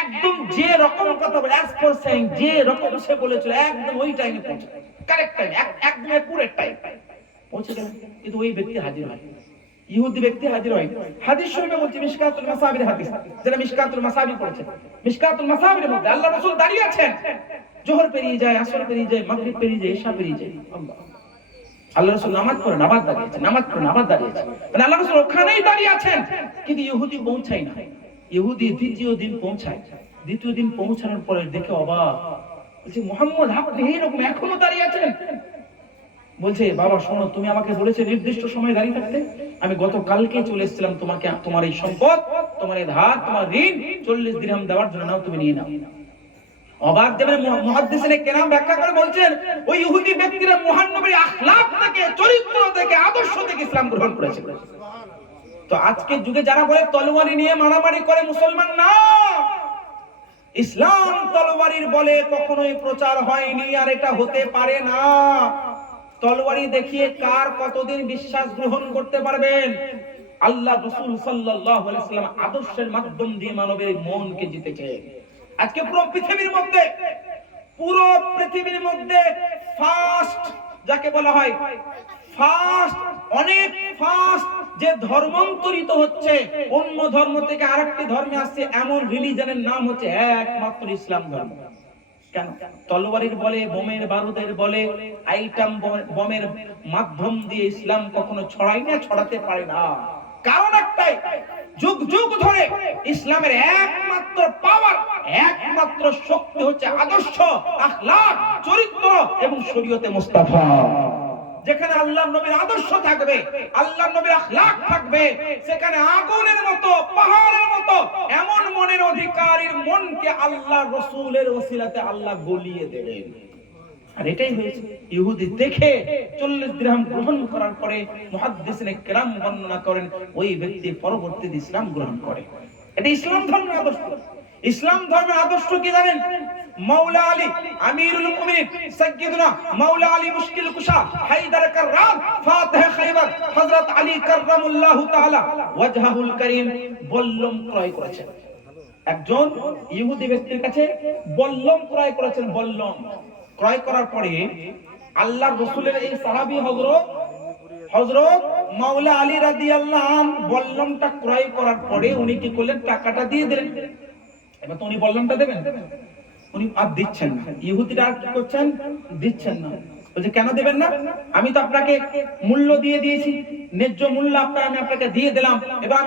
একদম যে রকম কথা বলে, অ্যাজ ফর সেইং, যে রকম সে বলেছিল একদম ওই টাইমে পৌঁছে, কারেক্ট টাইম, একদম পুরো টাইম পৌঁছে গেলেন। কিন্তু ওই ব্যক্তি হাজির হয়, ইহুদি ব্যক্তি হাজির হয়। হাদিস শরীফে বলছে, মিশকাতুল মাসাবির হাদিস, যারা মিশকাতুল মাসাবি পড়েছেন, মিশকাতুল মাসাবির মধ্যে আল্লাহ রাসূল দাঁড়িয়ে আছেন। যোহর পেরিয়ে যায়, আসর পেরিয়ে যায়, মাগরিব পেরিয়ে যায়, ইশা পেরিয়ে যায়। আল্লাহ রাসূল নামাজ পড়ে নামাজ দাঁড়িয়েছেন, নামাজ পড়ে নামাজ দাঁড়িয়েছেন, মানে আল্লাহ রাসূল ওখানেই দাঁড়িয়ে আছেন। কিন্তু ইহুদি পৌঁছায় না। ইহুদি দ্বিতীয় দিন পৌঁছায়। দ্বিতীয় দিন পৌঁছানোর পরে দেখে অবাক, বলছে, মুহাম্মদ আপনি এইরকম এখনো দাঁড়িয়ে আছেন? বলছে, বাবা শোনো, তুমি আমাকে বলেছে নির্দিষ্ট সময় দাঁড়িয়ে থাকতে, আমি গতকালকে চলে এসেছিলাম তোমাকে, তোমার এই সম্পদ, তোমার এই ধার, তোমার ঋণ 40 দিরহাম দেওয়ার জন্য, নাও তুমি নিয়ে নাও। অবাক যাবেন মুহাদ্দিসিনে কেরাম ব্যাখ্যা করে বলছেন, ওই ইহুদি ব্যক্তিরা মুহাম্মদের আখলাক থেকে, চরিত্র থেকে, আদর্শ থেকে ইসলাম গ্রহণ করেছে। তো আজকের যুগে যারা বলে তলোয়ারি নিয়ে মারামারি করে, মুসলমান না। ইসলাম তলোয়ারির বলে কখনোই প্রচার হয়নি, আর এটা হতে পারে না। তলোয়ারি দেখিয়ে কার কতদিন বিশ্বাস গ্রহণ করতে পারবেন? আল্লাহ রাসূল সাল্লাল্লাহু আলাইহি ওয়াসাল্লাম আদর্শের মাধ্যম দিয়ে মানবের মনকে জিতেছে। আজকে পুরো পৃথিবীর মধ্যে ফাস্ট যাকে বলা হয়, ফাস্ট, অনেক ফাস্ট যে ধর্মান্তরিত হচ্ছে, অন্য ধর্ম থেকে আরেকটি ধর্মে আসছে, এমন রিলিজনের নাম হচ্ছে একমাত্র ইসলাম ধর্ম। কেন? তলোয়ারির বলে, বোমের বারুদের বলে, আইটাম বোমের মাধ্যম দিয়ে ইসলাম কখনো ছড়ায় না, ছড়াতে পারে না। কারণ একটাই, যুগ যুগ ধরে ইসলামের একমাত্র পাওয়ার, একমাত্র শক্তি হচ্ছে আদর্শ, আখলাক, চরিত্র এবং শরীয়তে মুস্তাফা। যেখানে আল্লাহর নবীর আদর্শ থাকবে, আল্লাহর নবীর আখলাক থাকবে, সেখানে আগুনের মতো, পাহাড়ের মতো এমন মনের অধিকারীর মনকে আল্লাহ রাসূলের ওসিলাতে আল্লাহ গলিয়ে দেবেন। আর এটাই হয়েছে। ইহুদি দেখে 40 দিরহাম গ্রহণ করার পরে মুহাদ্দিসিনে কেরাম বর্ণনা করেন, ওই ব্যক্তি পরবর্তীতে ইসলাম গ্রহণ করে। এটা ইসলাম ধর্মের আদর্শ। ইসলাম ধর্মের আদর্শ কি জানেন? মাওলা আলী আমিরুল মুমিনিন, সাইয়্যিদুনা মাওলা আলী মুশকিল কুশা, হায়দার কাররাম, ফাতিহ খায়বার, হযরত আলী কাররামুল্লাহু তাআলা ওয়াজহুল কারীম বল্লম ক্রয় করেছেন। একজন ইহুদি ব্যক্তির কাছে বল্লম ক্রয় করেছেন। বল্লম ক্রয় করার পরে আল্লাহর রাসূলের এই সাহাবী হযরত মাওলা আলী রাদিয়াল্লাহু আনহু বল্লমটা ক্রয় করার পরে উনি কি করলেন? টাকাটা দিয়ে দিলেন। এবার তো উনি বল্লমটা দেবেন, উনি আর দিচ্ছেন না। ইহুদিরা কি করছেন? দিচ্ছেন না। বলছে, কেন দেবেন না? আমি তো আপনাকে মূল্য দিয়ে দিয়েছি, ন্যায্য মূল্য আমি আপনাকে দিয়ে দিলাম, এবার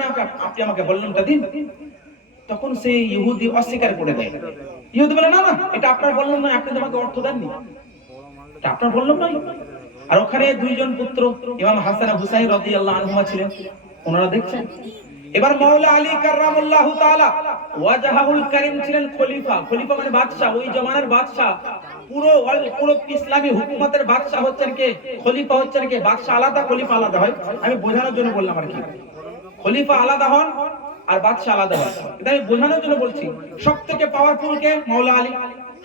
আপনি আমাকে বল্লমটা দিন। তখন সেই ইহুদি অস্বীকার করে দেয়। ইহুদি বলে, না না, এটা আপনার বল্লম নয়, আপনি তো আমাকে অর্থ দেননি, এটা আপনার বল্লম নয়। আর ওখানে দুইজন পুত্র ইমাম হাসান আর হুসাইন রাদিয়াল্লাহু আনহুমা ছিলেন, ওনারা দেখছেন। এবার মাওলা আলী কাররামাল্লাহু তাআলা ওয়াজহুল কারীম ছিলেন খলিফা। খলিফা মানে বাদশা, ওই জমানার বাদশা। পুরো ইসলামী হুকুমতের বাদশা হচ্ছেন কে? খলিফা হচ্ছেন কে? বাদশা আলাদা, খলিফা আলাদা হয়। আমি বোঝানোর জন্য বললাম আর কি, খলিফা আলাদা হন আর বাদশা আলাদা হন, এটা আমি বোঝানোর জন্য বলছি। সবথেকে পাওয়ারফুল কে? মাওলা আলী,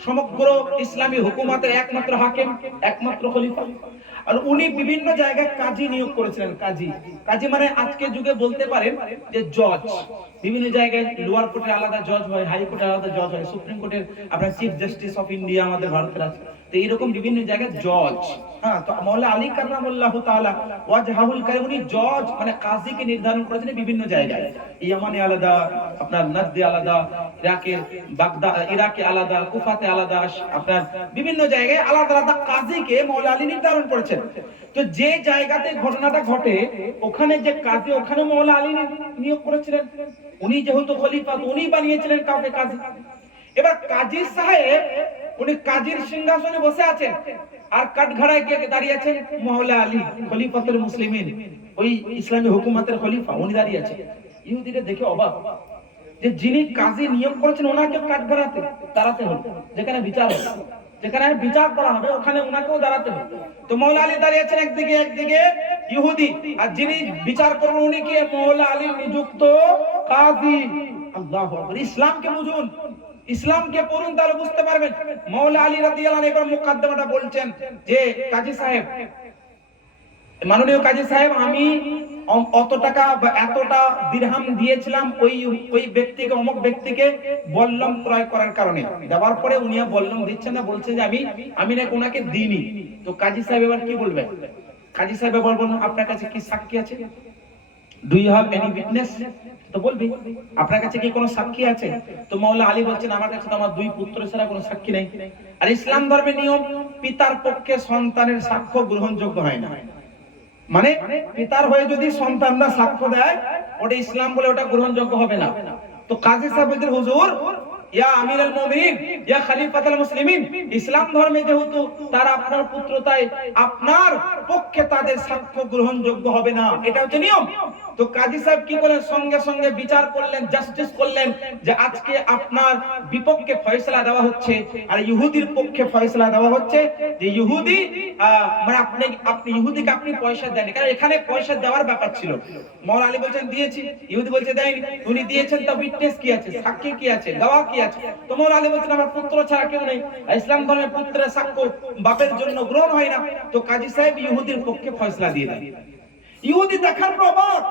সমগ্র ইসলামী হুকুমতের একমাত্র হাকিম, একমাত্র খলিফা। আর উনি বিভিন্ন জায়গায় কাজী নিয়োগ করেছিলেন। কাজী, কাজী মানে আজকে যুগে বলতে পারেন যে জজ। বিভিন্ন জায়গায় লোয়ার কোর্টে আলাদা জজ হয়, হাই কোর্টে আলাদা জজ হয়, সুপ্রিম কোর্টের আপনার চিফ জাস্টিস অফ ইন্ডিয়া আমাদের ভারতের আছে। তো এইরকম বিভিন্ন জায়গায় জজ। হ্যাঁ, তো মাওলা আলী কাররামাল্লাহু তাআলা ওয়াজহুল কারীম, উনি জজ মানে কাজীকে নির্ধারণ করেছেন বিভিন্ন জায়গায়। ইয়ামানে আলাদা, আপনার নাজদে আলাদা, ইরাকে আলাদা, কুফাতে আলাদা, আপনার বিভিন্ন জায়গায় আলাদা আলাদা কাজীকে মাওলা আলী নির্ধারণ করেছেন। তো যে জায়গাতে ঘটনাটা ঘটে ওখানে যে কাজী, ওখানে মাওলা আলী নিয়োগ করেছিলেন। উনি যেহেতু খলিফা, উনি বানিয়েছিলেন কাউকে কাজী। এবার কাজী সাহেব উনি কাজীর সিংহাসনে বসে আছেন, আর কাঠগড়ায় কে দাঁড়িয়ে আছেন? মাওলা আলী খলিফাতুল মুসলিমিন, ওই ইসলামী হুকুমতের খলিফা, উনি দাঁড়িয়ে আছেন। ইহুদিরা দেখে অবাক যে যিনি কাজী নিয়োগ করেছেন ওনাকে কাঠগড়াতে দাঁড়াতে হবে, যেখানে বিচার হবে, যেখানে বিচার করা হবে ওখানে ওনাকেও দাঁড়াতে হবে। তো মাওলা আলী দাঁড়িয়ে আছেন একদিকে, একদিকে ইহুদি, আর যিনি বিচার করবেন উনি কে? মাওলা আলী নিযুক্ত কাজী। আল্লাহু আকবার। ইসলামকে বুঝুন, ইসলামকে পড়ুন, তাহলে বুঝতে পারবেন। মাওলা আলী রাদিয়াল্লাহু আনহু এবার মুকদ্দমাটা বলছেন যে কাজী সাহেব, মাননীয় কাজী সাহেব, আমি অত টাকা বা এতটা দিরহাম দিয়েছিলাম ওই ব্যক্তিকে, অমুক ব্যক্তিকে বললাম ক্রয় করার কারণে। দেওয়ার পরে উনি বললাম দিচ্ছেন না, বলছেন যে আমি নাকি ওনাকে দিইনি। তো কাজী সাহেব এবার কি বলবেন? কাজী সাহেব বলবেন আপনার কাছে কি সাক্ষী আছে? Do you have any witness? তো বলবি আপনার কাছে কি কোনো সাক্ষী আছে? তো মাওলা আলী বলছেন আমার কাছে তো আমার দুই পুত্র ছাড়া কোনো সাক্ষী নেই। আর ইসলাম ধর্মের নিয়ম, পিতার পক্ষে সন্তানের সাক্ষ্য গ্রহণযোগ্য হয় না। মানে পিতার হয়ে যদি সন্তানরা সাক্ষ্য দেয় ওটা ইসলাম বলে ওটা গ্রহণযোগ্য হবে না। তো কাজী সাহেব বলছেন হুজুর, ইয়া আমিরুল মুমিনিন, ইয়া খলিফাতুল মুসলিমিন, ইসলাম ধর্মে যেহেতু তারা আপনার পুত্র, তাই আপনার পক্ষে তাদের সাক্ষ্য গ্রহণযোগ্য হবে না, এটা হচ্ছে নিয়ম। তো কাজী সাহেব কি করলেন? সঙ্গে সঙ্গে বিচার করলেন, জাস্টিস করলেন যে আজকে আপনার বিপক্ষে ফয়সালা দেওয়া হচ্ছে আর ইহুদির পক্ষে ফয়সালা দেওয়া হচ্ছে যে ইহুদি মানে আপনি ইহুদিকে আপনি পয়সা দেন, কারণ এখানে পয়সা দেওয়ার ব্যাপার ছিল। মাওলানা আলী বলছেন দিয়েছি, ইহুদি বলছে দেয়নি। উনি দিয়েছেন, তো উইটনেস কি আছে, সাক্ষী কি আছে, গওয়াহ কি আছে? তো মাওলানা আলী বলছেন আমার পুত্র ছাড়া কেউ নেই, ইসলাম ধর্মের পুত্রের সাক্ষ্য বাপের জন্য গ্রহণ হয় না। তো কাজী সাহেব ইহুদির পক্ষে ফয়সালা দিয়ে দেন। ইহুদি দেখার পর অবাক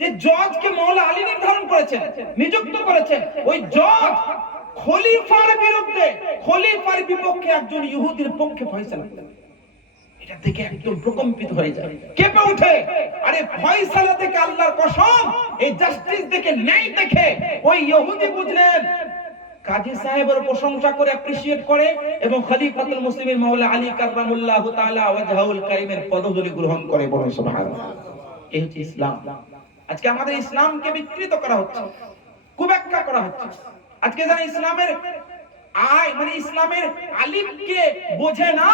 যে জজকে মাওলানা আলী নির্ধারণ করেছেন, নিযুক্ত করেছেন, ওই জজ খলিফার বিরুদ্ধে, খলিফার বিপক্ষে একজন ইহুদির পক্ষে ফয়সালা করেন। এটা দেখে একদম প্রকম্পিত হয়ে যায়, কেঁপে ওঠে। আরে ফয়সালা থেকে আল্লাহর কসম, এই জাস্টিস দেখে, ন্যায় দেখে ওই ইহুদি বুঝলেন কাজী সাহেবের প্রশংসা করে, অ্যাপ্রিশিয়েট করে এবং খলিফাতুল মুসলিমিন মাওলানা আলী কাররামাল্লাহু তাআলা ওয়াজহুল কারীমের পদধূলি গ্রহণ করে। বলুন সুবহানাল্লাহ। এই হচ্ছে ইসলাম। আজকে আমাদের ইসলামকে বিকৃত করা হচ্ছে, কুব্যাখ্যা করা হচ্ছে। আজকে যারা ইসলামের মানে ইসলামের আলিমকে বোঝে না,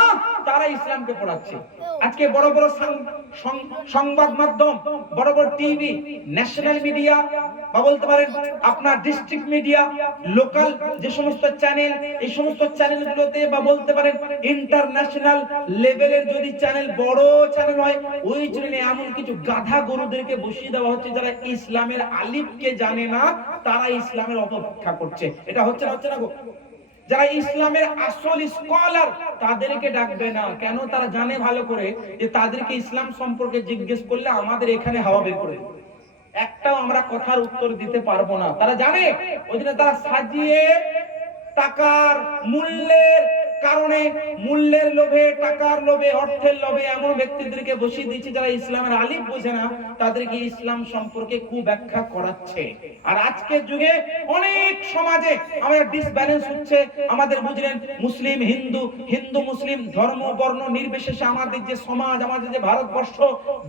তারা ইসলামকে পড়াচ্ছে। আজকে বড় বড় সংবাদ মাধ্যম, বড় বড় টিভি, ন্যাশনাল মিডিয়া বা বলতে পারেন আপনার ডিস্ট্রিক্ট মিডিয়া, লোকাল যে সমস্ত চ্যানেল, এই সমস্ত চ্যানেলগুলোতে বা বলতে পারেন ইন্টারন্যাশনাল লেভেলের যদি চ্যানেল, বড় চ্যানেল হয়, ওই চ্যানেলে এমন কিছু গাধা গরুদেরকে বসিয়ে দেওয়া হচ্ছে যারা ইসলামের আলিমকে জানে না, তারা ইসলামের অপব্যাখ্যা করছে। এটা হচ্ছে না, হচ্ছে না গো? যারা ইসলামের আসল স্কলার তাদেরকে ডাকবে না, কেন? তারা জানে ভালো করে যে তাদেরকে ইসলাম সম্পর্কে জিজ্ঞেস করলে আমাদের এখানে হাওয়া বের করে দেবে, একটাও আমরা কথার উত্তর দিতে পারবো না। তারা জানে, ওই জন্য তারা সাজিয়ে টাকার মূল্যের কারণে, মূল্যের লোভে, টাকার লোভে, অর্থের লোভে এমন ব্যক্তিদেরকে বসিয়ে দিচ্ছে যারা ইসলামের আলিম বোঝে না, তাদেরকে ইসলাম সম্পর্কে কুব্যাখ্যা করাচ্ছে। আর আজকের যুগে অনেক সমাজে আমাদের ডিসব্যালেন্স হচ্ছে। আমাদের বুঝলেন মুসলিম হিন্দু, হিন্দু মুসলিম, ধর্ম বর্ণ নির্বিশেষে আমাদের যে সমাজ, আমাদের যে ভারতবর্ষ,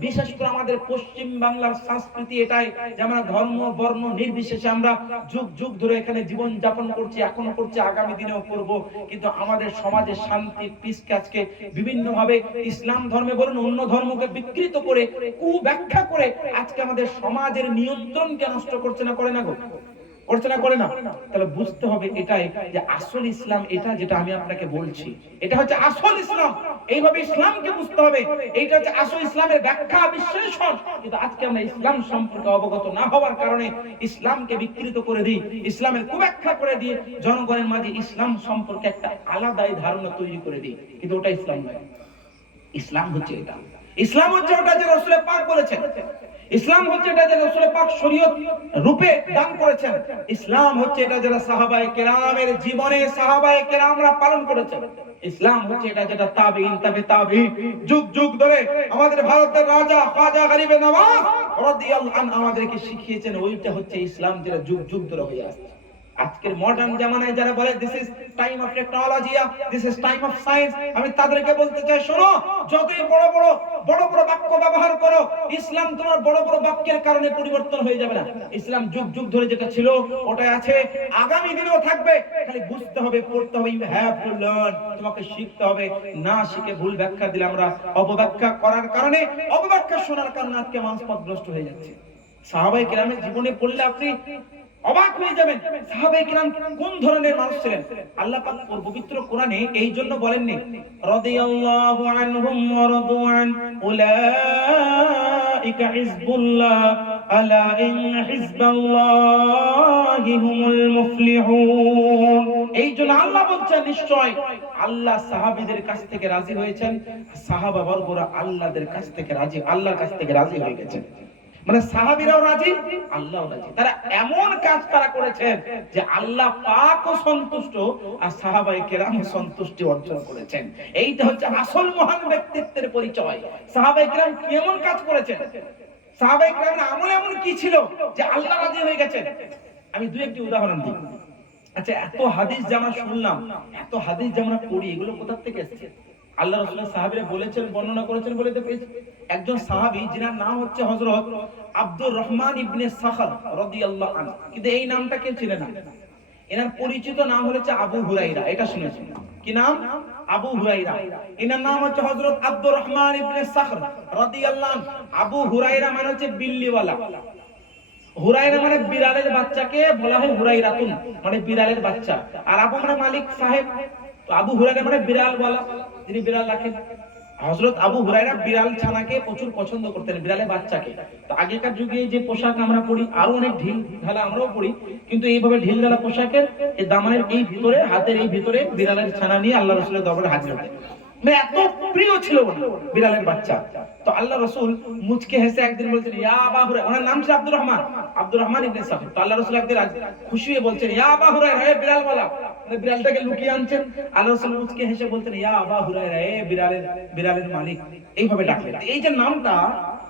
বিশেষ করে আমাদের পশ্চিম বাংলার সংস্কৃতি এটাই যে আমরা ধর্ম বর্ণ নির্বিশেষে আমরা যুগ যুগ ধরে এখানে জীবন যাপন করছি, এখনো করছি, আগামী দিনেও করব। কিন্তু আমাদের সমাজে শান্তি পিসকে আজকে বিভিন্ন ভাবে ইসলাম ধর্মে বলেন অন্য ধর্মকে বিকৃত করে কুব্যাখ্যা করে আজকে আমাদের সমাজের নিয়ন্ত্রণকে নষ্ট করছে না, করে না গো? করছে না, করে না? তাহলে বুঝতে হবে এটাই যে আসল ইসলাম এটা যেটা আমি আপনাকে বলছি, এটা হচ্ছে আসল ইসলাম। এইভাবে ইসলামকে বুঝতে হবে, এইটা হচ্ছে আসল ইসলামের ব্যাখ্যা বিশ্লেষণ। কিন্তু আজকে আমরা ইসলাম সম্পর্কে অবগত না হওয়ার কারণে ইসলামকে বিকৃত করে দিই, ইসলামের কুব্যাখ্যা করে দিয়ে জনগণের মাঝে ইসলাম সম্পর্কে একটা আলাদাই ধারণা তৈরি করে দিই, কিন্তু ওটা ইসলাম নয়। ইসলাম হচ্ছে এটা, ইসলাম হচ্ছে ওটা যে রাসূল পাক বলেছেন, ইসলাম হচ্ছে এটা যে রাসূল পাক শরীয়ত রূপে দান করেছেন, ইসলাম হচ্ছে এটা যারা সাহাবায়ে কেরামের জীবনে সাহাবায়ে কেরামরা পালন করেছেন, ইসলাম হচ্ছে এটা যেটা তাবেঈন তাবে তাবেঈন যুগ যুগ ধরে আমাদের ভারতের রাজা খাজা গরিবে নওয়াজ রাদিয়াল্লাহু আনহু আমাদেরকে শিখিয়েছেন, ওইটা হচ্ছে ইসলাম যেটা যুগ যুগ ধরে হয়ে আসছে। আজকের মডার্ন জামানায় যারা বলে this is time of technology, this is time of science, আমি তাদেরকে বলতে চাই শোনো, যতই বড় বড় বাক্য ব্যবহার করো, ইসলাম তোমার বড় বড় বাক্যের কারণে পরিবর্তন হয়ে যাবে না। ইসলাম যুগ যুগ ধরে যেটা ছিল ওটাই আছে, আগামী দিনেও থাকবে। খালি বুঝতে হবে, পড়তে হবে, ইউ হ্যাভ টু লার্ন, তোমাকে শিখতে হবে। না শিখে ভুল ব্যাখ্যা দিলে আমরা অপব্যাখ্যা করার কারণে, অপব্যাখ্যা শোনার কারণে আজকে মানুষ পথভ্রষ্ট হয়ে যাচ্ছে। সাহাবায়ে কেরামের জীবনে পড়লে আপনি অবাক হয়ে যাবেন, সাহাবায়ে কেরাম কোন ধরনের মানুষ ছিলেন। আল্লাহ পাক পবিত্র কোরআনে এই জন্য বলেননি রাদিয়াল্লাহু আনহুম ওয়া রাদু আন উলাইকা হিজবুল্লাহ আলা ইন হিজবাল্লাহি হুমুল মুফলিহুন। এই জন্য আল্লাহ বলছেন নিশ্চয় আল্লাহ সাহাবীদের কাছ থেকে রাজি হয়েছেন, সাহাবা বর্গরা আল্লাহর কাছ থেকে রাজি হয়ে গেছেন। মানে সাহাবীরাও রাজি, আল্লাহও রাজি। তারা এমন কাজ তারা করেছেন যে আল্লাহ পাকও সন্তুষ্ট আর সাহাবায়ে কেরামও সন্তুষ্টি অর্জন করেছেন। এইটা হচ্ছে আসল মহান ব্যক্তিত্বের পরিচয়। সাহাবায়ে কেরাম কেমন কাজ করেছেন, সাহাবায়ে কেরামের আমল এমন কি ছিল যে আল্লাহ রাজি হয়ে গেছেন। আমি দুই একটি উদাহরণ দিই। আচ্ছা, এত হাদিস যে আমরা শুনলাম, এত হাদিস যে আমরা পড়ি, এগুলো কোথা থেকে এসেছে? আল্লাহ রাসূল সাহাবীরা বলেছেন, বর্ণনা করেছেন বলে তো পেয়েছি। একজন সাহাবী যার নাম হচ্ছে হযরত আব্দুর রহমান ইবনে সাখর রাদিয়াল্লাহু আনহু, কিন্তু এই নামটা কেউ চিনে না। এনার পরিচিত নাম হচ্ছে আবু হুরায়রা, এটা শুনেছেন কি নাম? আবু হুরায়রা। এনার নাম হচ্ছে হযরত আব্দুর রহমান ইবনে সাখর রাদিয়াল্লাহু আনহু। আবু হুরায়রা মানে হচ্ছে বিল্লিওয়ালা। হুরায়রা মানে বিড়ালের বাচ্চাকে বলা হয় হুরায়রাতুন, মানে বিড়ালের বাচ্চা। আর আবু মানে মালিক সাহেব। তো আবু হুরায়রা মানে বিড়ালওয়ালা, যিনি বিড়াল রাখেন। হযরত আবু হুরায়রা বিড়াল ছানাকে প্রচুর পছন্দ করতেন, বিড়ালের বাচ্চাকে। তো আগেকার যুগে যে পোশাক আমরা পরি, আরো অনেক ঢিল ঢালা আমরাও পরি, কিন্তু এইভাবে ঢিল ঢালা পোশাকের এই দামানের এই ভিতরে, হাতের এই ভিতরে বিড়ালের ছানা নিয়ে আল্লাহ রাসূলের দরবারে হাজির হতেন। মানে এত প্রিয় ছিল বিড়ালের বাচ্চা। তো আল্লাহ রাসূল মুচকে হেসে একদিন বলছেন, ইয়া আবু হুরায়রা, ওনার নাম ছিল আব্দুর রহমান ইবনে সাখর। তো আল্লাহ রাসূল একদিন খুশি হয়ে বলছেন, ইয়া আবু হুরায়রা, হে বিড়ালওয়ালা, মানে বিড়ালটাকে লুকিয়ে আনছেন। আল্লাহ রাসূল মুচকে হেসে বলতেন, ইয়া আবু হুরায়রা, হে বিড়ালের মালিক, এইভাবে ডাকলেন। এই যে নামটা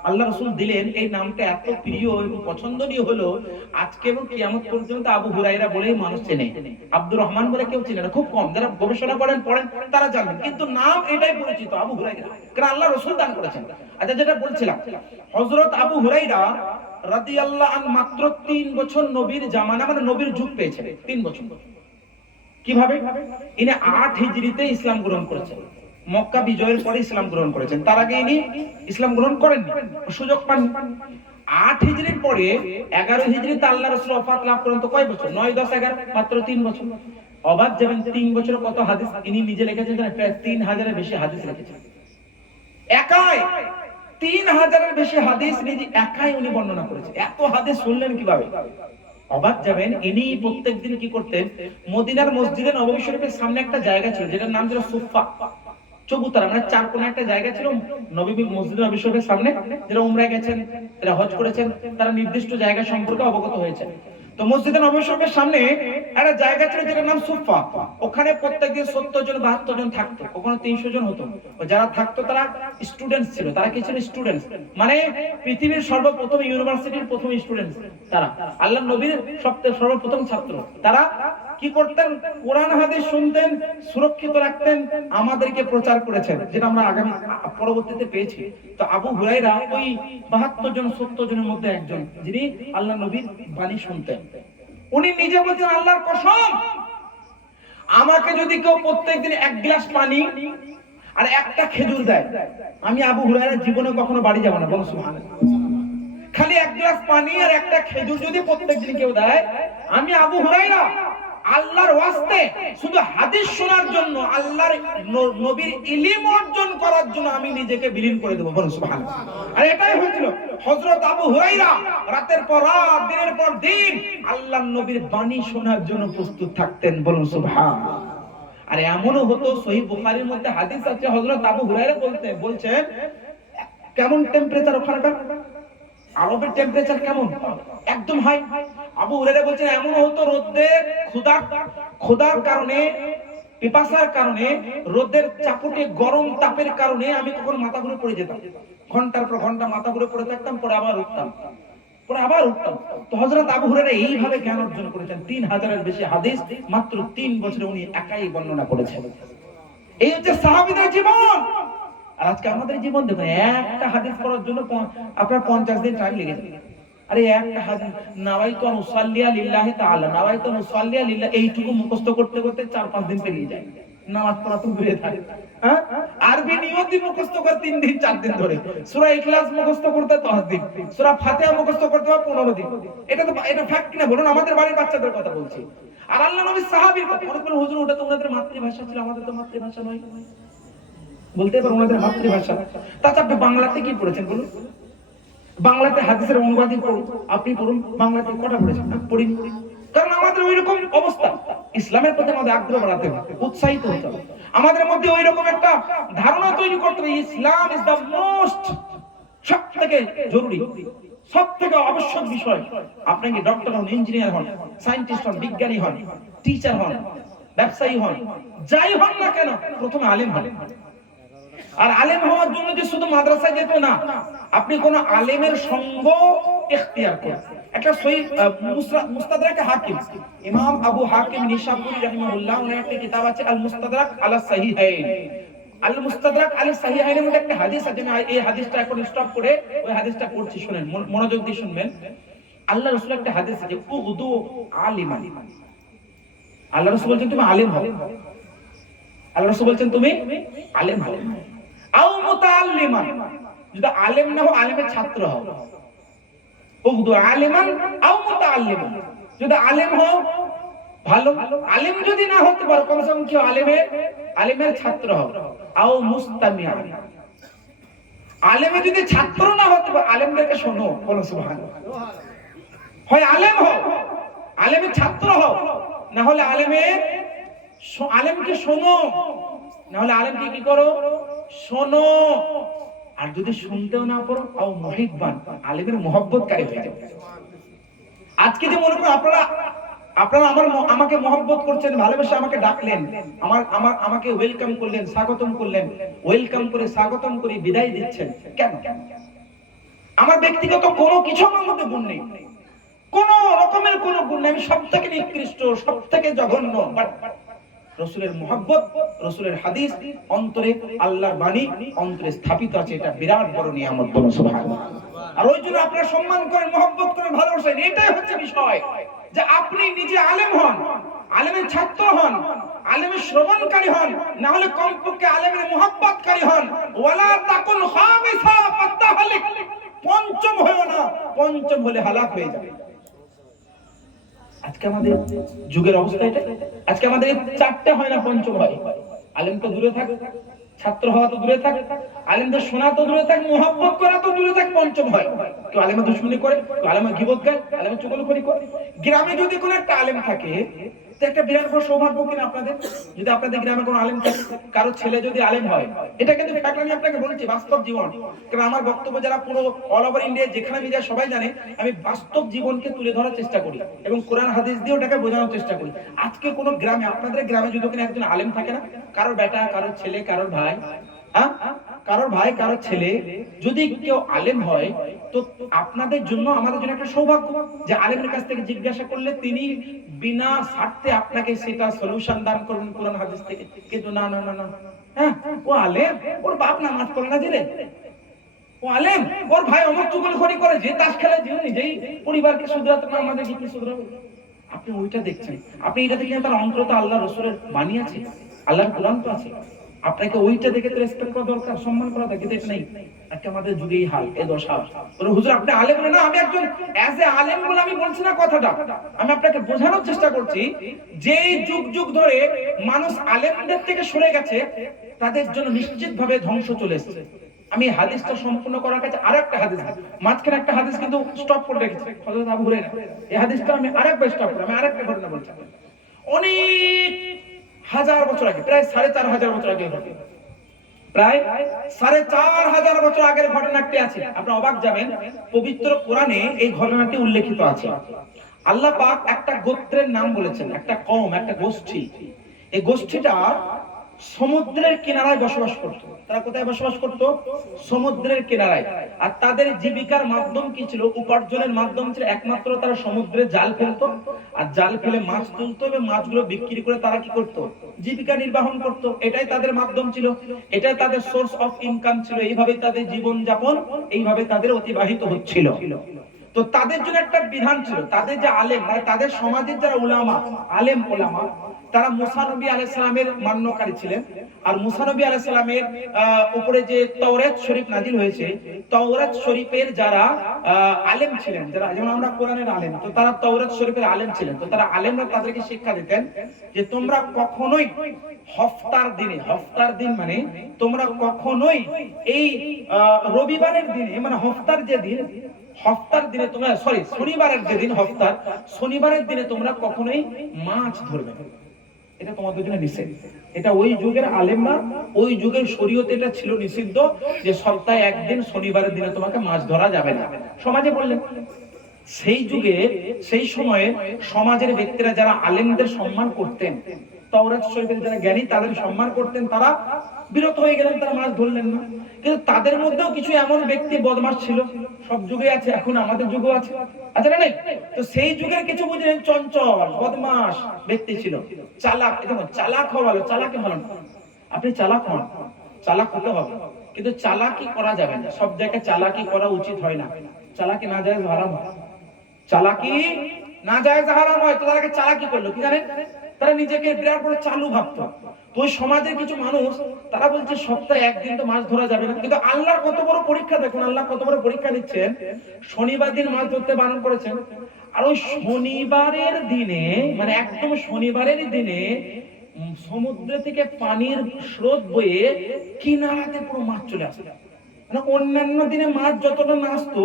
আল্লাহ রাসূল দিলেন, এই নামটা এত প্রিয় এবং পছন্দনীয় হলো আজকে এবং কিয়ামত পর্যন্ত আবু হুরায়রা বলেই মানুষ চেনে, আব্দুর রহমান বলে কেউ চেনে না। খুব কম যারা গবেষণা করেন পড়েন তারা জানেন, কিন্তু নাম এটাই পরিচিত আবু হুরায়রা, কারণ আল্লাহ রাসূল দান করেছেন। আচ্ছা, যেটা বলছিলাম, হযরত আবু হুরায়রা রাদিয়াল্লাহু আনহু মাত্র 3 বছর নবীর জামানা, মানে নবীর যুগ পেয়েছেন 3 বছর। কিভাবে? ইনি 8 হিজরিতে ইসলাম গ্রহণ করেছেন, মক্কা বিজয়ের পরে ইসলাম গ্রহণ করেছেন। তার আগে ইনি ইসলাম গ্রহণ করেননি, সুযোগ পাননি। 8 হিজরির পরে 11 হিজরিতে আল্লাহ রাসূল ওফাত লাভ করেন। তো কয় বছর? 9, 10, 11, মাত্র 3 বছর। অবাক যাবেন, 3 বছরে কত হাদিস ইনি নিজে লিখেছেন, প্রায় 3000-এর বেশি হাদিস লিখেছেন। একাই 3000-এর বেশি হাদিস নিজে একাই উনি বর্ণনা করেছেন। এত হাদিস শুনলেন কিভাবে? অবাক যাবেন, ইনি প্রত্যেকদিন কি করতেন, মদিনার মসজিদে নববী শরীফের সামনে একটা জায়গা ছিল যেটার নাম ছিল সুফা, চবুতরা, মানে চার কোণা একটা জায়গা ছিল মসজিদ নববী শরীফের সামনে। যারা উমরায় গেছেন, যারা হজ করেছেন, তারা নির্দিষ্ট জায়গা সম্পর্কে অবগত হয়েছেন। তো মসজিদে নববী শরীফের সামনে একটা জায়গা ছিল যেটার নাম সুফা। ওখানে প্রত্যেকদিন 70 জন 72 জন থাকতো, কখনো 300 জন হতো। যারা থাকতো তারা স্টুডেন্টস ছিল। তারা কি ছিল? স্টুডেন্টস, মানে পৃথিবীর সর্বপ্রথম ইউনিভার্সিটির প্রথম স্টুডেন্টস তারা, আল্লাহর নবীর সর্বপ্রথম ছাত্র। তারা কি করতেন? কোরআন হাদিস শুনতেন, সুরক্ষিত রাখতেন, আমাদেরকে প্রচার করেছেন, যেটা আমরা পরবর্তীতে পেয়েছি। তো আবু হুরায়রা ওই 72 জন 70 জনের মধ্যে একজন, যিনি আল্লাহ নবীর বাণী শুনতেন। উনি নিজে বলছেন, আল্লাহর কসম, আমাকে যদি কেউ প্রত্যেকদিন 1 গ্লাস পানি আর একটা খেজুর দেয়, আমি আবু হুরায়রা জীবনে কখনো বাড়ি যাব না, বলো সুবহানাল্লাহ। খালি 1 গ্লাস পানি আর একটা খেজুর যদি প্রত্যেকদিন কেউ দেয়, আমি আবু হুরায়রা আল্লাহর ওয়াস্তে শুধু হাদিস শোনার জন্য, আল্লাহর নবীর ইলম অর্জন করার জন্য আমি নিজেকে বিলীন করে দেব, বলো সুবহানাল্লাহ। আর এটাই হয়েছিল হযরত আবু হুরায়রা রাতের পর রাত, দিনের পর দিন আল্লাহর নবীর বাণী শোনার জন্য প্রস্তুত থাকতেন, বলুন সুবহানাল্লাহ। আর এমনও হতো, সহিহ বুখারীর মধ্যে হাদিস আছে, হযরত আবু হুরায়রা বলছেন কেমন টেম্পারেচার ওখানকার, আরবের টেম্পারেচার কেমন, একদম হাই। আবু হুরায়রা বলছেন এমন হতো রোদের ক্ষুধার কারণে, পিপাসার কারণে, রোদের চাপটে গরম তাপের কারণে আমি কখনো মাথা ঘুরে পড়ে যেতাম, ঘন্টার পর ঘন্টা মাথা ঘুরে পড়ে থাকতাম, পরে আবার উঠতাম। তো হযরত আবু হুরায়রা এইভাবে জ্ঞান অর্জন করেছেন। 3000-এর বেশি হাদিস মাত্র 3 বছরে উনি একাই বর্ণনা করেছেন। এই হচ্ছে সাহাবীদের জীবন। আর আজকে আমাদের জীবন দেখুন, একটা হাদিস পড়ার জন্য আপনার 50 দিন টাইম লেগে যায়। আরে একটা হাদিস, নাওয়াইতু আন উসাল্লিয়া লিল্লাহি তাআলা, নাওয়াইতু আন উসাল্লিয়া লিল্লাহ, এইটুকু মুখস্থ করতে করতে 4-5 দিন পেরিয়ে যায়। নামাজ পড়া তো দূরে থাকে, হ্যাঁ? আরবি নিয়তি মুখস্থ করে 3 দিন 4 দিন ধরে, সূরা ইখলাস মুখস্থ করতে 10 দিন, সূরা ফাতিহা মুখস্থ করতে 15 দিন। এটা ফ্যাক্ট না, বলুন আমাদের বাড়ির বাচ্চাদের কথা বলছি। আর আল্লাহর নবী সাহাবীর কথা, অনেক বলেন হুজুর ওটা তো ওনাদের মাতৃভাষা ছিল, আমাদের তো মাতৃভাষা নয়। বলতে পারো ওনাদের মাতৃভাষা। তাছাড়া আপনি বাংলাতে কি পড়েছেন বলুন? বাংলাতে হাদিসের অনুবাদই পড়ুন, আপনি পড়ুন, বাংলাতে কটা পড়েছেন? পড়িনি। কারণ আমাদের ওইরকম অবস্থা, ইসলামের প্রতি আমাদের আগ্রহ বাড়াতে হবে, উৎসাহিত হতে হবে, আমাদের মধ্যে ওইরকম একটা ধারণা তৈরি করতে হবে, ইসলাম ইজ দ্য মোস্ট, সব থেকে জরুরি, সব থেকে আবশ্যক বিষয়। আপনি কি ডক্টর হন, ইঞ্জিনিয়ার হন, সায়েন্টিস্ট হন, বিজ্ঞানী হন, টিচার হন, ব্যবসায়ী হন, যাই হন না কেন, প্রথমে আলেম হন। আর আলেম হওয়ার জন্য যে শুধু মাদ্রাসায় যেতে না, আপনি কোন আলেমের সঙ্গ ইখতিয়ার করুন। একটা সহিহ মুস্তাদরাক হাকিম, ইমাম আবু হাকিম নিশাপুরি রাহিমাহুল্লাহ, ওনার একটা কিতাব আছে আল মুস্তাদরাক আলা সাহিহাইন। আল মুস্তাদরাক আলা সাহিহাইনের মধ্যে একটা হাদিস আছে, আমি এই হাদিসটা এখন স্টপ করে ওই হাদিসটা পড়ছি, শুনেন, মনোযোগ দিয়ে শুনবেন। আল্লাহর রাসূল একটা হাদিস আছে, উগদু আলিমান, আল্লাহর রাসূল বলেন তুমি আলেম হও, আল্লাহর রাসূল বলেন তুমি আলেম হও। আও মুতাআল্লিমান, যদি আলেম না হও আলেমের ছাত্র হও। উগদু আলিমান আও মুতাআল্লিমান, যদি আলেম হও ভালো, আলেম যদি না হতে পারো কমসে কম কি আলেমের ছাত্র হও। আও মুস্তামিআ, আলেমে যদি ছাত্র না হতে পারো আলেমদেরকে শোনো, বলো সুবহানাল্লাহ। হয় আলেম হও, আলেমের ছাত্র হও, না হলে আলেমকে শোনো, না হলে আলেমকে কি করো, শোনো। আর যদি শুনতেও না পারো, আও মুহিব্বান, আলেমের মহব্বতকারী হয়ে যাও। আজকে যে মনে করুন আপনারা আমাকে মহব্বত করছেন, ভালোবেসে আমাকে ডাকলেন, আমাকে ওয়েলকাম করলেন, স্বাগতম করলেন, ওয়েলকাম করে স্বাগতম করে বিদায় দিচ্ছেন, কেন? আমার ব্যক্তিগত কোনো কিছু আমার মধ্যে গুণ নেই, কোন রকমের কোন গুণ নেই, আমি সব থেকে নিকৃষ্ট, সব থেকে জঘন্য। রাসূলের মহব্বত, রাসূলের হাদিস অন্তরে, আল্লাহর বাণী অন্তরে স্থাপিত আছে, এটা বিরাট বড় নিয়ামত, বলুন সুবহানাল্লাহ। আর ওই জন্য আপনারা সম্মান করেন, মহব্বত করেন, ভালোবাসেন, এটাই হচ্ছে বিষয়, যে আপনি নিজে আলেম হন, আলেমের ছাত্র হন, আলেমের শ্রবণকারী হন, না হলে কমপক্ষে আলেমের মহব্বতকারী হন। ওয়ালা তাকুন খামিসা ফাতাহলিক, পঞ্চম হয় না, পঞ্চম হলে হালাক হয়ে যাবে। আজকে আমাদের যুগের অবস্থা এটা। আজকে আমাদের চারটে হয় না, পঞ্চম হয়। আলেম তো দূরে থাক, ছাত্র হওয়া তো দূরে থাক, আলেমদের শোনা তো দূরে থাক, মুহাব্বত করা তো দূরে থাক, পঞ্চম হয় কেউ আলেমের দুশমনি করে, কেউ আলেমের গীবত গায়, আলেমের চুগলখড়ি করে। গ্রামে যদি কোনো একটা আলেম থাকে, তো একটা বিরাট বড় সৌভাগ্য কিনা আপনাদের, যদি আপনাদের গ্রামে কোনো আলেম থাকে, কারো ছেলে যদি আলেম হয়, এটা কিন্তু ফ্যাক্ট, আমি আপনাকে বলছি, বাস্তব জীবন। কারণ আমার বক্তব্য যারা পুরো অল ওভার ইন্ডিয়া যেখানে আমি যাই সবাই জানে, আমি বাস্তব জীবনকে তুলে ধরার চেষ্টা করি এবং কোরআন হাদিস দিয়ে ওটাকে বোঝানোর চেষ্টা করি। আজকে কোনো গ্রামে, আপনাদের গ্রামে যদি কোনো একজন আলেম থাকে না, কারোর বেটা, কারোর ছেলে, কারোর ভাই, কারোর ছেলে যদি কেউ আলেম হয়, তো আপনাদের জন্য, আমাদের জন্য একটা সৌভাগ্য, যে আলেমের কাছ থেকে জিজ্ঞাসা করলে তিনি বিনা স্বার্থে আপনাকে সেটা সলিউশন দান করবেন কোরআন হাদিস থেকে। কিন্তু না, ও আলেম, ওর বাপ নামাজ পড়ে না দিলে, ও আলেম, ওর ভাই অমর চুগলখড়ি করে, যে তাস খেলে, যে নিজেই পরিবারকে শুধরাতে না, আমাদেরকে কি শুধরাবে? আপনি ওইটা দেখছেন, আপনি এটা দেখলে তার অন্তরে তো আল্লাহ রাসূলের বাণী আছে, আল্লাহর কোরআন তো আছে, আপনাকে ওইটা দেখে তো রেসপেক্ট করা দরকার, সম্মান করা দরকার। কিন্তু এটা নেই, আজকে আমাদের যুগে এই হাল, এই দশা। বলে হুজুর আপনি আলেম না, আমি একজন অ্যাজ এ আলেম বলে আমি বলছি না কথাটা, আমি আপনাকে বোঝানোর চেষ্টা করছি যে যুগ যুগ ধরে মানুষ আলেমদের থেকে সরে গেছে, তাদের জন্য নিশ্চিতভাবে ধ্বংস চলে এসেছে। আমি হাদিসটা সম্পূর্ণ করার কাছে আরেকটা হাদিস, মাঝখানে একটা হাদিস কিন্তু স্টপ করে রেখেছি, হযরত আবু হুরায়রা, এই হাদিসটা আমি আরেকবার স্টপ করে আমি আরেকটা ঘটনা বলছি। অনেক হাজার বছর আগে, প্রায় 4500 বছর আগে, প্রায় 4500 বছর আগের ঘটনা একটি আছে। আপনারা অবাক যাবেন, পবিত্র কোরআনে এই ঘটনাটি উল্লেখিত আছে। আল্লাহ পাক একটা গোত্রের নাম বলেছেন, একটা কওম, একটা গোষ্ঠী। এই গোষ্ঠীটা সমুদ্রের কিনারায় বসবাস করত। তারা কোথায় বসবাস করত? সমুদ্রের কিনারায়। আর তাদের জীবিকার মাধ্যম কি ছিল? উপার্জনের মাধ্যম ছিল একমাত্র তারা সমুদ্রে জাল ফেলতো, আর জাল ফেলে মাছ তুলতো এবং মাছগুলো বিক্রি করে তারা কি করত? জীবিকা নির্বাহন করত। এটাই তাদের মাধ্যম ছিল, এটাই তাদের সোর্স অফ ইনকাম ছিল। এইভাবে তাদের জীবন যাপন, এইভাবে তাদের অতিবাহিত হচ্ছিল। তো তাদের জন্য একটা বিধান ছিল, তাদের যে আলেম, মানে তাদের সমাজের যারা উলামা, আলেম ওলামা, তারা মুসা নবী আলাইহিস সালামের মান্যকারী ছিলেন। আর মুসা নবী আলাইহিস সালামের উপরে যে তাওরাত শরীফ নাজিল হয়েছে, তাওরাত শরীফের যারা আলেম ছিলেন, যারা যেমন আমরা কোরআনের আলেম, তো তারা তাওরাত শরীফের আলেম ছিলেন। তো তারা আলেমরা তাদেরকে শিক্ষা দিতেন যে তোমরা কখনোই হফতার দিনে, হফতার দিন মানে তোমরা কখনোই এই রবিবারের দিনে, মানে হফতার যে দিন, হফতার দিনে তোমরা, সরি শনিবারের যে দিন হফতার, শনিবারের দিনে তোমরা কখনোই মাছ ধরবে না। এটা তোমাদের জন্য নিষেধ। এটা ওই যুগের আলেমরা, ওই যুগের শরীয়তে এটা ছিল নিষিদ্ধ যে সপ্তাহে একদিন শনিবারের দিনে তোমাকে মাছ ধরা যাবে না। সমাজে বললেন, সেই যুগে, সেই সময়ে সমাজের ব্যক্তিরা যারা আলেমদের সম্মান করতেন, তাওরাত শরীফের যারা জ্ঞানী তাদের সম্মান করতেন, তারা বিরত হয়ে গেলেন, তারা মাছ ধরলেন না। কিন্তু তাদের মধ্যেও কিছু এমন ব্যক্তি বদমাশ ছিল, সব যুগে আছে, এখন আমাদের যুগেও আছে, আছে না নাই? তো সেই যুগের কিছু বুঝলেন চঞ্চল বদমাশ ব্যক্তি ছিল, চালাক। দেখুন, চালাক হওয়া ভালো, চালাকি ভালো না। আপনি চালাক হন, চালাক হতে হবে, কিন্তু চালাকি করা যাবে না। সব জায়গায় চালাকি করা উচিত হয় না। চালাকি না যায় হারাম হয়, চালাকি না যায় হারাম হয়। তো তারা চালাকি করলো কি জানেন? তারা নিজেকে বিরাট বড় চালু ভাবতো। তো ওই সমাজের কিছু মানুষ তারা বলছে সপ্তাহে একদিন তো মাছ ধরা যাবে না। কিন্তু আল্লাহর কত বড় পরীক্ষা দেখুন, আল্লাহ কত বড় পরীক্ষা দিচ্ছেন। শনিবার দিন মাছ ধরতে বারণ করেছেন, আর ওই শনিবারের দিনে, মানে একদম শনিবারের দিনে সমুদ্র থেকে পানির স্রোত বয়ে কিনারাতে পুরো মাছ চলে আসে। মানে অন্যান্য দিনে মাছ যতটা না আসতো,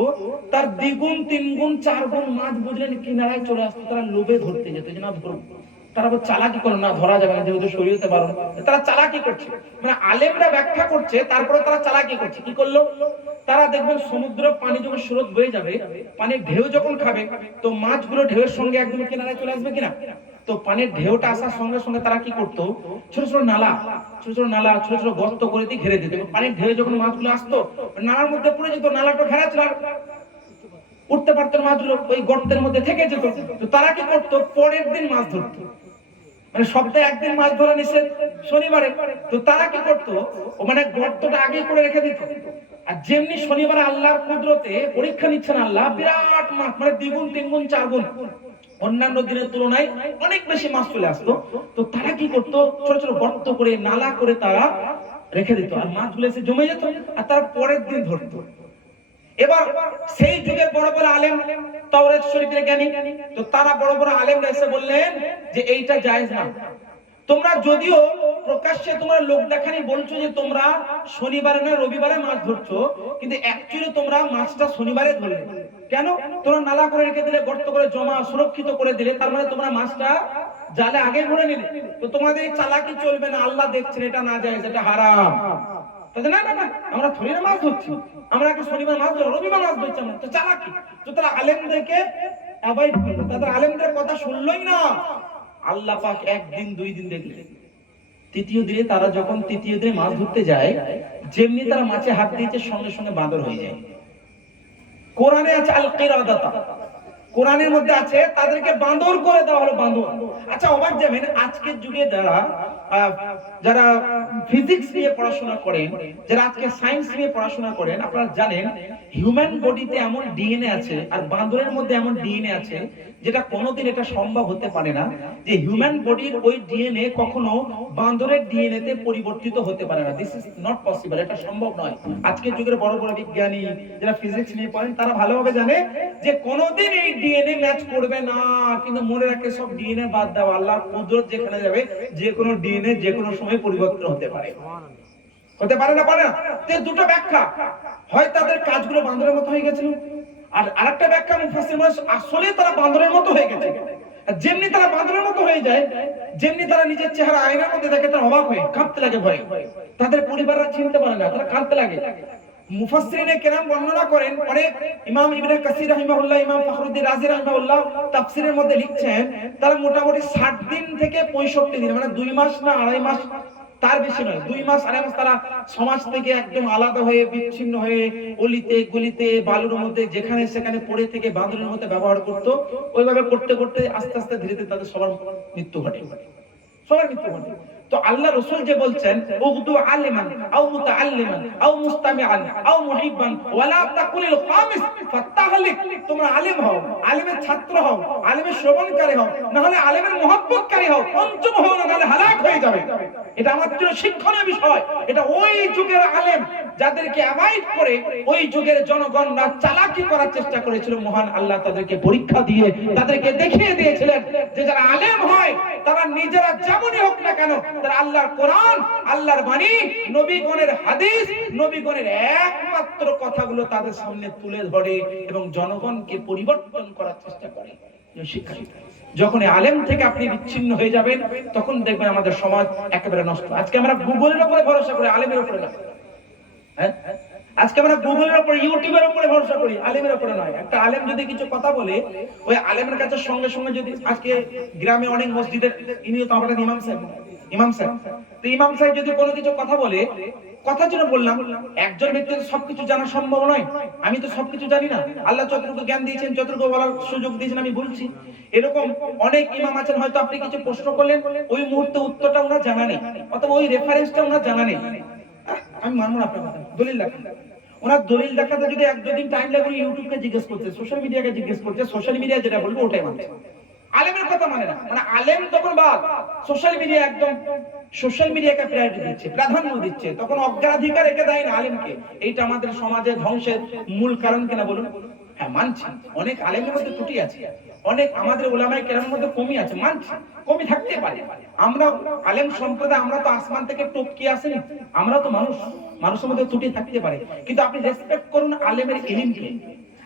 তার দ্বিগুণ, তিনগুণ, চারগুণ মাছ বুঝলেন কিনারায় চলে আসতো। তারা লোভে ধরতে যেত যে না ধরো। তারা চালাকি করে না, ধরা যাবে না, যেহেতু শরীয়তে বারণ। তারা চালাকি করছে, মানে আলেমরা ব্যাখ্যা করছে, তারপরে তারা চালাকি করছে। কি করলো? তারা দেখবেন সমুদ্র পানি যখন স্রোত বয়ে যাবে, পানির ঢেউ যখন খাবে, তো মাছগুলো ঢেউয়ের সঙ্গে একদম কিনারায় চলে আসবে কিনা। তো পানির ঢেউটা আসার সঙ্গে সঙ্গে তারা কি করতো? ছোট ছোট নালা, ছোট ছোট নালা, ছোট ছোট গর্ত করে দিয়ে ঘিরে দিত। পানির ঢেউ যখন মাছগুলো আসতো, নালার মধ্যে পড়ে যেত, নালাটা ঘেরা ছিল, উঠতে পারতো মাছগুলো, ওই গর্তের মধ্যে থেকে যেত। তো তারা কি করতো? পরের দিন মাছ ধরতো। মানে সপ্তাহে একদিন মাছ ধরা নিষেধ, শনিবারে। তো তারা কি করতো? মানে গর্তটা আগে করে রেখে দিত। আর যেমনি শনিবারে আল্লাহর কুদরতে পরীক্ষা নিচ্ছেন আল্লাহ, বিরাট মাছ, মানে দ্বিগুণ, তিনগুণ, চারগুণ অন্যান্য দিনের তুলনায় অনেক বেশি মাছ চলে আসতো। তো তারা কি করতো? ছোট ছোট গর্ত করে, নালা করে তারা রেখে দিত, আর মাছগুলো এসে জমে যেত, আর তারা পরের দিন ধরতো। এবার সেই যুগের বড় বড় আলেম, তাওরাত শরীফের জ্ঞানী, তো তারা বড় বড় আলেমরা এসে বললেন যে এইটা জায়েজ না। তোমরা যদিও প্রকাশ্যে তোমরা লোক দেখানি বলছো যে তোমরা শনিবারে না রবিবারে মাছ ধরছো, কিন্তু অ্যাকচুয়ালি তোমরা মাছটা শনিবারে ধরলে কেন? তোমরা নালা করে রেখে দিলে, গর্ত করে জমা সুরক্ষিত করে দিলে, তার মানে তোমরা মাছটা জালে আগে ভরে নিলে। তো তোমাদের চালাকি চলবে না, আল্লাহ দেখছেন এটা না জায়েজ, এটা হারাম। না না না, আমরা থরি না মাছ ধরছি, আমরা কি শনিবার মাছ ধরছি, রবিবার মাছ ধরছি আমরা, তো চালাকি। তো তারা আলেমদেরকে অ্যাভয়েড করলো, তাদের আলেমদের কথা শুনলই না। আল্লাহ পাক একদিন, দুই দিন দেখলেন, তৃতীয় দিনে তারা যখন তৃতীয় দিনে মাছ ধরতে যায়, যেমনি তারা মাছে হাত দিয়েছে, সঙ্গে সঙ্গে বাঁদর হয়ে যায়। কোরআনে আছে আল কিরাদাতা, কোরআনের মধ্যে আছে তাদেরকে বাঁদর করে দেওয়া হলো, বাঁদর। আচ্ছা, অবাক যাবেন, আজকের যুগে যারা ফিজিক্স নিয়ে পড়াশোনা করেন, যারা আজকে সায়েন্স নিয়ে পড়াশোনা করেন, আপনারা জানেন হিউম্যান বডিতে এমন ডিএনএ আছে, আর বাঁদরের মধ্যে এমন ডিএনএ আছে যেটা কোনোদিন এটা সম্ভব হতে পারে না যে হিউম্যান বডির ওই ডিএনএ কখনো বান্দরের ডিএনএ তে পরিবর্তিত হতে পারে না। দিস ইজ নট পসিবল, এটা সম্ভব নয়। আজকের যুগের বড় বড় বিজ্ঞানী যারা ফিজিক্স নিয়ে পড়েন তারা ভালোভাবে জানে যে কোনোদিন এই ডিএনএ ম্যাচ করবে না। কিন্তু মনে রাখে সব ডিএনএ বাদ দাও, আল্লাহর কুদরত যেখানে যাবে যে কোনো ডিএনএ যে কোনো সময় পরিবর্তন হতে পারে। হতে পারে না, পারে না। দুটো ব্যাখ্যা, হয় তাদের কাজগুলো বান্দরের মতো হয়ে গেছিল, আর আরেকটা ব্যাখ্যা মুফাসসির বলেন আসলে তারা বান্দরের মতো হয়ে গেছে। যেমনি তারা বান্দরের মতো হয়ে যায়, যেমনি তারা নিজের চেহারা আয়নার মধ্যে দেখে তারা অবাক হয়ে কাঁদতে লাগে ভয়ে, তাদের পরিবাররা চিনতে পারে না, তারা কাঁদতে লাগে। মুফাসসিরিনে কেরাম বর্ণনা করেন, অনেক ইমাম ইবনে কাসির রাহিমাহুল্লাহ, ইমাম ফখরুদ্দিন রাজি রাহিমাহুল্লাহ তাফসীরের মধ্যে লিখছেন তারা মোটামুটি 60 দিন থেকে 65 দিন, মানে 2 মাস না 2.5 মাস, তার বেশি নয়, 2 মাস 2.5 মাস তারা সমাজ থেকে একদম আলাদা হয়ে বিচ্ছিন্ন হয়ে অলিতে গলিতে বালুর মধ্যে যেখানে সেখানে পড়ে থেকে বাঁদরের মধ্যে ব্যবহার করত। ওইভাবে করতে করতে আস্তে আস্তে ধীরে ধীরে তাদের সবার মৃত্যু ঘটে, সবার মৃত্যু ঘটে। তো আল্লাহ রাসূল যে বলছেন উগদু আলিমান আও মুতাআল্লিমান আও মুস্তামিআন আও মুহিব্বান ওয়ালা তাকুলিল খামিস ফাতাহলিক, তোমরা আলেম হও, আলেমের ছাত্র হও, আলেমের শ্রবণকারী হও, না হলে আলেমের মহব্বতকারী হও, পঞ্চম হও না হলে হালাক হয়ে যাবে। এটা আমাদের জন্য শিক্ষণীয় বিষয়। এটা ওই যুগের আলেম যাদেরকে অ্যাভয়েড করে ওই যুগের জনগণরা চালাকি করার চেষ্টা করেছিল, মহান আল্লাহ তাদেরকে পরীক্ষা দিয়ে তাদেরকে দেখিয়ে দিয়েছিলেন যে যারা আলেম হয় তারা নিজেরা যেমনই হোক না কেন তারা আল্লাহর কোরআন, আল্লাহর বাণী, নবীগণের হাদিস, নবীগণের একমাত্র কথাগুলো তাদের সামনে তুলে ধরে এবং জনগণকে পরিবর্তন করার চেষ্টা করে। যখন আলেম থেকে আপনি বিচ্ছিন্ন হয়ে যাবেন তখন দেখবেন আমাদের সমাজ একেবারে নষ্ট। আজকে আমরা গুগলের উপরে ভরসা করি, আলেমের উপরে না। আজকে আমরা গুগলের উপরে, ইউটিউবের উপরে ভরসা করি, আলেমের উপরে নয়। একটা আলেম যদি কিছু কথা বলে ওই আলেমের কাছে সঙ্গে সঙ্গে যদি, আজকে গ্রামে অনেক মসজিদের, ইনিও তো আমাদের ইমাম সাহেব, তো ইমাম সাহেব যদি কোনো কিছু কথা বলে, কথা জন্য বললাম একজন ব্যক্তির সবকিছু জানা সম্ভব নয়, আমি তো সবকিছু জানি না, আল্লাহ যতটুকু জ্ঞান দিয়েছেন যতটুকু বলার সুযোগ দিয়েছেন আমি বলছি। এরকম অনেক ইমাম আছেন, হয়তো আপনি কিছু প্রশ্ন করলেন ওই মুহূর্তে উত্তরটা ওনার জানা নেই, অথবা ওই রেফারেন্সটা ওনার জানা নেই। আমি মানবো না আপনার কথা, দলিল দেখান। ওনার দলিল দেখাতে যদি 1-2 দিন টাইম লাগে ইউটিউবকে জিজ্ঞেস করতে, সোশ্যাল মিডিয়াকে জিজ্ঞেস করতে, সোশ্যাল মিডিয়া যেটা বলবে ওটাই মানছে, আলেমের কথা মানে না। মানে আলেম তখন বাদ, সোশ্যাল মিডিয়া একদম সোশ্যাল মিডিয়াকে প্রায়োরিটি দিচ্ছে, প্রাধান্য দিচ্ছে, তখন অগ্রাধিকার রেখে দেয় না আলেমকে। এইটা আমাদের সমাজে ধ্বংসের মূল কারণ কিনা বলুন? হ্যাঁ মানছি, অনেক আলেমের মধ্যে ত্রুটি আছে, অনেক আমাদের ওলামায়ে কেরামের মধ্যে কমি আছে, মানছি, কমি থাকতে পারে। আমরা আলেম সম্প্রদায়, আমরা তো আসমান থেকে টপকে আসেনি, আমরা তো মানুষ, মানুষের মধ্যে ত্রুটি থাকতে পারে। কিন্তু আপনি রেসপেক্ট করুন আলেমের ইলমকে,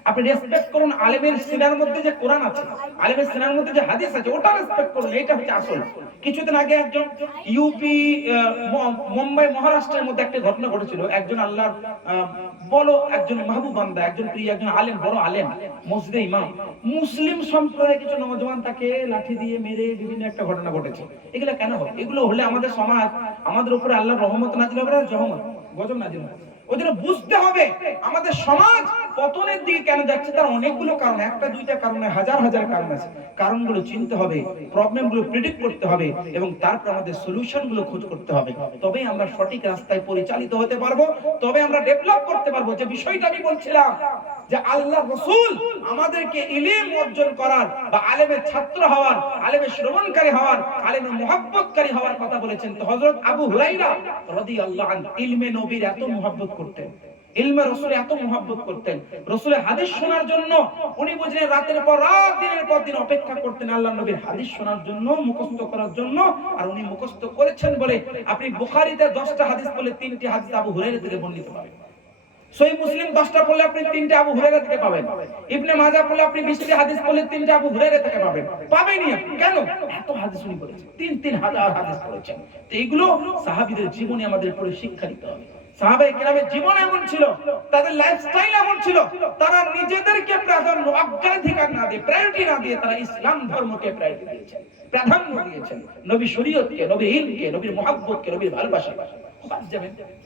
আপনি রেসপেক্ট করুন আলেমের সিনার মধ্যে যে কোরআন আছে, আলেমের সিনার মধ্যে যে হাদিস আছে, ওটা রেসপেক্ট করুন। এটা হচ্ছে আসল। কিছুদিন আগে একজন ইউপি, মুম্বাই, মহারাষ্ট্রের মধ্যে একটা ঘটনা ঘটেছিল। একজন আল্লাহর বড় একজন মাহবুব বান্দা, একজন প্রিয়, একজন আলেম, বড় আলেম, মসজিদে ইমাম, মুসলিম সম্প্রদায়ের কিছু নওজওয়ান তাকে লাঠি দিয়ে মেরে বিভিন্ন একটা ঘটনা ঘটেছে। এগুলো কেন হয়? এগুলো হলে আমাদের সমাজ, আমাদের উপরে আল্লাহর রহমত নাজিল হবে না, রহমত গজব নাজিল হবে। ওই জন্য বুঝতে হবে আমাদের সমাজ পতনের দিকে কেন যাচ্ছে। তার অনেকগুলো কারণ, একটা দুইটা কারণে, হাজার হাজার কারণ আছে। কারণগুলো চিনতে হবে, প্রবলেমগুলো প্রেডিক্ট করতে হবে এবং তারপর আমাদের সলিউশনগুলো খোঁজ করতে হবে। তবেই আমরা সঠিক রাস্তায় পরিচালিত হতে পারবো, তবে আমরা ডেভেলপ করতে পারবো। যে বিষয়টা আমি বলছিলাম যে আল্লাহ রাসূল আমাদেরকে ইলম অর্জন করার বা আলেমের ছাত্র হওয়ার, আলেমের শ্রবণকারী হওয়ার, আলেমের মুহাব্বতকারী হওয়ার কথা বলেছেন। তো হযরত আবু হুরায়রা রাদিয়াল্লাহু আনহু ইলমে নবীর এত মুহাব্বত করতেন, ইলমে রাসূল এত মুহাব্বত করতেন, রাসূলের হাদিস শোনার জন্য উনি বুঝলেন রাতের পর রাত, দিনের পর দিন অপেক্ষা করতেন আল্লাহর নবীর হাদিস শোনার জন্য, মুখস্থ করার জন্য। আর উনি মুখস্থ করেছেন বলে আপনি বুখারীতে 10টা হাদিস বলে 3টি হাদিস আবু হুরায়রা থেকে বর্ণিত পাবেন। সহিহ মুসলিম 10টা পড়লে আপনি 3টে আবু হুরায়রা থেকে পাবেন। ইবনে মাজাহ পড়লে আপনি 20টি হাদিস পড়লে 3টে আবু হুরায়রা থেকে পাবেন। পাবেনই আপনি। কেন? এত হাদিস উনি করেছেন, 3,000 হাদিস করেছেন। তো এগুলো সাহাবীদের জীবনে আমাদের পড়ে শিক্ষা নিতে হবে। সাহাবায়ে কেরামের জীবন এমন ছিল, তাদের লাইফস্টাইল এমন ছিল, তারা নিজেদেরকে প্রাধান্য, অগ্রাধিকার না দিয়ে, প্রায়োরিটি না দিয়ে তারা ইসলাম ধর্মকে প্রায়োরিটি দিয়েছেন, প্রাধান্য দিয়েছেন। নবী শরীয়তকে, নবীর ইলমকে, নবীর মুহাব্বতকে, নবীর ভালোবাসাকে।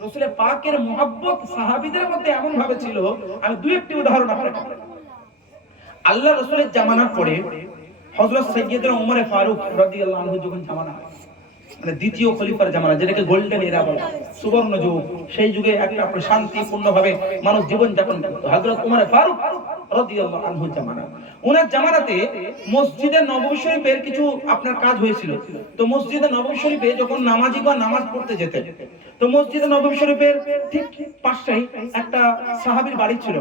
রাসূলের পাকের মুহাব্বত সাহাবীদের মধ্যে এমন ভাবে ছিল, আমি দুই একটি উদাহরণ আপনাকে বলবো। আল্লাহ রাসূলের জামানার পরে হযরত সাইয়্যিদনা ওমর ফারুক রাদিয়াল্লাহু আনহু যখন জামানা হয়, মানে দ্বিতীয় খলিফার জামানা, যেটাকে গোল্ডেন এরা বলে, সুবর্ণ যুগ, সেই যুগে একটা শান্তিপূর্ণ ভাবে মানুষ জীবন যাপন করত। হযরত উমর ফারুক রাদিয়াল্লাহু আনহু জামানা, ওনার জামানাতে মসজিদে নববী শরীফের কিছু আপনার কাজ হয়েছিল। তো মসজিদে নববী শরীফে যখন নামাজিগণ নামাজ পড়তে যেতেন, তো মসজিদে নববী শরীফের ঠিক পাশেই একটা সাহাবীর বাড়ি ছিল।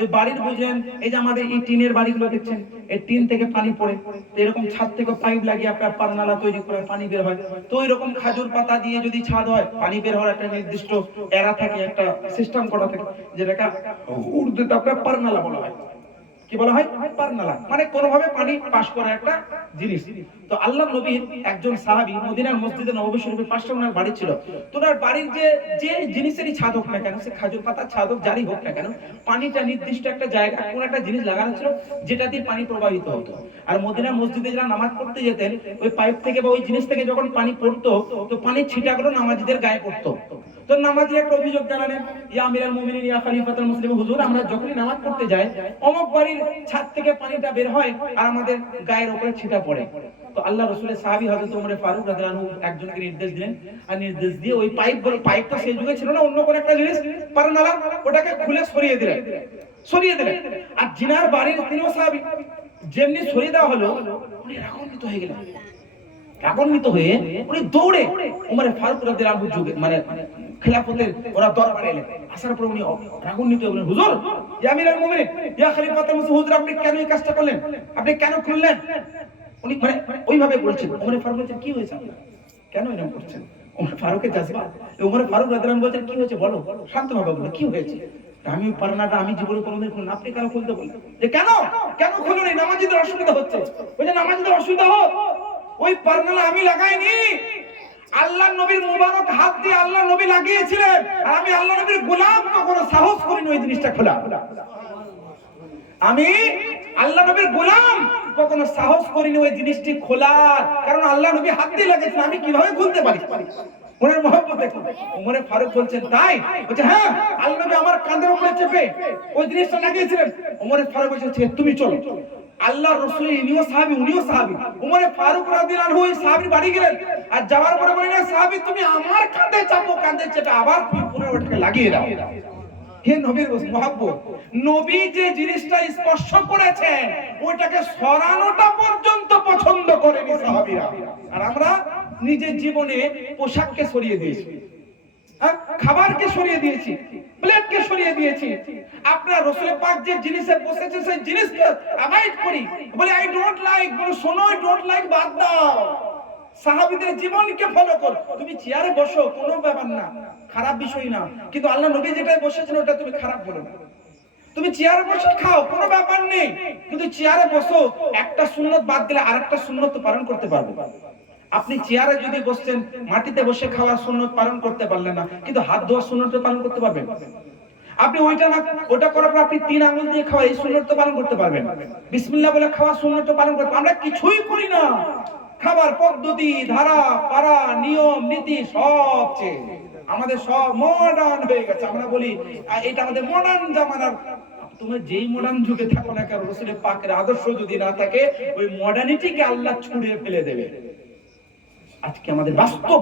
ওই বাড়ির বুঝলেন, এই যে আমাদের এই টিনের বাড়িগুলো দেখছেন, এই টিন থেকে পানি পড়ে, এরকম ছাদ থেকে পাইপ লাগিয়ে আপনার পারনালা তৈরি করে পানি বের হয়। তো এরকম খাজুর পাতা দিয়ে যদি ছাদ হয়, পানি বের হওয়ার একটা নির্দিষ্ট এরা থাকে, একটা সিস্টেম করা থাকে, যেটাকে উর্দুতে আপনার পারনালা বলা হয়। কি বলা হয়? পারনালা, মানে কোনোভাবে পানি পাস করা একটা জিনিস। তো আল্লাহর নবীর একজন সাহাবী মদিনার মসজিদে নববী শরীফের পাশে ওনার বাড়ি ছিল। তো ওনার বাড়ির যে জিনিসেরই ছাদ হোক না কেন, সে খাজুর পাতা ছাদ হোক, জারি হোক না কেন, পানিটা নির্দিষ্ট একটা জায়গা, কোন একটা জিনিস লাগানো ছিল যেটা দিয়ে পানি প্রবাহিত হতো। আর মদিনার মসজিদে যারা নামাজ পড়তে যেতেন, ওই পাইপ থেকে বা ওই জিনিস থেকে যখন পানি পড়তো, তো পানির ছিটাগুলো নামাজীদের গায়ে পড়তো। তো নামাজি একটা অভিযোগ জানালেন, ইয়া আমিরাল মুমিনিন ইয়া খলিফাতুল মুসলিমিন, হুজুর আমরা যখনই নামাজ পড়তে যাই, অমুক বাড়ির ছাদ থেকে পানিটা বের হয় আর আমাদের গায়ের উপরে ছিটা পড়ে। তো আল্লাহ রাসূলের সাহাবী হযরত ওমর ফারুক রাদিয়াল্লাহু আনহু একজনকে নির্দেশ দিলেন, আর নির্দেশ দিয়ে ওই পাইপটা সেই যুগে ছিল না, অন্য কোন একটা জিনিস পারনালা, ওটাকে খুলে সরিয়ে দিলেন। আর জিনার বাড়ির তিনিও সাহাবী, যেমনি সরিয়ে দেওয়া হলো, উনি রাগান্বিত হয়ে গেলেন। রাগান্বিত হয়ে উনি দৌড়ে ওমর ফারুক রাদিয়াল্লাহু আনহু যুগে মানে খিলাফতের ওরা দরবারে এলেন। আসার পর উনি রাগান্বিত হয়ে বললেন, হুজুর ইয়া আমিরুল মুমিনিন ইয়া খলিফাতুল মুসলিমিন, হুজুর আপনি কেন এই কাজটা করলেন? আপনি কেন খুললেন? উনি মানে ওইভাবে বলছেন। ওমর ফারুক বলছেন, কি হয়েছে আপনার, কেন এরকম করছেন? ওমর ফারুকের জাজবা, ওমর ফারুক রাদিয়াল্লাহু আনহু বলছেন, কি হয়েছে বলো, শান্তভাবে বলো কি হয়েছে। আমি পারনাটা আমি জীবনে কোনোদিন খুললাম, আপনি কেন খুলতে বললেন? যে কেন কেন খুলুন, নামাজীদের অসুবিধা হচ্ছে। ওই যে নামাজীদের অসুবিধা হোক, ওই পারনালা আমি লাগাইনি, আল্লাহর নবীর মুবারক হাত দিয়ে আল্লাহর নবী লাগিয়েছিলেন, আর আমি আল্লাহর নবীর গোলাম, কখনো সাহস করিনি ওই জিনিসটা খোলা। আমি আল্লাহ নবীর গোলাম, কখনো সাহস করিনি ওই জিনিসটি খোলার, কারণ আল্লাহ নবী হাত দিয়ে লাগিয়েছেন, আমি কিভাবে খুলতে পারি? ওনার মহব্বত দেখুন। ওমর ফারুক বলছেন, তাই? বলছে হ্যাঁ, আল্লাহ নবী আমার কাঁধের উপরে চেপে ওই জিনিসটা লাগিয়েছিলেন। ওমর ফারুক বলছেন, তুমি চলো। আল্লাহ রাসূল ইনিও সাহাবী, উনিও সাহাবী। ওমর ফারুক রাদিয়াল্লাহু আনহু ওই সাহাবীর বাড়ি গেলেন, আর যাওয়ার পরে বললেন, সাহাবী তুমি আমার কাঁধে চাপো, কাঁধে চেপে আবার পুনরায় ওটাকে লাগিয়ে দাও। হে নবীর মহব্বত, নবী যে জিনিসটা স্পর্শ করেছেন ওটাকে সরানোটা পর্যন্ত পছন্দ করেনি সাহাবীরা, আর আমরা নিজের জীবনে পোশাককে সরিয়ে দিয়েছি, খাবারকে সরিয়ে দিয়েছি, প্লেটকে সরিয়ে দিয়েছি। আপনার রাসূল পাক যে জিনিসে বসেছে সেই জিনিসকে অ্যাভয়েড করি, বলে আই ডোন্ট লাইক, বলে শোনো আই ডোন্ট লাইক বাদ দাও। সাহাবীদের জীবনকে ফলো করো। তুমি চেয়ারে বসো, কোনো ব্যাপার না, খারাপ বিষয় না, কিন্তু আল্লাহ নবী যেটাই বসেছেন ওটা তুমি খারাপ বলো না। তুমি চেয়ারে বসে খাও, কোনো ব্যাপার নেই, কিন্তু চেয়ারে বসো, একটা সুন্নত বাদ দিলে আরেকটা সুন্নত পালন করতে পারবে। আপনি চেয়ারে যদি বসছেন, মাটিতে বসে খাওয়ার সুন্নত পালন করতে পারলেন না, কিন্তু হাত ধোয়ার সুন্নত পালন করতে পারবেন। আপনি ওইটা না ওটা করার পর আপনি 3 আঙ্গুল দিয়ে খাওয়া, এই সুন্নত পালন করতে পারবেন। বিসমিল্লাহ বলে খাওয়া সুন্নত পালন করতে, আমরা কিছুই করি না। খাবার পদ্ধতি, ধারা, পারা, নিয়ম নীতি সব চেঞ্জ, আমাদের সব মডার্ন হয়ে গেছে। আমরা বলি এটা আমাদের মডার্ন জামানার। তোমরা যেই মডার্ন যুগে থাকো না কেন, রাসূলের পাকের আদর্শ যদি না থাকে, ওই মডার্নিটিকে আল্লাহ ছুঁড়ে ফেলে দেবে। আজকে আমাদের বাস্তব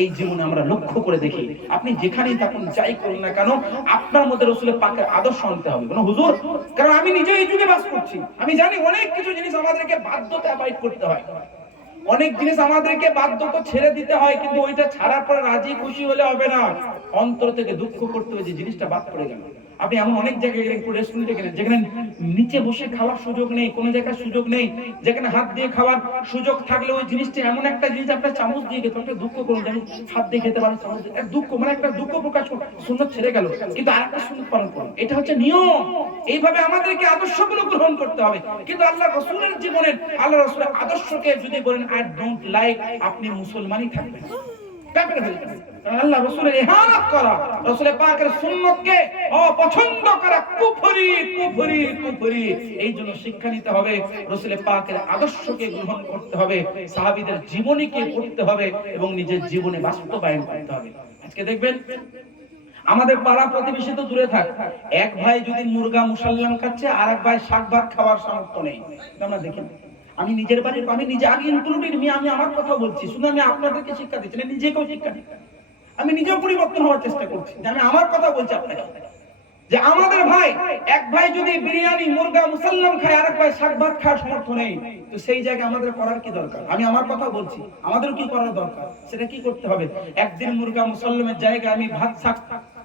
এই জীবনে আমরা লক্ষ্য করে দেখি, আপনি যেখানেই থাকুন, যাই করুন না কেন, আপনার মধ্যে রাসূলের পাকের আদর্শ আনতে হবে। কোনো হুজুর, কারণ আমি নিজে এই যুগে বাস করছি, আমি জানি অনেক কিছু জিনিস আমাদেরকে বাধ্যতা অ্যাভয়েড করতে হয়, অনেক জিনিস আমাদেরকে বাধ্যতা ছেড়ে দিতে হয়, কিন্তু ওইটা ছাড়ার পর রাজি খুশি হলে হবে না, অন্তর থেকে দুঃখ করতে হবে যে জিনিসটা বাদ পড়ে গেল। আপনি এমন অনেক জায়গায় গেলেন, রেস্টুরেন্টে গেলেন, যেখানে নিচে বসে খাওয়ার সুযোগ নেই, কোনো জায়গায় সুযোগ নেই, যেখানে হাত দিয়ে খাওয়ার সুযোগ থাকলে ওই জিনিসটা এমন একটা জিনিস আপনার চামচ দিয়ে খেতে, একটা দুঃখ করুন, যেমন হাত দিয়ে খেতে পারেন চামচ দিয়ে, দুঃখ মানে একটা দুঃখ প্রকাশ সুন্নত ছেড়ে গেল, কিন্তু আরেকটা সুন্নত পালন করুন, এটা হচ্ছে নিয়ম। এইভাবে আমাদেরকে আদর্শগুলো গ্রহণ করতে হবে। কিন্তু আল্লাহ রাসূলের জীবনের, আল্লাহ রাসূলের আদর্শকে যদি বলেন আই ডোন্ট লাইক, আপনি মুসলমানই থাকবেন, কাফের হয়ে যাবেন। আল্লাহ রাসূলের ইহানাত করা, রাসূলের পাকের সুন্নতকে অপছন্দ করা কুফরি, কুফরি, কুফরি। এই জন্য শিক্ষা নিতে হবে, রাসূলের পাকের আদর্শকে গ্রহণ করতে হবে, সাহাবীদের জীবনীকে পড়তে হবে এবং নিজের জীবনে বাস্তবায়ন করতে হবে। আজকে দেখবেন আমাদের পাড়া প্রতিবেশী তো দূরে থাক, এক ভাই যদি মুরগা মুসাল্লাম খাচ্ছে, আর এক ভাই শাক ভাত খাওয়ার সামর্থ্য নেই, আমরা দেখি। আমি নিজের বাড়ির, আমি নিজে আগে ইনক্লুডেড, আমি আমার কথা বলছি, শুধু আমি আপনাদেরকে শিক্ষা দিচ্ছি না, নিজেকেও শিক্ষা দিচ্ছি। আমি নিজেও পরিবর্তন হওয়ার চেষ্টা করছি, যে আমি আমার কথা বলছি আপনাকে, যে আমাদের ভাই, এক ভাই যদি বিরিয়ানি মুরগা মুসাল্লাম খায়, আরেক ভাই শাক ভাত খাওয়ার সামর্থ্য নেই, তো সেই জায়গায় আমাদের করার কি দরকার? আমি আমার কথা বলছি, আমাদেরও কি করার দরকার, সেটা কি করতে হবে? একদিন মুরগা মুসাল্লামের জায়গায় আমি ভাত শাক,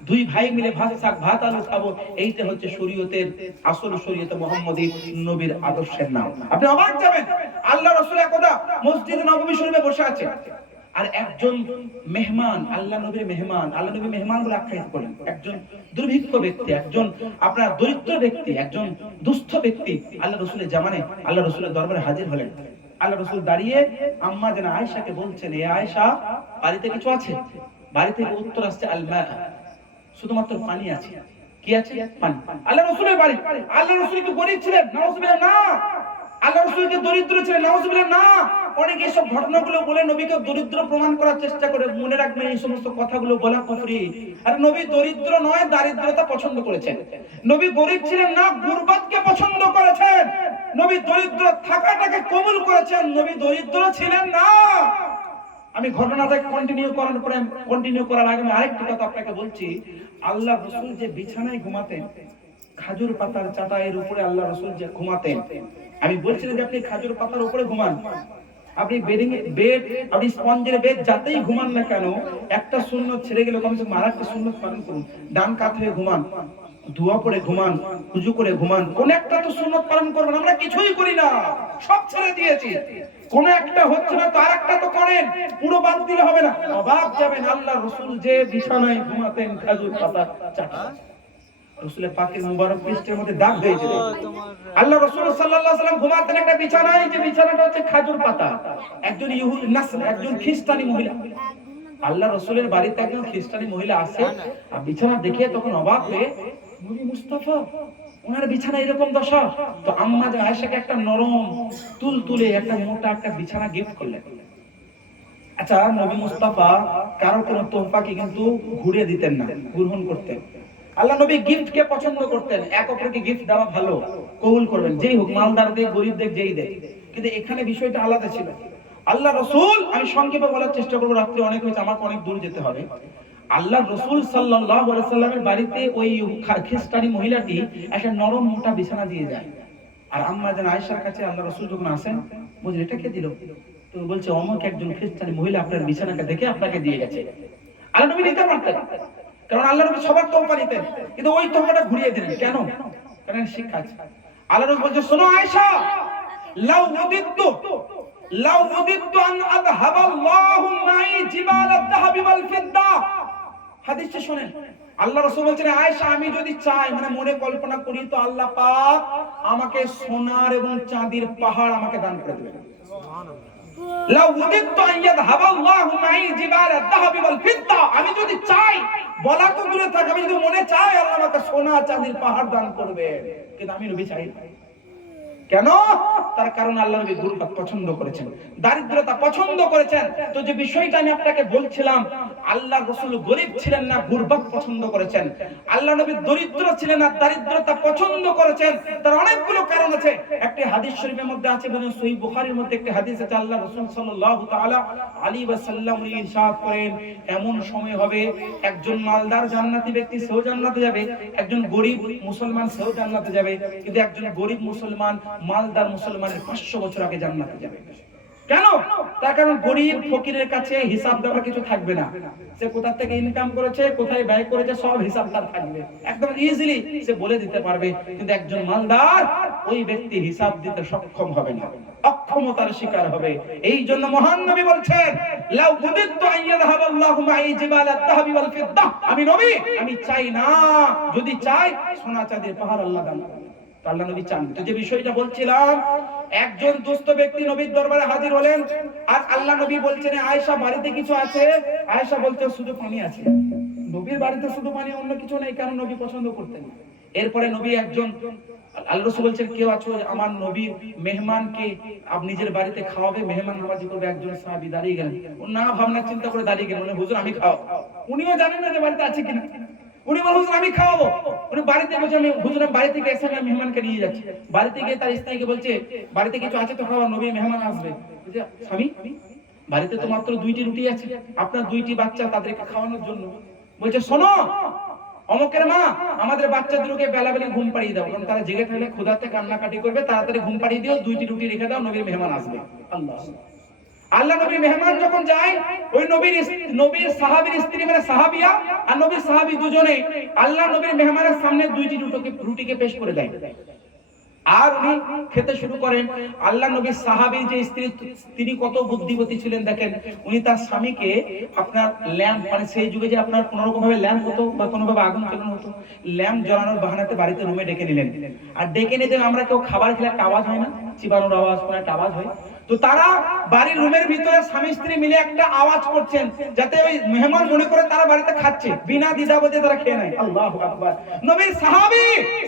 দুই ভাই মিলে ভাত শাক ভাত আলু খাবো, এইটা হচ্ছে শরীয়তের আসল, শরীয়তে মুহাম্মদী নবীর আদর্শের নাম। আপনি অবাক যাবেন, আল্লাহ রাসূল একদা মসজিদ নববী শরীফে বসে আছে, আর একজন মেহমান, আল্লাহ নবীর মেহমান, আল্লাহ নবী মেহমান বলে আখ্যায়িত করেন, একজন দুর্ভিক্ষ ব্যক্তি, একজন আপনার দরিদ্র ব্যক্তি, একজন দুস্থ ব্যক্তি আল্লাহ রাসূলের জামানে আল্লাহ রাসূলের দরবারে হাজির হলেন। আল্লাহ রাসূল দাঁড়িয়ে আম্মা জান আয়েশাকে বলছেন, এ আয়েশা, বাড়িতে কিছু আছে? বাড়ি থেকে উত্তর আসছে, আল মা, শুধুমাত্র পানি আছে। কি আছে? পানি। আল্লাহ রাসূলের বাড়ি, আল্লাহ রাসূল কি গরীব ছিলেন? নাউযুবিল্লাহ, না। আল্লাহ রাসূল কি দরিদ্র ছিলেন? নাউযুবিল্লাহ, না। অনেকে এসব ঘটনাগুলো বলে নবীকে দরিদ্র প্রমাণ করার চেষ্টা করে। মনে রাখবেন, এই সমস্ত কথাগুলো বলা কুফরি। আর নবী দরিদ্র নয়, দারিদ্রতা পছন্দ করেছেন। নবী গরীব ছিলেন না, গুরবাতকে পছন্দ করেছেন। নবী দরিদ্র থাকাটাকে কবুল করেছেন, নবী দরিদ্র ছিলেন না। আমি ঘটনাটা কন্টিনিউ করার আগে আমি আরেকটি কথা আপনাকে বলছি। আল্লাহ রাসূল যে বিছানায় ঘুমাতেন, খাজুর পাতার চাটাইয়ের উপরে আল্লাহ রাসূল যে ঘুমাতেন, আমি বলছিলাম যে আপনি খাজুর পাতার উপরে ঘুমান, আপনি আপনি স্পঞ্জের বেড যাতেই ঘুমান না কেন, একটা সুন্নত ছেড়ে গেলে কমসে কম আরেকটা সুন্নত পালন করুন। ডান কাত হয়ে ঘুমান, দোয়া পড়ে ঘুমান, ওযু করে ঘুমান, কোন একটা তো সুন্নত পালন করবেন। আমরা কিছুই করি না, সব ছেড়ে দিয়েছি। কোন একটা হচ্ছে না তো আরেকটা তো করেন, পুরো বাদ দিলে হবে না। অবাক যাবেন, আল্লাহ রাসূল যে বিছানায় ঘুমাতেন খাজুর পাতা চাটা, রাসূলের পাকের মুবারক পৃষ্ঠের মধ্যে দাগ হয়েছে। আল্লাহ রাসূল সাল্লাল্লাহু আলাইহি ওয়াসাল্লাম ঘুমাতেন একটা বিছানায়, যে বিছানাটা হচ্ছে খাজুর পাতা। একজন ইহুদি নাসল, একজন খ্রিস্টানি মহিলা, আল্লাহ রাসূলের বাড়িতে একজন খ্রিস্টানি মহিলা আসে, আর বিছানা দেখে তখন অবাক হয়ে, নবী মুস্তাফা, ওনার বিছানা এরকম দশা। তো আম্মা জান আয়েশাকে একটা নরম তুলতুলে একটা মোটা একটা বিছানা গিফট করলেন। আচ্ছা, নবী মুস্তাফা কারো কোনো তোহফাকে কিন্তু ঘুরিয়ে দিতেন না, গ্রহণ করতেন। আল্লাহ নবী গিফটকে পছন্দ করতেন, এক অপরকে গিফট দেওয়া ভালো, কবুল করবেন, যেই হোক, মালদার দেখ, গরীব দেখ, যেই দেখ। কিন্তু এখানে বিষয়টা আলাদা ছিল। আল্লাহ রাসূল, আমি সংক্ষেপে বলার চেষ্টা করব, রাত্রি অনেক হয়েছে, আমাকে অনেক দূর যেতে হবে। আল্লাহ রাসূল সাল্লাল্লাহু আলাইহি সাল্লামের বাড়িতে ওই খ্রিস্টানি মহিলাটি একটা নরম মোটা বিছানা দিয়ে যায়। আর আম্মা জান আয়েশার কাছে আল্লাহ রাসূল যখন আসেন, বলে, এটা কে দিল? তো বলছে, অমুক একজন খ্রিস্টানি মহিলা আপনার বিছানাকে দেখে আপনাকে দিয়ে গেছে। আল্লাহ নবী নিতে পারতেন, কারণ আল্লাহ নবী সবার তোহফা নিতেন, কিন্তু ওই তোহফাটা ঘুরিয়ে দিলেন কেন? কারণ শিক্ষা আছে। আল্লাহ নবী বলছে, শোনো আয়েশা, লাউ উদিতু আন আযহাবাল্লাহু মাই জিবাল আয-যাহাবি ওয়াল ফিদ্দা। হাদিসটা শুনেন, আল্লাহ রাসূল বলছেন, আয়েশা, আমি যদি চাই, মানে মনে কল্পনা করি, তো আল্লাহ পাক আমাকে সোনার এবং চাঁদির পাহাড় আমাকে দান করে দেবেন। লাউ উদিতু আন ইয়াযহাবাল্লাহু মাই জিবাল আয-যাহাবি ওয়াল ফিদ্দা। আমি যদি চাই, বলা তো দূরে থাক, আমি যদি মনে চাই, আল্লাহ আমাকে সোনা চাঁদির পাহাড় দান করবে, কিন্তু আমি নবী চাই না। কেন? তার কারণ আল্লাহ নবী গুরবাত পছন্দ করেছেন, দারিদ্রতা পছন্দ করেছেন। তো যে বিষয়টা আমি আপনাকে বলছিলাম, আল্লাহ রাসূল গরীব ছিলেন না, গুরবাত পছন্দ করেছেন। আল্লাহ নবী দরিদ্র ছিলেন না, দারিদ্রতা পছন্দ করেছেন। তার অনেকগুলো কারণ আছে। একটি হাদিস শরীফের মধ্যে আছে, বলেন সহিহ বুখারীর মধ্যে একটি হাদিস আছে, আল্লাহ রাসূল সাল্লাল্লাহু তাআলা আলাইহি ওয়াসাল্লাম ইরশাদ করেন, এমন সময় হবে, একজন মালদার জান্নাতি ব্যক্তি সেও জান্নাতে যাবে, একজন গরীব মুসলমান সেও জান্নাতে যাবে, কিন্তু একজন গরীব মুসলমান মালদার মুসলমানের 500 বছর আগে জান্নাতে যাবে। কেন? তার কারণ গরীব ফকিরের কাছে হিসাব দেওয়ার কিছু থাকবে না। সে কোথা থেকে ইনকাম করেছে, কোথায় ব্যয় করেছে, সব হিসাব তার থাকবে, একদম ইজিলি সে বলে দিতে পারবে। কিন্তু একজন মালদার, ওই ব্যক্তি হিসাব দিতে সক্ষম হবে না, অক্ষমতার শিকার হবে। এই জন্য মহান নবী বলছেন, লাউ উদিতু আন ইয়াযহাবাল্লাহু মাই জিবাল আয-যাহাবি ওয়াল ফিদ্দা। আমি নবী, আমি চাই না, যদি চাই, সোনা চাঁদের পাহাড় আল্লাহ দান করবেন। আল্লাহ নবী চান। তো যে বিষয়টা বলছিলাম, একজন দুস্থ ব্যক্তি নবীর দরবারে হাজির হলেন, আর আল্লাহ নবী বলছেন, আয়েশা, বাড়িতে কিছু আছে? আয়েশা বলছে, শুধু পানি আছে। নবীর বাড়িতে শুধু পানি, অন্য কিছু নেই, কারণ নবী পছন্দ করতেন। এরপরে নবী একজন, আল্লাহ রাসূল বলছেন, কেউ আছো আমার নবীর মেহমানকে আপনি নিজের বাড়িতে খাওয়াবে, মেহমান নামাজি করবে? একজন সাহাবী দাঁড়িয়ে গেলেন, ও না ভাবনা চিন্তা করে দাঁড়িয়ে গেলেন, হুজুর আমি খাও। উনিও জানেন না যে বাড়িতে আছে কিনা। উনি বলেন হুজুর আমি খাওয়াবো। উনি বাড়িতে বসে, আমি হুজুর আমি বাড়ি থেকে এসে আমি মেহমানকে নিয়ে যাচ্ছি। বাড়িতে গিয়ে তার স্ত্রীকে বলছে বাড়িতে কিছু আছে তো খাওয়া, নবী মেহমান আসবে। বলছে স্বামী বাড়িতে তো মাত্র 2টি রুটি আছে, আপনার 2টি বাচ্চা তাদেরকে খাওয়ানোর জন্য। বলছে শোনো অমুকের মা, আমাদের বাচ্চাদেরকে বেলাবেলি ঘুম পাড়িয়ে দাও, কারণ তারা জেগে থাকলে ক্ষুধার্তে কান্নাকাটি করবে, তাড়াতাড়ি ঘুম পাড়িয়ে দিও, 2টি রুটি রেখে দাও, নবীর মেহমান আসবে। আল্লাহ আল্লাহ নবীর মেহমান যখন যায়, ওই নবীর সাহাবীর স্ত্রী মানে সাহাবিয়া আর নবীর সাহাবী দুজনে আল্লাহ নবীর মেহমানের সামনে 2টি রুটিকে পেশ করে দেয়। আর উনি খেতে শুরু করেন। আল্লাহ নবীর সাহাবীর যে স্ত্রী, তিনি কত বুদ্ধিমতী ছিলেন দেখেন, উনি তার স্বামীকে আপনার ল্যাম্প, মানে সেই যুগে যে আপনার কোন রকম ভাবে ল্যাম্প হতো বা কোনো ভাবে আগুন জ্বালানো হতো, ল্যাম্প জ্বালানোর বাহানাতে বাড়িতে রুমে ডেকে নিলেন। আর ডেকে নিয়ে আমরা কেউ খাবার খেলে একটা আওয়াজ হয় না, চিবানোর আওয়াজ, কোনো একটা আওয়াজ হয়, তো তারা বাড়ির রুমের ভিতরে স্বামী স্ত্রী মিলে একটা আওয়াজ করছেন, যাতে ওই মেহমান মনে করে তারা বাড়িতে খাচ্ছে, বিনা দ্বিধাবোধে তারা খেয়ে নেয়। আল্লাহু আকবার। নবীর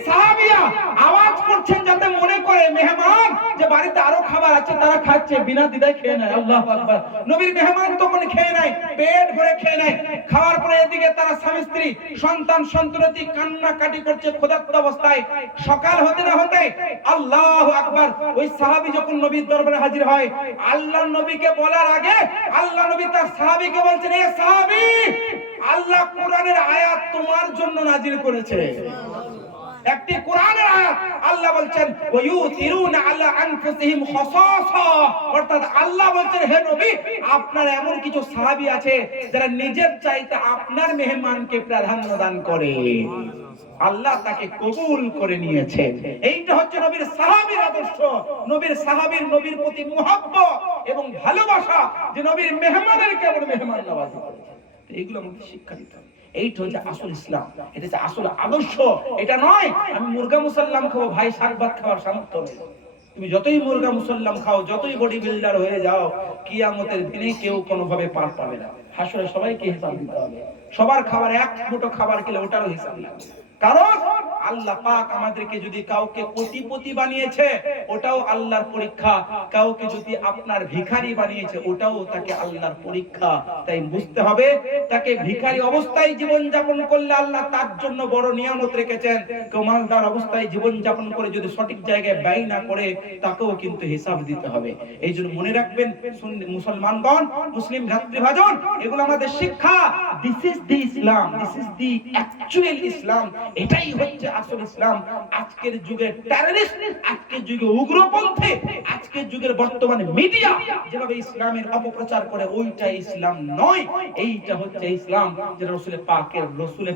সাহাবিয়া আওয়াজ করছেন যাতে মনে করে মেহমান যে বাড়িতে আরো খাবার আছে, তারা খাচ্ছে, বিনা দ্বিধায় খেয়ে নেয়। আল্লাহু আকবার। নবীর মেহমান তখন খেয়ে নেয়, পেট ভরে খেয়ে নেয়। খাওয়ার পরে এদিকে তারা স্বামী স্ত্রী সন্তান সন্ততি কান্নাকাটি করছে ক্ষুধার্ত অবস্থায়। সকাল হতে না হতে আল্লাহু আকবার, ওই সাহাবী যখন নবীর দরবারে হাজির হয়, আল্লাহ নবীকে বলার আগে আল্লাহ নবী তার সাহাবীকে বলছেন, এ সাহাবী, আল্লাহ কোরআনের আয়াত তোমার জন্য নাজিল করেছে। একটি কোরআনের আয়াত, আল্লাহ বলছেন ওয়ায়ুতিরুনা আলা আনফুসিহিম খাসাসা, অর্থাৎ আল্লাহ বলছেন হে নবী, আপনার এমন কিছু সাহাবী আছে যারা নিজের চাইতে আপনার মেহমানকে প্রাধান্য দান করে, আল্লাহ তাকে কবুল করে নিয়েছে। এইটা হচ্ছে নবীর সাহাবীর আদর্শ, নবীর সাহাবীর নবীর প্রতি মুহাব্বত এবং ভালোবাসা, যে নবীর মেহমানের কেমন মেহমান নওয়াজি করেছে। এইগুলো আমাদের শিক্ষা দিতে হবে। এইটা হচ্ছে আসল ইসলাম, এটা হচ্ছে আসল আদর্শ। এটা নয় আমি মুরগা মুসাল্লাম খাবো, ভাই শাক ভাত খাওয়ার সামর্থ্য নেই। তুমি যতই মুরগা মুসাল্লাম খাও, যতই বডি বিল্ডার হয়ে যাও, কিয়ামতের দিনে কেউ কোনোভাবে পার পাবে না। হাসরে সবাইকে হিসাব দিতে হবে। সবার খাবার, এক মুঠো খাবার খেলে ওটারও হিসাব লাগবে। কারণ আল্লাহ পাক আমাদেরকে যদি কাউকে কোটিপতি বানিয়েছে, ওটাও আল্লাহর পরীক্ষা। কাউকে যদি আপনার ভিখারি বানিয়েছে, ওটাও তাকে আল্লাহর পরীক্ষা। তাই বুঝতে হবে, তাকে ভিখারি অবস্থায় জীবন যাপন করলে আল্লাহ তার জন্য বড় নিয়ামত রেখেছেন। কমালদার অবস্থায় জীবন যাপন করে যদি সঠিক জায়গায় ব্যয় না করে, তাকেও কিন্তু হিসাব দিতে হবে। এই জন্য মনে রাখবেন মুসলমানগণ, মুসলিম ভ্রাতৃভাজন, এগুলো আমাদের শিক্ষা। This is the Islam, this is the actual Islam. এটাই হচ্ছে আসল ইসলাম। আজকের যুগের টেররিস্ট, আজকের যুগে উগ্রপন্থী, আজকের যুগের বর্তমানে মিডিয়া যেভাবে ইসলামের অপপ্রচার করে, ওইটা ইসলাম নয়। এইটা হচ্ছে ইসলাম যে রাসূলে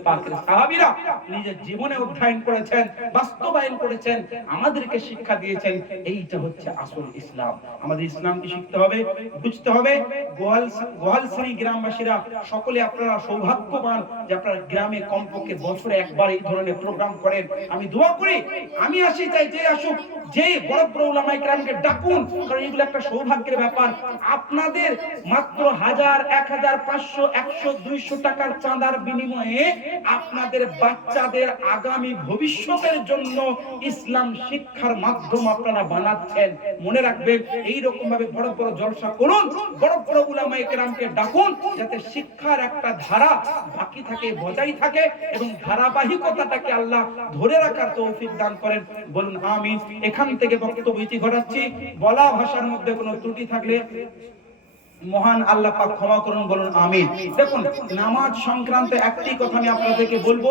পাকের সাহাবীরা নিজের জীবনে অধ্যয়ন করেছেন, বাস্তবায়ন করেছেন, আমাদেরকে শিক্ষা দিয়েছেন। এইটা হচ্ছে আসল ইসলাম। আমাদের ইসলামকে শিখতে হবে, বুঝতে হবে। গোয়ালসারি গ্রামবাসীরা সকলে আপনারা সৌভাগ্যবান যে আপনারা গ্রামে কমপক্ষে বছরে একবার এই ধরনের প্রোগ্রাম করেন। আমি দোয়া করি, আমি আসি চাই, যে আসুক, যে বড় বড় উলামায়ে কেরামকে ডাকুন, কারণ এগুলো একটা সৌভাগ্যের ব্যাপার। আপনাদের মাত্র 1000, 1000, 500, 100, 200 টাকার চাঁদার বিনিময়ে আপনাদের বাচ্চাদের আগামী ভবিষ্যতের জন্য ইসলাম শিক্ষার মাধ্যম আপনারা বানাচ্ছেন। মনে রাখবেন, এই রকম ভাবে বড় বড় জলসা করুন, বড় বড় উলামায়ে কেরামকে ডাকুন, যাতে শিক্ষার একটা ধারা বাকি থাকে, বজায় থাকে, এবং ধারাবাহিকতাটাকে আল্লাহ ধরে রাখার তৌফিক দান করেন। বলুন আমিন। এখান থেকে বক্তব্য ইতি ঘটাচ্ছি। বলা ভাষার মধ্যে কোনো ত্রুটি থাকলে মহান আল্লাহ পাক ক্ষমা করুন। বলুন আমিন। দেখুন, নামাজ সংক্রান্ত একটি কথা আমি আপনাদেরকে বলবো।